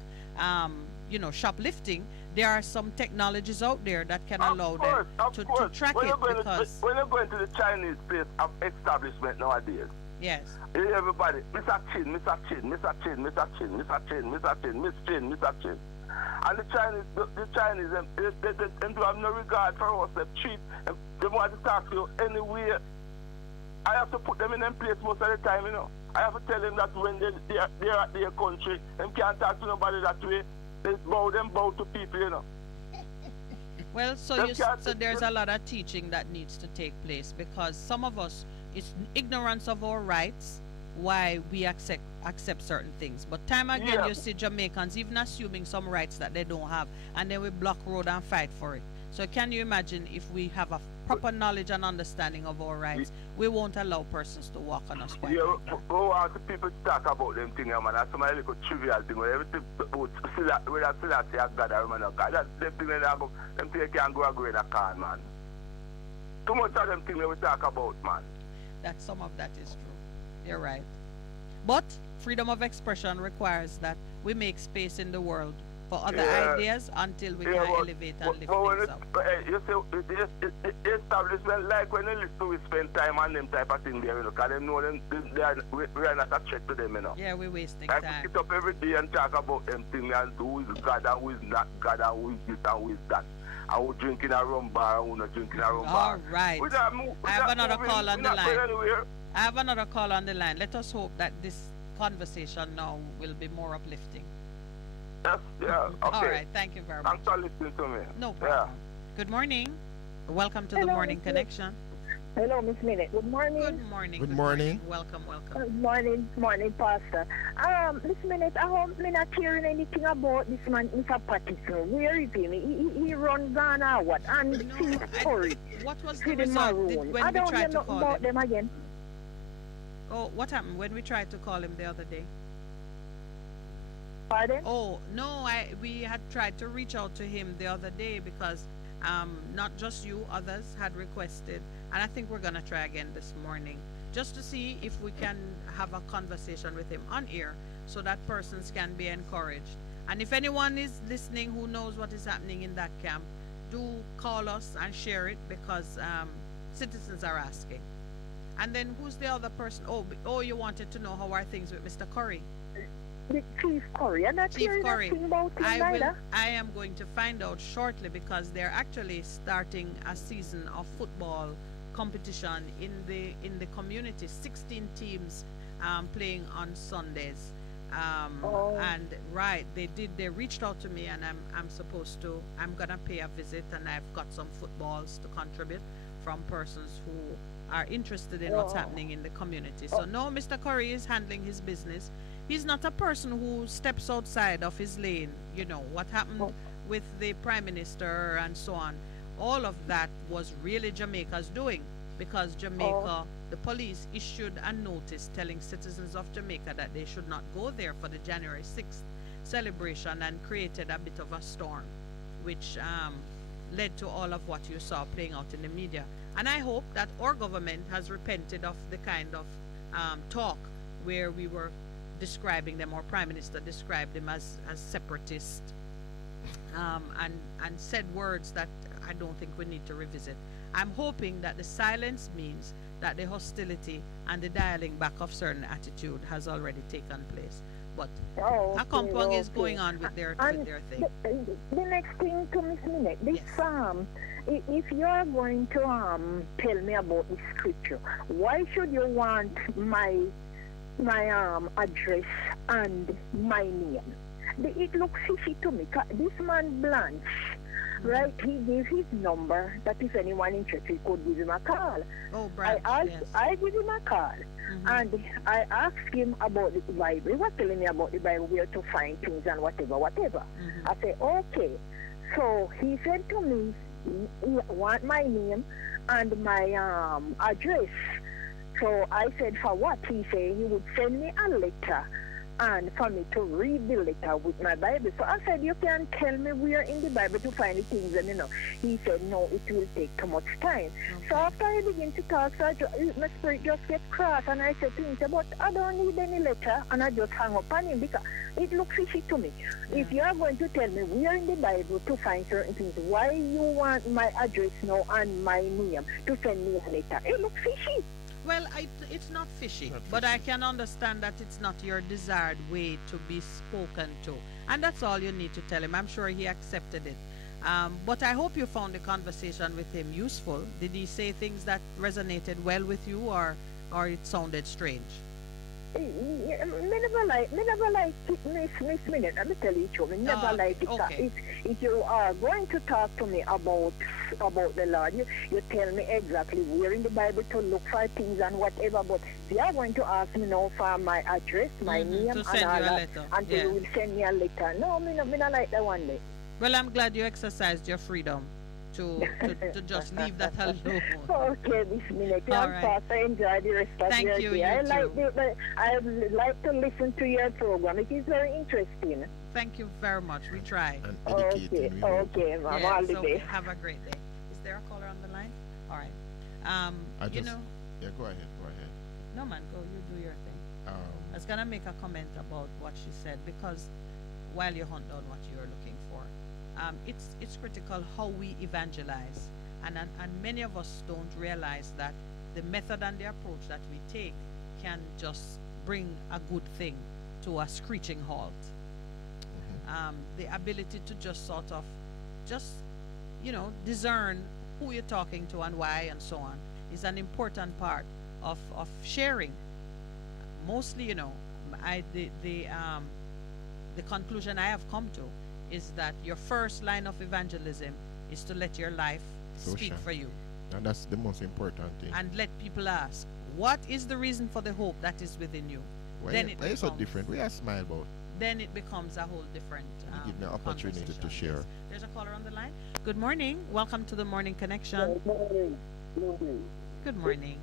shoplifting, there are some technologies out there that can allow them to track it. Because when you go into the Chinese place of establishment nowadays, yes, everybody, Mr. Chin, Mr. Chin, Mr. Chin, Mr. Chin, Mr. Chin, Mr. Chin, Miss Chin, Mr. Chin. And the Chinese, they do have no regard for us. They treat, they want to talk to you anywhere. I have to put them in them place most of the time, I have to tell them that when they're at their country, they can't talk to nobody that way. They bow to people, Well, so there's a lot of teaching that needs to take place, because some of us, it's ignorance of our rights why we accept certain things. But time again, you see Jamaicans even assuming some rights that they don't have, and then we block road and fight for it. So can you imagine if we have a proper knowledge and understanding of our rights, we won't allow persons to walk on us. Go out to people to talk about them things, man. That's some little trivial thing. Everything about whether Selassie has God or man of God. That's them things them things can go and go in a car, man. Too much of them things we talk about, man. That some of that is true. You're right. But freedom of expression requires that we make space in the world for other ideas until we can elevate and lift things up. You see, the establishment, like when you listen, we spend time on them type of thing there, because they know we are not a threat to them, Yeah, we're wasting time. time. Pick up every day and talk about them things and who is God and who is not God and who is this and who is that. And who drinking a rum bar and who not drinking a rum bar. All right. I have another call on the line. I have another call on the line. Let us hope that this conversation now will be more uplifting. Yes, yeah, okay. All right, thank you very much. Thanks for listening to me. No problem. Good morning. Welcome to the Morning Connection. Hello, Miss Minett. Good morning. Good morning. Good morning. Welcome. Good morning, Pastor. Miss Minett, I hope me not hearing anything about this man, Mr. Patterson. Where is he? He runs on or what? And he's sorry. What was the result when we tried to call about them again. Oh, what happened when we tried to call him the other day? Pardon? Oh, no, we had tried to reach out to him the other day because not just you, others had requested, and I think we're going to try again this morning just to see if we can have a conversation with him on air so that persons can be encouraged. And if anyone is listening who knows what is happening in that camp, do call us and share it, because citizens are asking. And then who's the other person? Oh, you wanted to know how are things with Mr. Curry? The Chief Curry. I'm not hearing nothing about him either. I am going to find out shortly, because they're actually starting a season of football competition in the community. 16 teams playing on Sundays. And they reached out to me, and I'm gonna pay a visit, and I've got some footballs to contribute from persons who are interested in what's happening in the community. So no, Mr. Curry is handling his business. He's not a person who steps outside of his lane. You know what happened with the Prime Minister and so on. All of that was really Jamaica's doing, because Jamaica, the police issued a notice telling citizens of Jamaica that they should not go there for the January 6th celebration, and created a bit of a storm, which led to all of what you saw playing out in the media. And I hope that our government has repented of the kind of talk where we were describing them, or Prime Minister described them as separatist, and said words that I don't think we need to revisit. I'm hoping that the silence means that the hostility and the dialing back of certain attitude has already taken place. But Akampong is going on with their thing. The next thing to Miss Minett, this if you are going to tell me about the scripture, why should you want my address and my name? It looks fishy to me. This man Blanche, right? He gave his number that if anyone interested could give him a call. Oh, Blanche, I give him a call, and I asked him about the Bible. He was telling me about the Bible, where to find things and whatever. I said, okay. So he said to me, he want my name and my address. So I said, for what? He said he would send me a letter, and for me to read the letter with my Bible. So I said, you can tell me where in the Bible to find the things, and he said, no, it will take too much time. So after I begin to talk, my spirit just get cross, and I said to him, but I don't need any letter, and I just hang up on him, because it looks fishy to me. If you are going to tell me where in the Bible to find certain things, why you want my address now and my name to send me a letter? It looks fishy. Well, it's not fishy, but I can understand that it's not your desired way to be spoken to. And that's all you need to tell him. I'm sure he accepted it. But I hope you found the conversation with him useful. Did he say things that resonated well with you, or it sounded strange? Me never like Miss Minett. Let me tell you, never like it. Okay. If you are going to talk to me about the Lord, you tell me exactly where in the Bible to look for things and whatever. But if you are going to ask me now for my address, my name, and all that, and you will send me a letter. No, me not like that one day. Well, I'm glad you exercised your freedom to just leave that alone. Okay, Miss Minett. I'm fast. I enjoy the rest of your day. I like to listen to your program. It is very interesting. Thank you very much. We try. Okay, ma'am. All the best. Have a great day. Is there a caller on the line? All right. Yeah, go ahead. No, man, go. You do your thing. I was gonna make a comment about what she said, because while you hunt down what you're looking for. It's critical how we evangelize, and many of us don't realize that the method and the approach that we take can just bring a good thing to a screeching halt. The ability to just sort of discern who you're talking to and why and so on is an important part of sharing. Mostly, the conclusion I have come to is that your first line of evangelism is to let your life speak for you. And that's the most important thing. And let people ask, what is the reason for the hope that is within you? Why is so different? We are smile about. Then it becomes a whole different give me an opportunity to share. There's a caller on the line. Good morning. Welcome to the Morning Connection. Good morning. Good morning.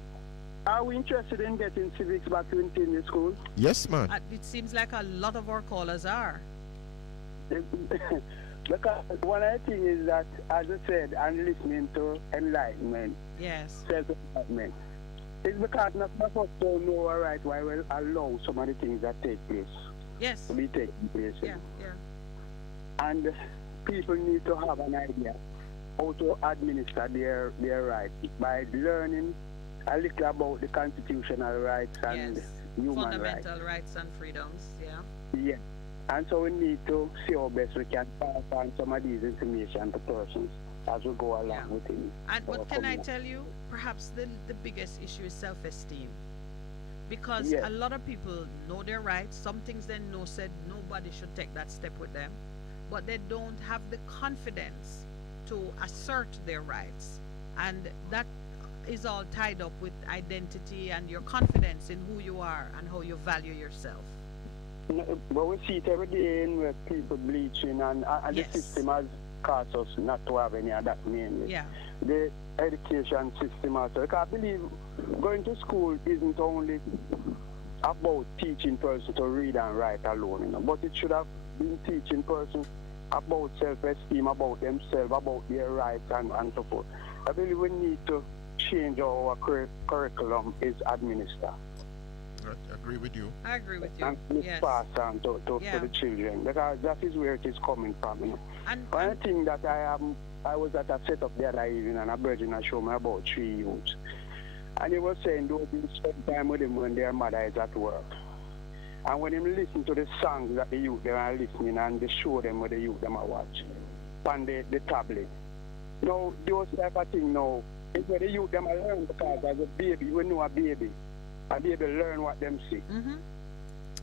Are we interested in getting civics back in the school? Yes, man. It seems like a lot of our callers are. Because one of the things is that, as I said, I'm listening to enlightenment. Yes. Self-enlightenment. It's because none of us don't know why we allow some of the things that take place. Yes. To be taking place. Yeah. And people need to have an idea how to administer their rights by learning a little about the constitutional rights and human fundamental rights and freedoms. Yeah. And so we need to see how best we can pass on some of these information to persons as we go along with it. But can I tell you, perhaps the biggest issue is self-esteem. Because a lot of people know their rights. Some things they know said nobody should take that step with them. But they don't have the confidence to assert their rights. And that is all tied up with identity and your confidence in who you are and how you value yourself. But we see it every day in where people bleaching and the system has caused us not to have any of that mainly. Yeah. The education system also. Because I believe going to school isn't only about teaching persons to read and write alone, but it should have been teaching persons about self-esteem, about themselves, about their rights and so forth. I believe we need to change our curriculum is administered. I agree with you. I agree with you. And it's passed on to the children, because that is where it is coming from. One thing that I was at a setup the other evening, and a virgin showed me about 3 youths. And he was saying they'll spend time with him when their mother is at work. And when him listen to the songs that the youth they are listening, and they show them what the youth them are watching on the tablet. Now, those type of thing now, it's where the youth them are learn, because as a baby, we know a baby learn what them see.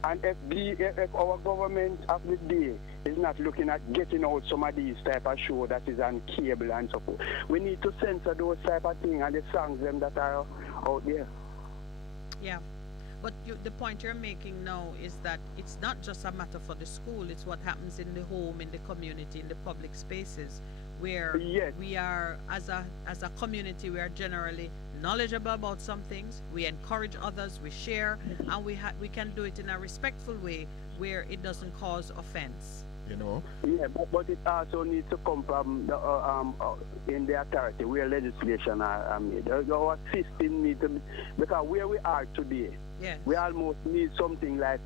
And if our government of the day is not looking at getting out some of these type of show that is on cable and so forth, we need to censor those type of things and the songs them that are out there. Yeah. But the point you're making now is that it's not just a matter for the school, it's what happens in the home, in the community, in the public spaces, where we are, as a community, we are generally knowledgeable about some things, we encourage others, we share, and we can do it in a respectful way where it doesn't cause offense. Yeah, but it also needs to come from the, in the authority where legislation are made. Our system needs to be, because where we are today, we almost need something like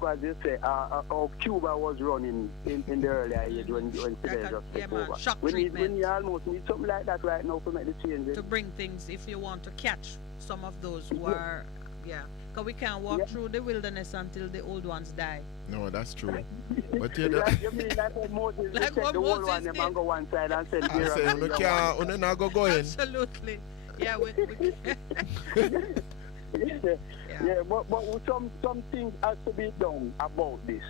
what they say, how Cuba was running in the earlier age when Fidel just took over. We almost need something like that right now to make the change. To bring things, if you want to catch some of those who are, because we can't walk through the wilderness until the old ones die. No, that's true. But you mean like when Moses take the old one and go one side and said, I say, you can't go in. Absolutely. Yeah, we but some things has to be done about this,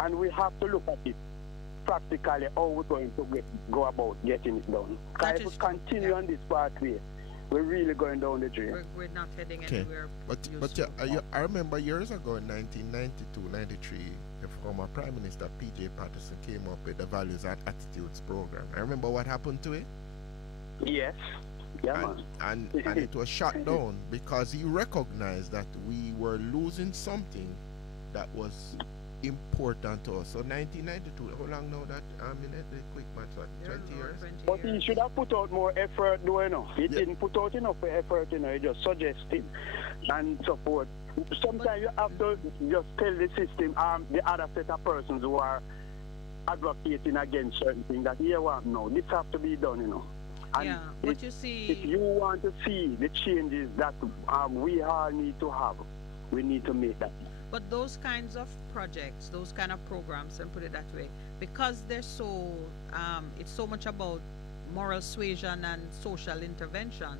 and we have to look at it practically how we're going to go about getting it done. Because if we continue on this pathway, we're really going down the drain. We're not heading anywhere. But I remember years ago in 1992-93, the former Prime Minister P.J. came up with the Values and Attitudes program. I remember what happened to it. Yes. Yeah, and it was shut down because he recognized that we were losing something that was important to us. So 1992, how long now that, Minett, the quick match, what, 20 years? But he should have put out more effort, though, you know. He didn't put out enough effort, you know. He just suggested and support. Sometimes you have to just tell the system, the other set of persons who are advocating against certain things that here want no. This has to be done, you know. And but you see, if you want to see the changes that we all need to have, we need to make that. But those kinds of projects, those kind of programs, and put it that way, because they're so, it's so much about moral suasion and social intervention,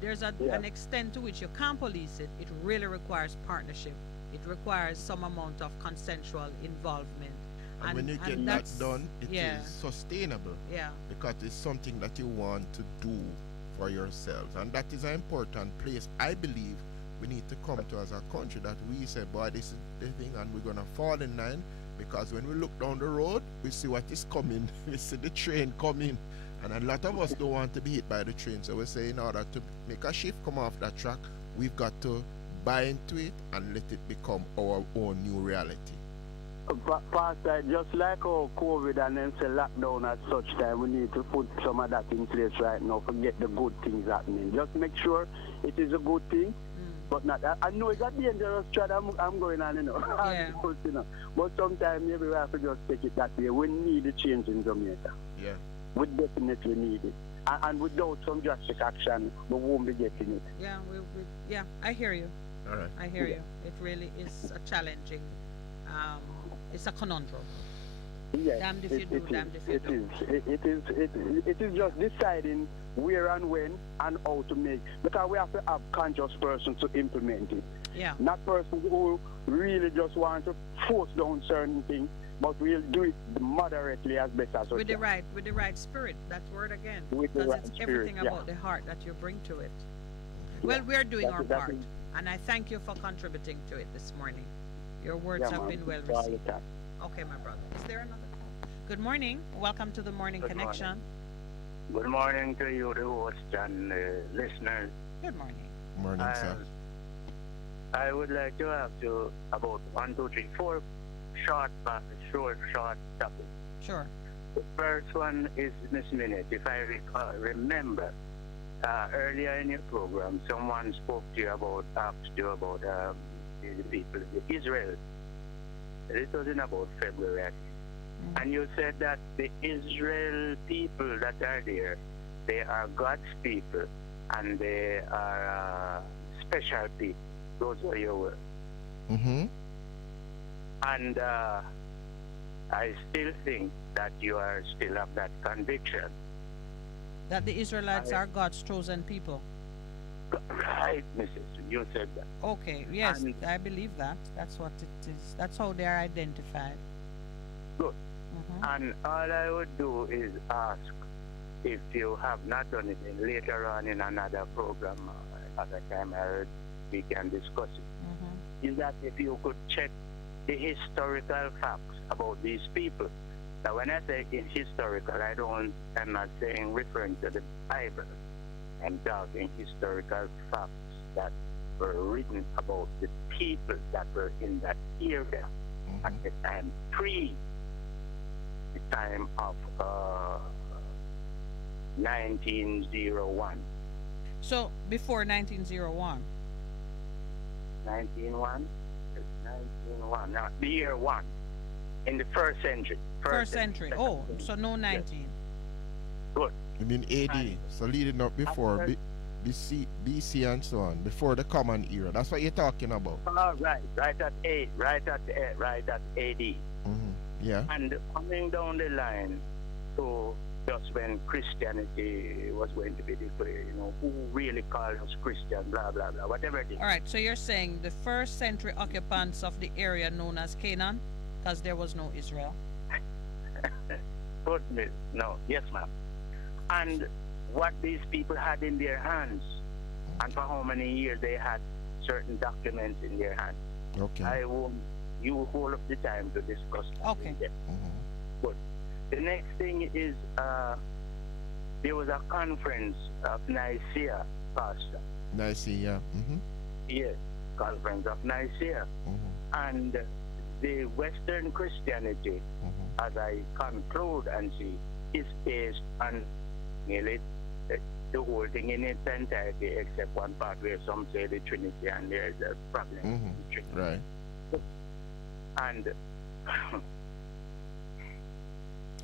there's an extent to which you can't police it. It really requires partnership. It requires some amount of consensual involvement. And when you get that done, it is sustainable. Yeah. Because it's something that you want to do for yourselves. And that is an important place, I believe, we need to come to as a country, that we say, boy, this is the thing, and we're going to fall in line, because when we look down the road, we see what is coming. We see the train coming, and a lot of us don't want to be hit by the train. So we say, in order to make a shift come off that track, we've got to buy into it and let it become our own new reality. Pastor, just like how COVID and then say lockdown at such time, we need to put some of that in place right now, forget the good things happening. Just make sure it is a good thing, but not. I know it's a dangerous track I'm going on, you know. You know. But sometimes maybe we have to just take it that way. We need a change in Jamaica. Yeah. We definitely need it. And without some drastic action, we won't be getting it. Yeah, I hear you. All right. I hear you. It really is a challenging, it's a conundrum. Yes, Damned if you do, damned if you don't. It is just deciding where and when and how to make, because we have to have conscious persons to implement it. Yeah. Not persons who really just want to force down certain things, but we'll do it moderately as best as we can. With the right spirit, that word again. With because the right it's spirit, everything about the heart that you bring to it. Well, we're doing our part, and I thank you for contributing to it this morning. Your words have been well received. Okay, my brother. Is there another call? Good morning. Welcome to the Morning Connection. Good morning to you, the host and listeners. Good morning. Morning, sir. I would like to ask you about 1, 2, 3, 4 short topics. Sure. The first one is Miss Minett. If I remember, earlier in your program, someone spoke to you about, asked you about the people, Israel. It was in about February. And you said that the Israel people that are there, they are God's people, and they are special people. Those were your words. Mm-hmm. And I still think that you are still of that conviction. That the Israelites are God's chosen people. Right, Mrs. You said that. Okay, yes, and I believe that. That's what it is. That's how they are identified. Good. And all I would do is ask, if you have not done it, and later on in another program, other time we can discuss it, is that if you could check the historical facts about these people. Now, when I say historical, I'm not saying referring to the Bible. I'm talking historical facts that were written about the people that were in that area at the time, the time of 1901. So before 1901? 1901? Now, the year 1, in the first century. First century. Oh, so no 19. Yes. Good. You mean AD, so leading up before BC and so on, before the common era. That's what you're talking about. Right at AD. Yeah. And coming down the line to just when Christianity was going to be declared, who really called us Christian, blah, blah, blah, whatever it is. All right, so you're saying the first century occupants of the area known as Canaan, because there was no Israel? No, yes, ma'am. And what these people had in their hands, and for how many years they had certain documents in their hands. Okay. I won't use all of the time to discuss that. Okay. Good. The next thing is there was a conference of Nicaea, Pastor. Nicaea, Yes, conference of Nicaea. And the Western Christianity, as I conclude and see, is based on nearly the whole thing in its entirety, except one part where some say the Trinity, and there's a problem with the Trinity. Right.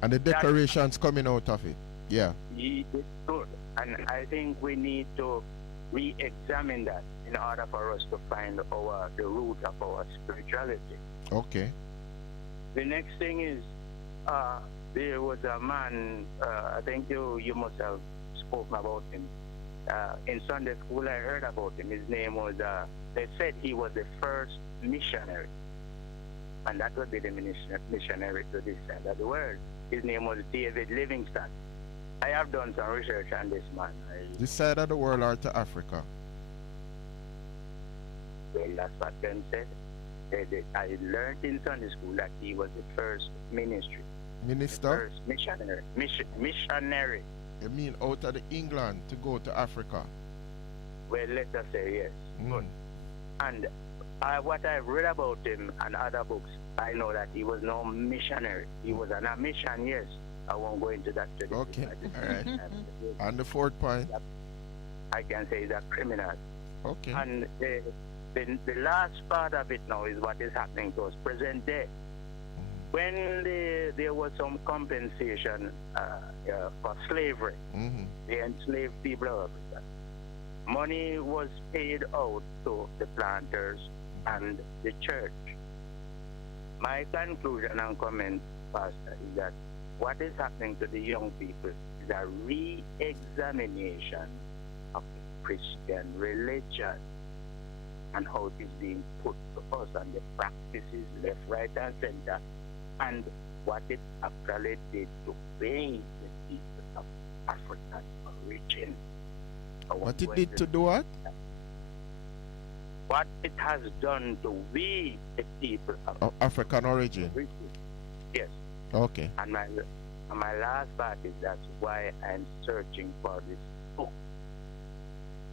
And the decorations coming out of it. Yeah. It's good. And I think we need to re-examine that in order for us to find the root of our spirituality. Okay. The next thing is, there was a man, I think you must have spoken about him. In Sunday school, I heard about him. His name was, they said he was the first missionary. And that would be the missionary to this side of the world. His name was David Livingstone. I have done some research on this man. This side of the world or to Africa? Well, that's what them said. I learned in Sunday school that he was the first minister. Minister? First missionary. Missionary. You mean out of England to go to Africa? Well, let us say yes. Good. And what I've read about him and other books, I know that he was no missionary. He was on a mission, yes. I won't go into that today. Okay, all right. And the fourth point? I can say he's a criminal. Okay. And the last part of it now is what is happening to us present day. When there was some compensation for slavery, the enslaved people of Africa, money was paid out to the planters and the church. My conclusion and comment, Pastor, is that what is happening to the young people is a re-examination of the Christian religion and how it is being put to us and the practices left, right, and center, and what it actually did to bring the people of African origin. What it did to do what? What it has done to we, the people of African origin. Yes. Okay. And my last part is that's why I'm searching for this book.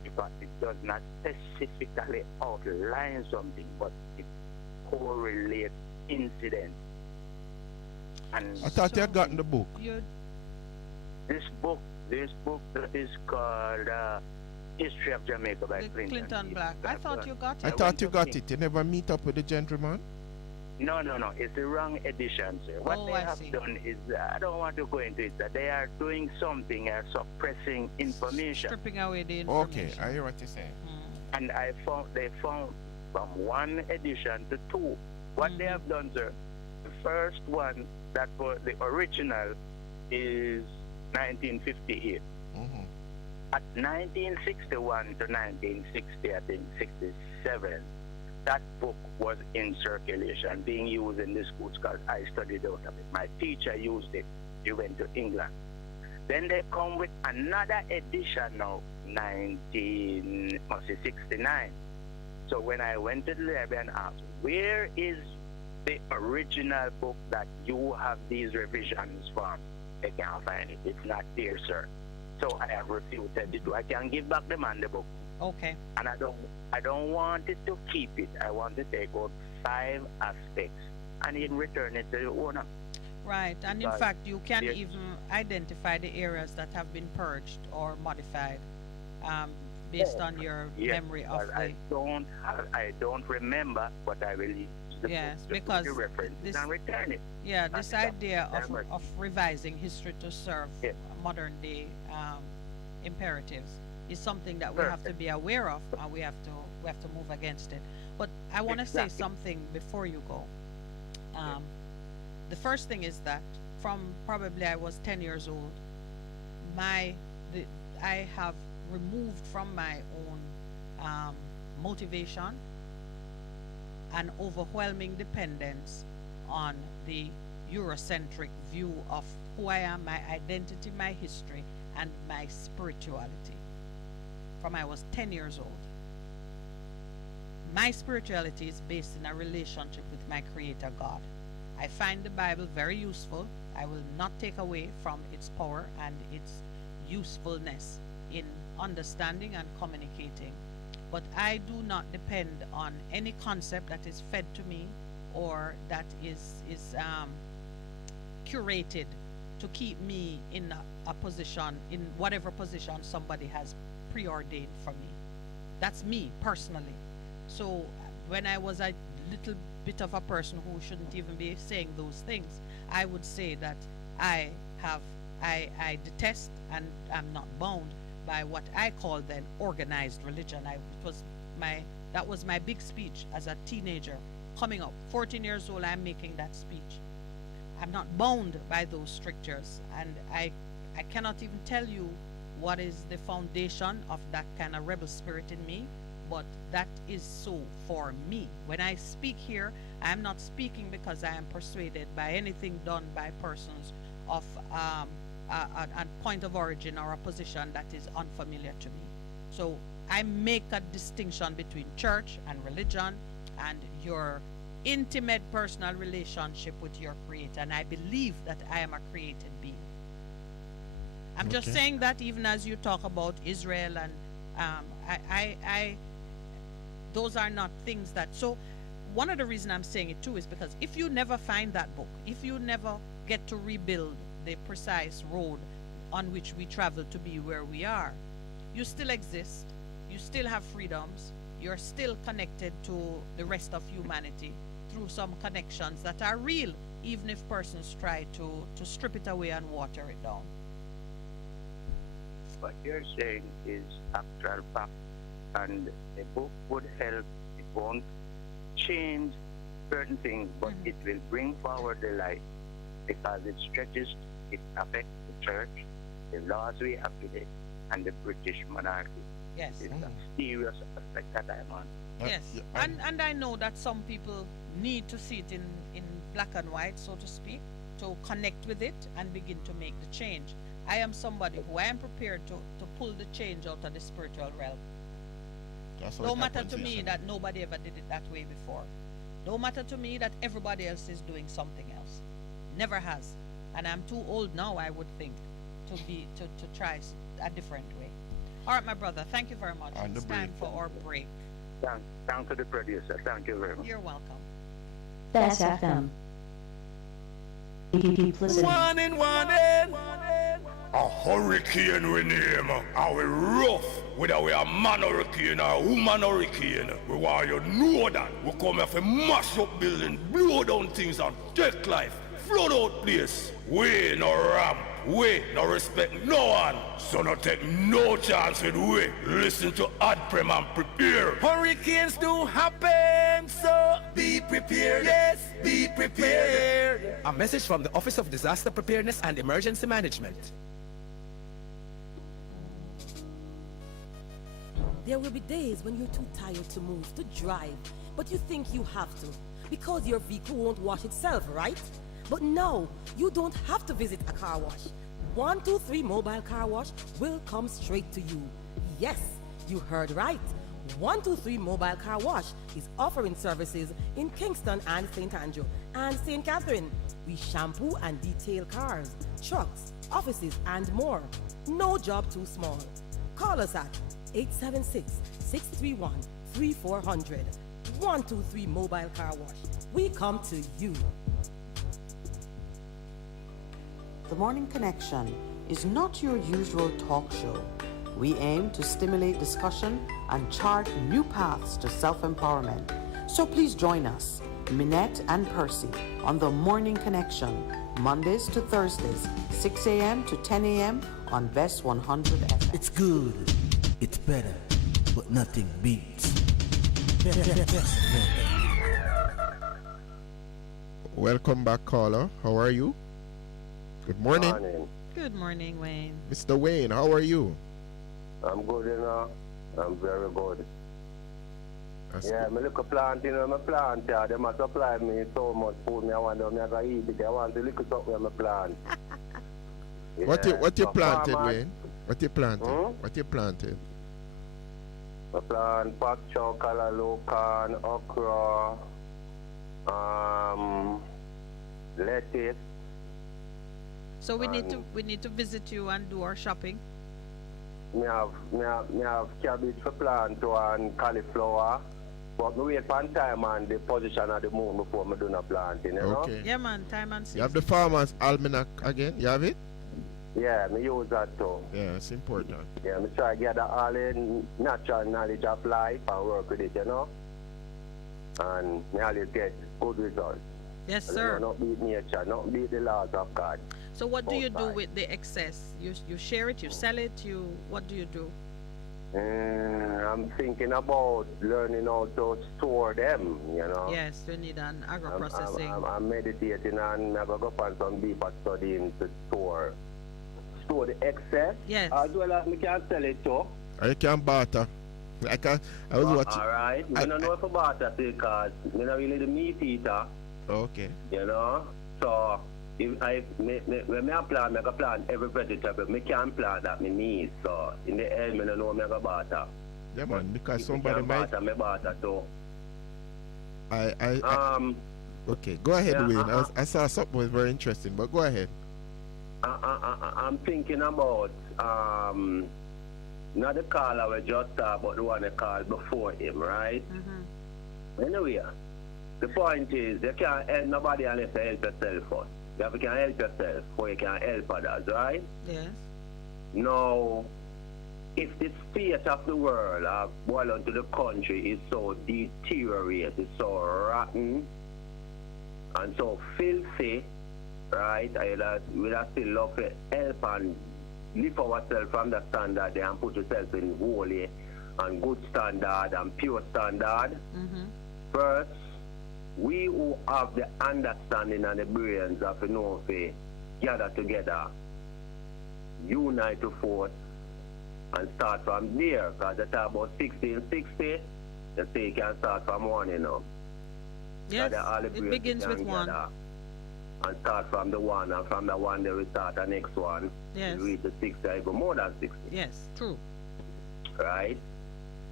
Because it does not specifically outline something, but it correlates incidents. And I thought you had gotten the book. This book that is called History of Jamaica by Clinton Black. I thought you got it. I thought you got it. You never meet up with the gentleman? No. It's the wrong edition, sir. What they have done is, I don't want to go into it, that they are doing something, suppressing information. Stripping away the information. Okay, I hear what you're saying. And they found from one edition to two. What they have done, sir, the first one, that was the original, is 1958. At 1961 to 1960, I think 67, that book was in circulation, being used in the schools because I studied out of it. My teacher used it. He went to England. Then they come with another edition now, 1969. So when I went to the library and asked, where is the original book that you have these revisions from? They can't find it. It's not there, sir. So I have refused to do. I can give back the man the book. Okay. And I don't want it to keep it. I want to take out 5 aspects and then return it to the owner. Right. And in fact, you can even identify the areas that have been purged or modified based on your memory of the... I don't remember, but I will use the because this, and return it. Yeah, this idea of revising history to serve modern day imperatives is something that we have to be aware of, and we have to move against it. But I want to say something before you go. The first thing is that from probably I was 10 years old, I have removed from my own motivation an overwhelming dependence on the Eurocentric view of who I am, my identity, my history, and my spirituality. From I was 10 years old. My spirituality is based in a relationship with my Creator God. I find the Bible very useful. I will not take away from its power and its usefulness in understanding and communicating. But I do not depend on any concept that is fed to me or that is curated to keep me in a position, in whatever position somebody has preordained for me. That's me personally. So when I was a little bit of a person who shouldn't even be saying those things, I would say that I detest and am not bound by what I call then organized religion. That was my big speech as a teenager coming up. 14 years old, I'm making that speech. I'm not bound by those strictures, and I cannot even tell you what is the foundation of that kind of rebel spirit in me, but that is so for me. When I speak here, I'm not speaking because I am persuaded by anything done by persons of a point of origin or a position that is unfamiliar to me. So I make a distinction between church and religion and your intimate personal relationship with your creator, and I believe that I am a created being. I'm just saying that even as you talk about Israel, and I those are not things that, so one of the reasons I'm saying it too is because if you never find that book, if you never get to rebuild the precise road on which we travel to be where we are, you still exist, you still have freedoms, you're still connected to the rest of humanity through some connections that are real, even if persons try to strip it away and water it down. What you're saying is actual fact, and the book would help. It won't change certain things, but it will bring forward the light, because it stretches, it affects the church, the laws we have today, and the British monarchy. Yes. It's a serious aspect that I'm on. Yes, and I know that some people need to see it in black and white, so to speak, to connect with it and begin to make the change. I am somebody who I am prepared to pull the change out of the spiritual realm. No matter to me that nobody ever did it that way before. No matter to me that everybody else is doing something else. Never has. And I'm too old now, I would think, to try a different way. All right, my brother, thank you very much. It's time for our break. Thanks to the producer. Thank you very much. You're welcome. Bess FM. Keep listening. One in. A hurricane we name. Are we rough? Whether we are man hurricane or woman hurricane. We want you know that. We come here to mash up building, blow down things and take life. Flood out place. We no ramp. We no respect no one. So no take no chance with we. Listen to Adprem and prepare. Hurricanes do happen, so be prepared. Yes, be prepared. A message from the Office of Disaster Preparedness and Emergency Management. There will be days when you're too tired to move, to drive, but you think you have to, because your vehicle won't wash itself, right? But no, you don't have to visit a car wash. 123 Mobile Car Wash will come straight to you. Yes, you heard right. 123 Mobile Car Wash is offering services in Kingston and St. Andrew and St. Catherine. We shampoo and detail cars, trucks, offices, and more. No job too small. Call us at 876-631-3400. 123 Mobile Car Wash. We come to you. The Morning Connection is not your usual talk show. We aim to stimulate discussion and chart new paths to self-empowerment. So please join us, Minett and Percy, on The Morning Connection, Mondays to Thursdays, 6 a.m. to 10 a.m. on Bess100 FM. It's good, it's better, but nothing beats. Welcome back, caller. How are you? Good morning. Good morning, Wayne. Mr. Wayne, how are you? I'm good, you know. I'm very good. That's yeah, my little plant, you know, my plant, yeah, they must supply me so much food. Me, I want them to eat it. I want to lick it up with my plant. Yeah. What you planted, Wayne? What you planted? What you planted? I plant pak chow, callaloo, corn, okra, lettuce. So we need to visit you and do our shopping. Me have cabbage for plant and cauliflower But we wait for time and the position of the moon before I do the planting, you know? Okay. Yeah, man, time and season. You have the farmer's almanac again? You have it? Yeah, I use that too. Yeah, it's important. Yeah, I try to gather all the natural knowledge of life and work with it, you know? And I always get good results. Yes, sir. Not beat nature, not beat the laws of God. So what do you do with the excess? You share it, you sell it, what do you do? I'm thinking about learning how to store them, you know. Yes, we need an agro-processing. I'm meditating and I'm going to go find some deeper studying to store the excess. Yes. As well as we can sell it too. Or you can barter. I was watching. Alright, I don't know if I barter because I'm not really the meat eater. Okay. You know, so if when I plant every vegetable, I can't plant that I need. So in the end, I don't know I barter. Yeah, man, because if somebody might. I barter too. Okay, go ahead, Wayne. I saw something was very interesting, but go ahead. I'm thinking about not the caller we just talked about, the one they called before him, right? Anyway, the point is you can't help nobody unless you help yourself first. You have to can help yourself before you can help others, right? Yes. Now, if the state of the world, well onto the country, is so deteriorated, so rotten, and so filthy, right? We'd still love to help and lift ourselves from the standard there and put yourself in holy and good standard and pure standard. First, we who have the understanding and the brains of the know to gather together, unite to force, and start from there. Because they talk about 1660, they say you can start from one, you know. Yes, it begins with one. And start from the one, and from the one they will start the next one. Yes. Reach the 60, even more than 60. Yes, true. Right?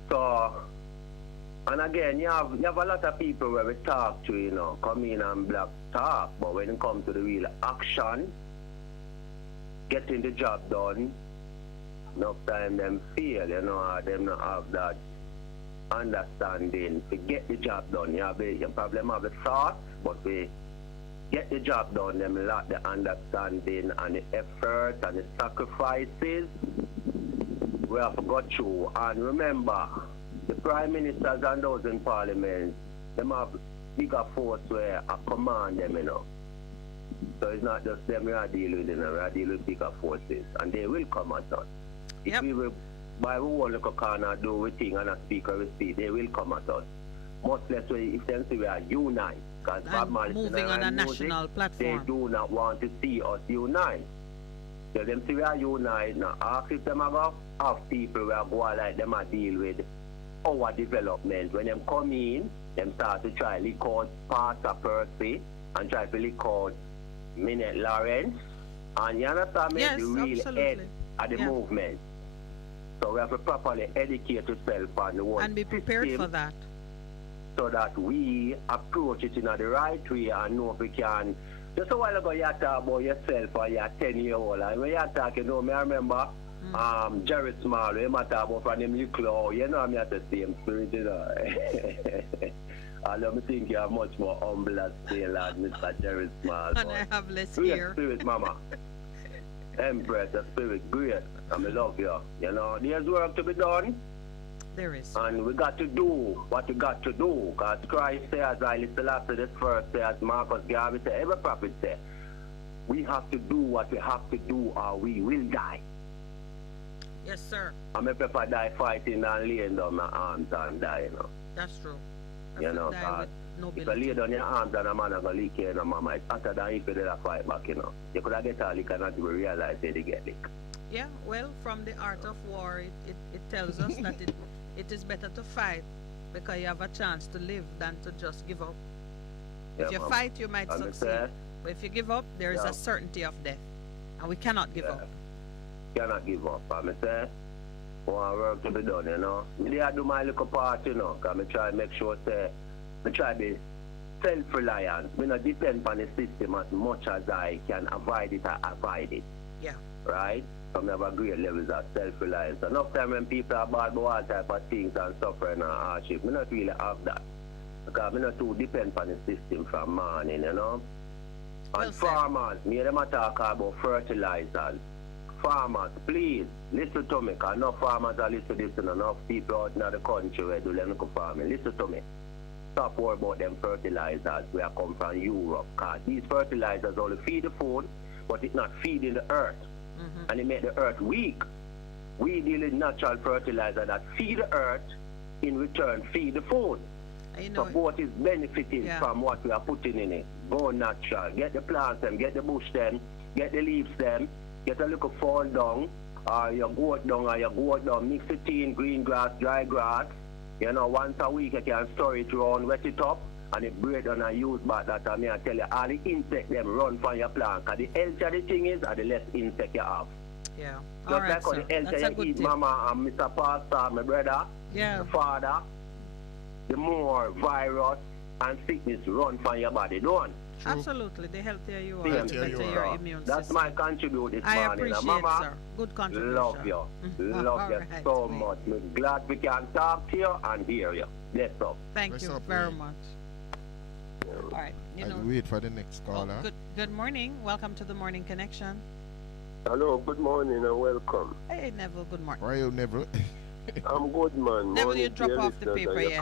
So, and again, you have a lot of people where we talk to, you know, come in and black talk, but when it comes to the real action, getting the job done, enough time them fail, you know, or them not have that understanding to get the job done. You probably have the thought, but we get the job done, them lack the understanding and the effort and the sacrifices we have to go through. And remember, the prime ministers and those in parliament, them have bigger force where I command them, you know. So it's not just them we are dealing with, you know, we are dealing with bigger forces, and they will come at us. If we will, by one little corner do we thing and a speaker we speak, they will come at us. Much less if they see we are unite. Because moving on a national platform. They do not want to see us unite. So them see we are unite now. Ask if them have people who are going like them are deal with our development. When them come in, them start to try to lick out Pastor Percy and try to lick out Minett Lawrence. And you understand me? Yes, the real absolutely. head of the movement. So we have to properly educate ourselves on the one and be prepared for that. So that we approach it in the right way and know if we can. Just a while ago you talk about yourself or you're 10-year-old, and when you're talking, you know, I remember Jerry Small, you talk about from them little, you know, I'm at the same spirit, you know. And I think you're much more humble as still as Mr. Jerry Small. And I have less great here. Spirit, mama. Embrace the spirit, great. And I love you. You know, there's work to be done. There is. And we got to do what we got to do. Because Christ says, I still after this first says, Marcus Garvey said, every prophet said, we have to do what we have to do or we will die. Yes, sir. I may prefer die fighting and laying down my arms and die, you know. That's true. You know, if you lay down your arms and a man is going to lick you, you know, mama, it's hotter than if you did a fight back, you know. You could have get a lick and not even realize they get lick. Yeah, well, from the art of war, it tells us that it is better to fight because you have a chance to live than to just give up. If you fight, you might succeed. But if you give up, there is a certainty of death. And we cannot give up. Cannot give up. And I say, want work to be done, you know. I do my little part, you know, because I try to make sure, I try to be self-reliant. I don't depend on the system as much as I can avoid it or avoid it. Yeah. Right? Some have a great levels of self-reliance. Enough time when people are bad about all type of things and suffering and hardship, me not really have that. Because me not too depend on the system from morning, you know. And farmers, me them a talk about fertilizers. Farmers, please, listen to me, because enough farmers are listening to this and enough people out in the country where do them farming. Listen to me. Stop worrying about them fertilizers where come from Europe, because these fertilizers only feed the food, but it's not feeding the earth. And it make the earth weak. We deal with natural fertilizer that feed the earth, in return feed the food. So both is benefiting from what we are putting in it. Go natural. Get the plants them, get the bush them, get the leaves them, get a little fall down, or your goat down, mix it in, green grass, dry grass. You know, once a week you can store it around, wet it up, and it break down and use back that time. I tell you, all the insects them run from your plant. Because the healthier the thing is, or the less insect you have. Yeah. Just like how the healthier you eat, mama and Mr. Pastor, my brother, my father, the more virus and sickness run from your body, don't? Absolutely. The healthier you are, the better your immune system. That's my contribution this morning. I appreciate Mama, sir. Good contribution. Love you. Love you so much. We're glad we can talk to you and hear you. Bless up. Thank you very much. All right. I'll wait for the next caller. Good morning. Welcome to the Morning Connection. Hello, good morning and welcome. Hey, Neville, good morning. Why are you, Neville? I'm good, man. Neville, you drop off the paper yet?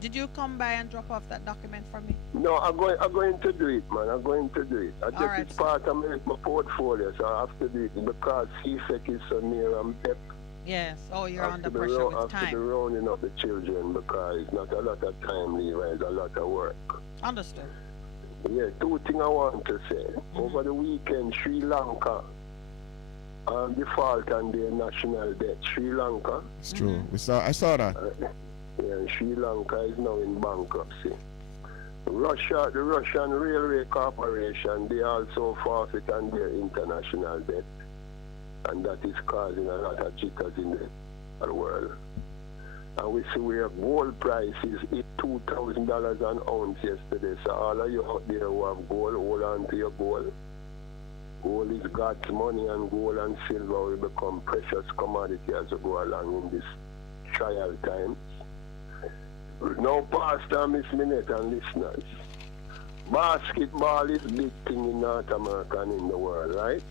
Did you come by and drop off that document for me? No, I'm going to do it, man. I'm going to do it. It's part of my portfolio, so I have to do it because CFEC is so near and Pep. Yes. Oh, you're under pressure with time. I have to be rounding up the children because it's not a lot of time, Levi. It's a lot of work. Understood. Yeah, two things I want to say. Over the weekend, Sri Lanka default on their national debt. Sri Lanka. It's true. I saw that. Sri Lanka is now in bankruptcy. Russia, the Russian Railway Corporation, they also forfeit on their international debt. And that is causing a lot of jitters in the world. And we see where gold prices hit $2,000 an ounce yesterday. So all of you out there who have gold, hold on to your gold. Gold is God's money, and gold and silver will become precious commodity as we go along in this trial times. Now, Pastor, Miss Minett and listeners, basketball is a big thing in North America and in the world, right?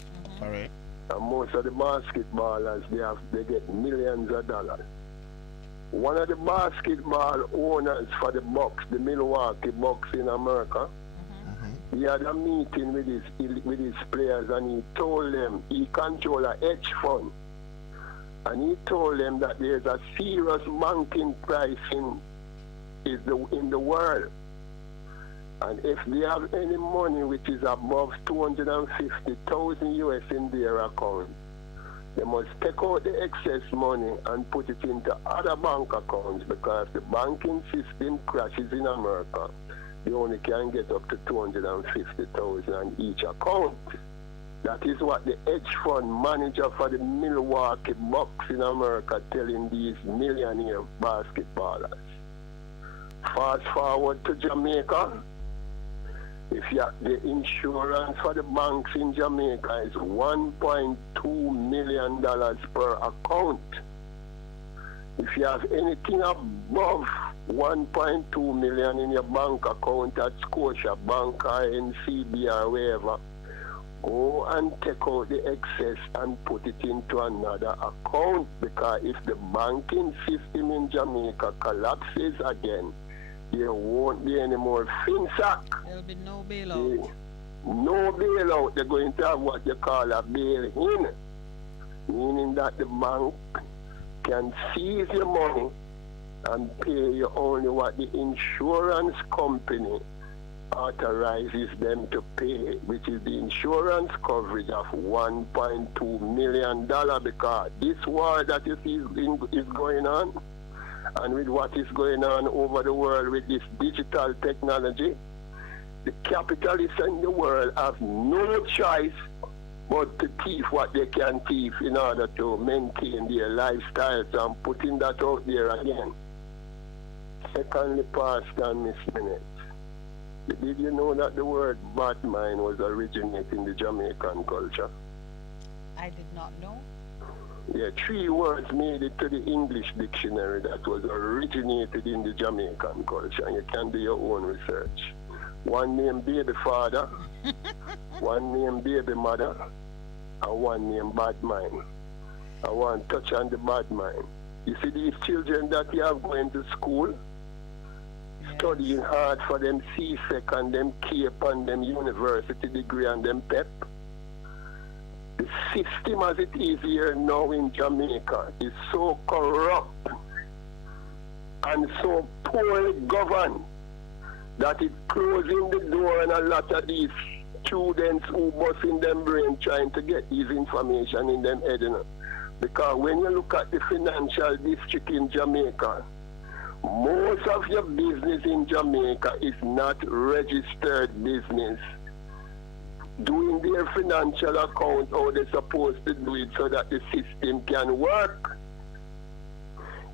All right. And most of the basketballers, they get millions of dollars. One of the basketball owners for the Bucks, the Milwaukee Bucks in America, he had a meeting with his players, and he told them he controls a hedge fund. And he told them that there's a serious banking crisis in the world. And if they have any money which is above 250,000 US in their account, they must take out the excess money and put it into other bank accounts, because if the banking system crashes in America, they only can get up to 250,000 on each account. That is what the hedge fund manager for the Milwaukee Bucks in America telling these millionaire basketballers. Fast forward to Jamaica. If the insurance for the banks in Jamaica is $1.2 million per account. If you have anything above 1.2 million in your bank account at Scotia Bank or NCB or wherever, go and take out the excess and put it into another account, because if the banking system in Jamaica collapses again, there won't be any more FinSac. There'll be no bailout. No bailout. They're going to have what you call a bail-in, meaning that the bank can seize your money and pay you only what the insurance company authorizes them to pay, which is the insurance coverage of $1.2 million, because this war that you see is going on, and with what is going on over the world with this digital technology, the capitalists in the world have no choice but to thief what they can thief in order to maintain their lifestyles, and putting that out there again. Secondly, Pastor and Miss Minett, did you know that the word Batman was originating in the Jamaican culture? I did not know. Yeah, 3 words made it to the English dictionary that was originated in the Jamaican culture, and you can do your own research. One name baby father, one name baby mother, and one name bad mind. I want to touch on the bad mind. You see these children that you have going to school, studying hard for them C-Sec and them CAPE and them university degree and them PEP. The system as it is here now in Jamaica is so corrupt and so poorly governed that it's closing the door on a lot of these students who bust in them brain trying to get these information in them head. Because when you look at the financial district in Jamaica, most of your business in Jamaica is not registered business. Doing their financial account how they're supposed to do it so that the system can work.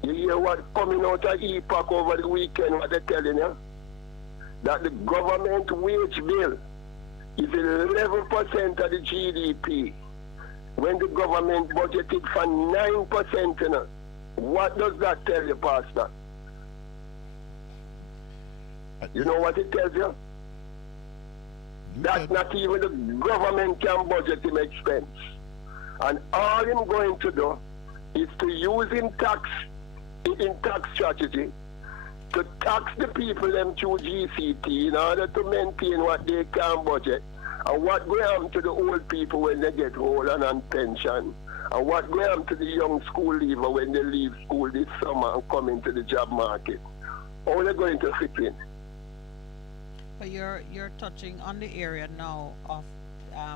You hear what coming out of EPAC over the weekend, what they're telling you? That the government wage bill is 11% of the GDP. When the government budgeted for 9%, you know, what does that tell you, Pastor? You know what it tells you? That not even the government can budget him expense. And all him going to do is to use in tax strategy to tax the people them through GCT in order to maintain what they can budget. And what go on to the old people when they get old and on pension? And what go on to the young school leaver when they leave school this summer and come into the job market? How are they going to fit in? But you're touching on the area now of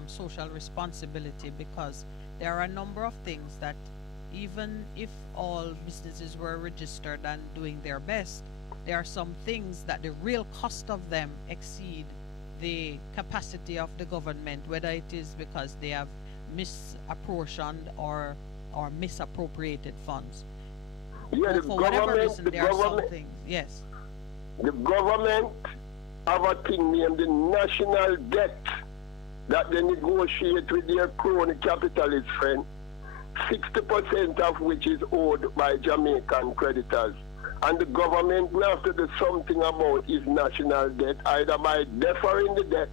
social responsibility, because there are a number of things that even if all businesses were registered and doing their best, there are some things that the real cost of them exceed the capacity of the government, whether it is because they have misapportioned or misappropriated funds. Yeah, for whatever reason, there are some things. Yes. The government have a thing named the national debt that they negotiate with their crony capitalist friend, 60% of which is owed by Jamaican creditors. And the government will have to do something about his national debt, either by deferring the debt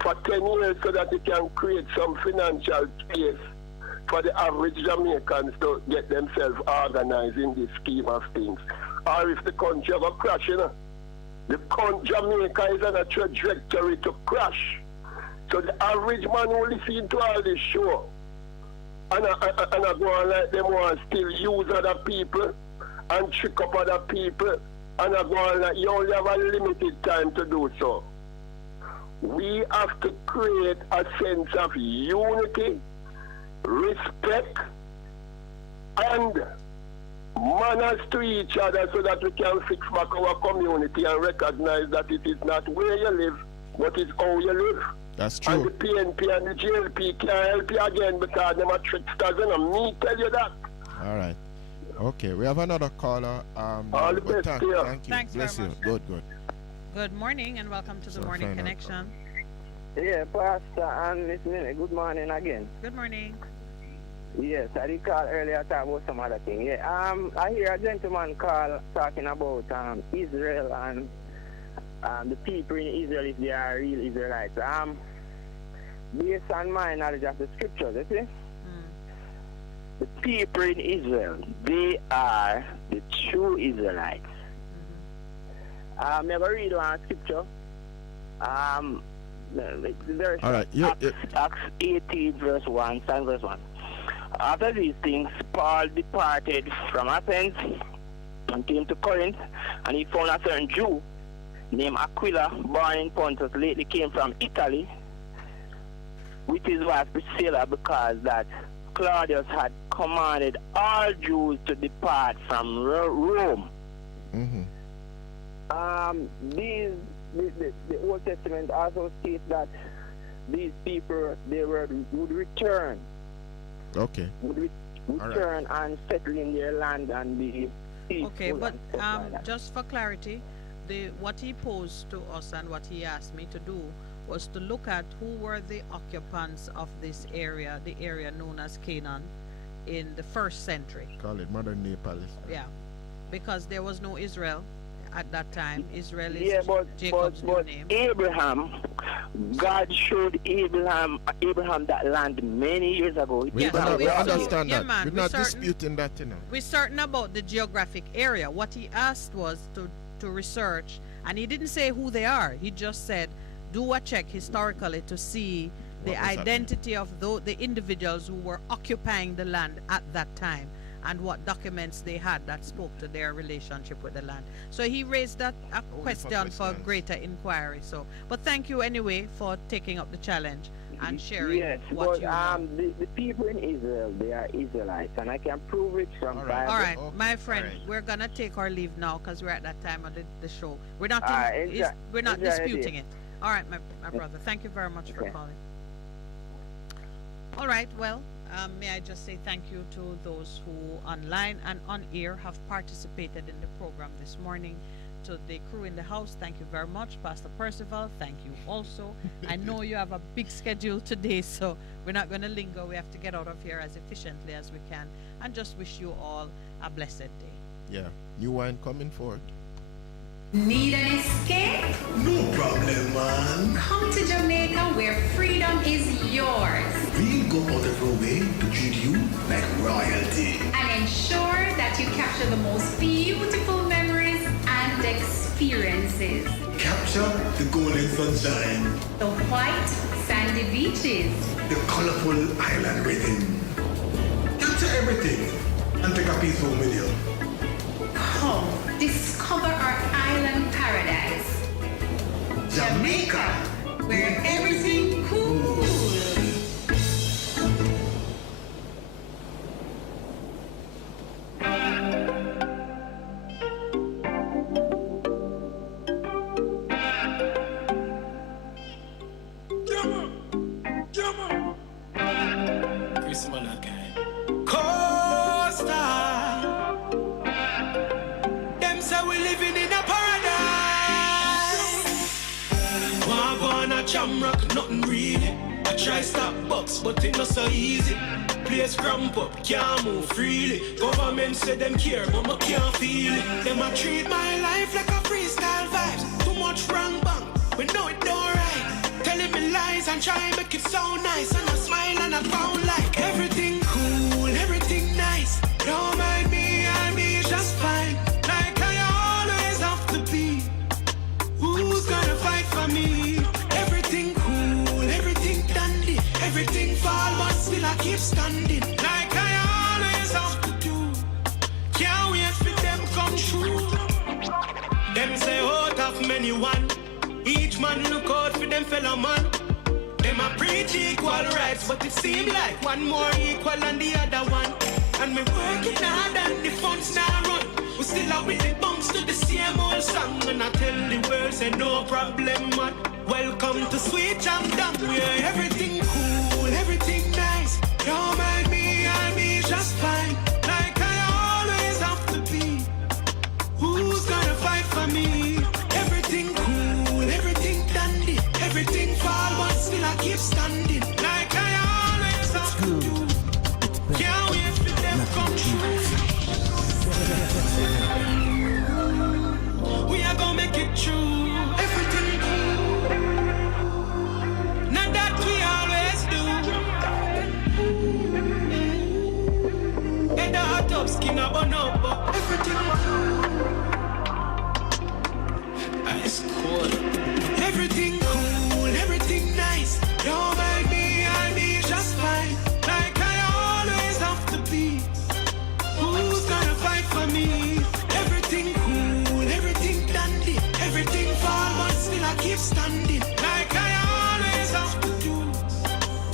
for 10 years so that it can create some financial space for the average Jamaicans to get themselves organized in this scheme of things. Or if the country ever crash, you know, Jamaica is on a trajectory to crash. So the average man will listen to all this show and I go on like them want to still use other people and trick up other people, and I go on like you only have a limited time to do so. We have to create a sense of unity, respect, and manners to each other so that we can fix back our community and recognize that it is not where you live, but it's how you live. That's true. And the PNP and the GLP can't help you again because they're tricksters, and me tell you that. All right. Okay, we have another caller. All the best, thank you. Thanks Bless very you. much. Good. Good morning and welcome to the Morning Connection. Yeah, Pastor and Miss Minett, good morning again. Good morning. Yes, I did call earlier talk about some other thing. Yeah, I hear a gentleman call talking about Israel and the people in Israel, if they are real Israelites. Based on my knowledge of the scriptures, you see? The people in Israel, they are the true Israelites. Never read one scripture. There's Acts 18 verse 1, Psalm verse 1. After these things, Paul departed from Athens and came to Corinth, and he found a certain Jew named Aquila, born in Pontus, lately came from Italy, with his wife Priscilla, because that Claudius had commanded all Jews to depart from Rome. The Old Testament also states that these people would return. Okay. Would return and settle in their land and be peaceful. Okay, but just for clarity, what he posed to us and what he asked me to do was to look at who were the occupants of this area, the area known as Canaan, in the 1st century. Call it modern Nepal. Yeah, because there was no Israel at that time. Israel is but Jacob's new name. Abraham, God showed Abraham that land many years ago. We understand that. Man, we're not disputing that, We're certain about the geographic area. What he asked was to research, and he didn't say who they are. He just said, do a check historically to see the identity of the individuals who were occupying the land at that time, and what documents they had that spoke to their relationship with the land. So he raised that a question for greater inquiry. So, but thank you anyway for taking up the challenge and sharing what you know. The people in Israel, they are Israelites, and I can prove it from Bible. All right, my friend, we're gonna take our leave now because we're at that time of the show. We're not we're not disputing it. All right, my brother. Thank you very much for calling. All right, well. May I just say thank you to those who online and on air have participated in the program this morning. To the crew in the house, thank you very much. Pastor Percival, thank you also. I know you have a big schedule today, so we're not going to linger. We have to get out of here as efficiently as we can, and just wish you all a blessed day. Yeah, new wine coming forward. Need an escape? No problem, man. Come to Jamaica where freedom is yours. We go out of our way to treat you like royalty. And ensure that you capture the most beautiful memories and experiences. Capture the golden sunshine. The white sandy beaches. The colorful island rhythm. Capture everything and take a piece home with you. Come, discover our island paradise. Jamaica, where everything cool. Rock, nothing really. I try stop box, but it not so easy. Place cramp up, can't move freely. Government say them care, but I can't feel it. Them a treat my life like a freestyle vibes. Too much wrong bang, we know it don't right. Telling me lies and try make it sound nice. And I smile and I pound like everything cool, everything nice. Don't mind me, I'll be just fine. Like I always have to be. Who's gonna fight for me? Everything fall, but still I keep standing. Like I always have to do. Can't wait for them come true. Them say out of many one. Each man look out for them fellow man. Them a preach equal rights, but it seem like one more equal than the other one. And me working hard and the funds now run. We still are with the bumps to the same old song. And I tell the world say no problem man. Welcome to Sweet Jam Dam, where everything cool, everything nice. Don't mind me, I'll be just fine. Like I always have to be. Who's gonna fight for me? Everything cool, everything dandy. Everything fall, but still I keep standing. Like I always have to do. Can't wait for them come true. We are gonna make it true. Everything cool. Not that we always do. And the hot top skin up on up, but everything ice cold. Everything cool, everything nice. Don't mind me, I'll be just fine. Like I always have to be. Who's gonna fight for me? Everything cool, everything dandy. Everything fall, but still I keep standing. Like I always have to do.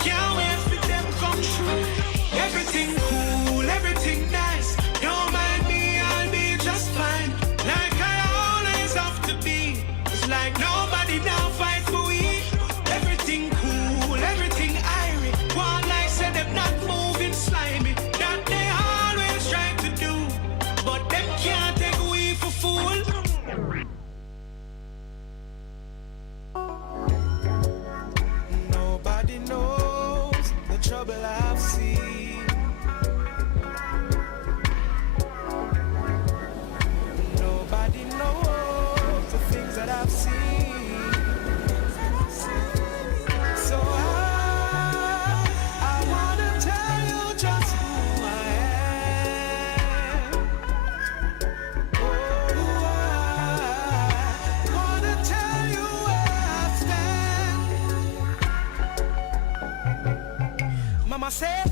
Can't wait for them come true. Everything cool, everything nice. Don't mind me, I'll be just fine. Like I always have to be. It's like nobody now fight for we. Everything cool, everything irie. One like said them not moving slimy. That they always try to do. But them can't take we for fool. Nobody knows the trouble I've seen. I say?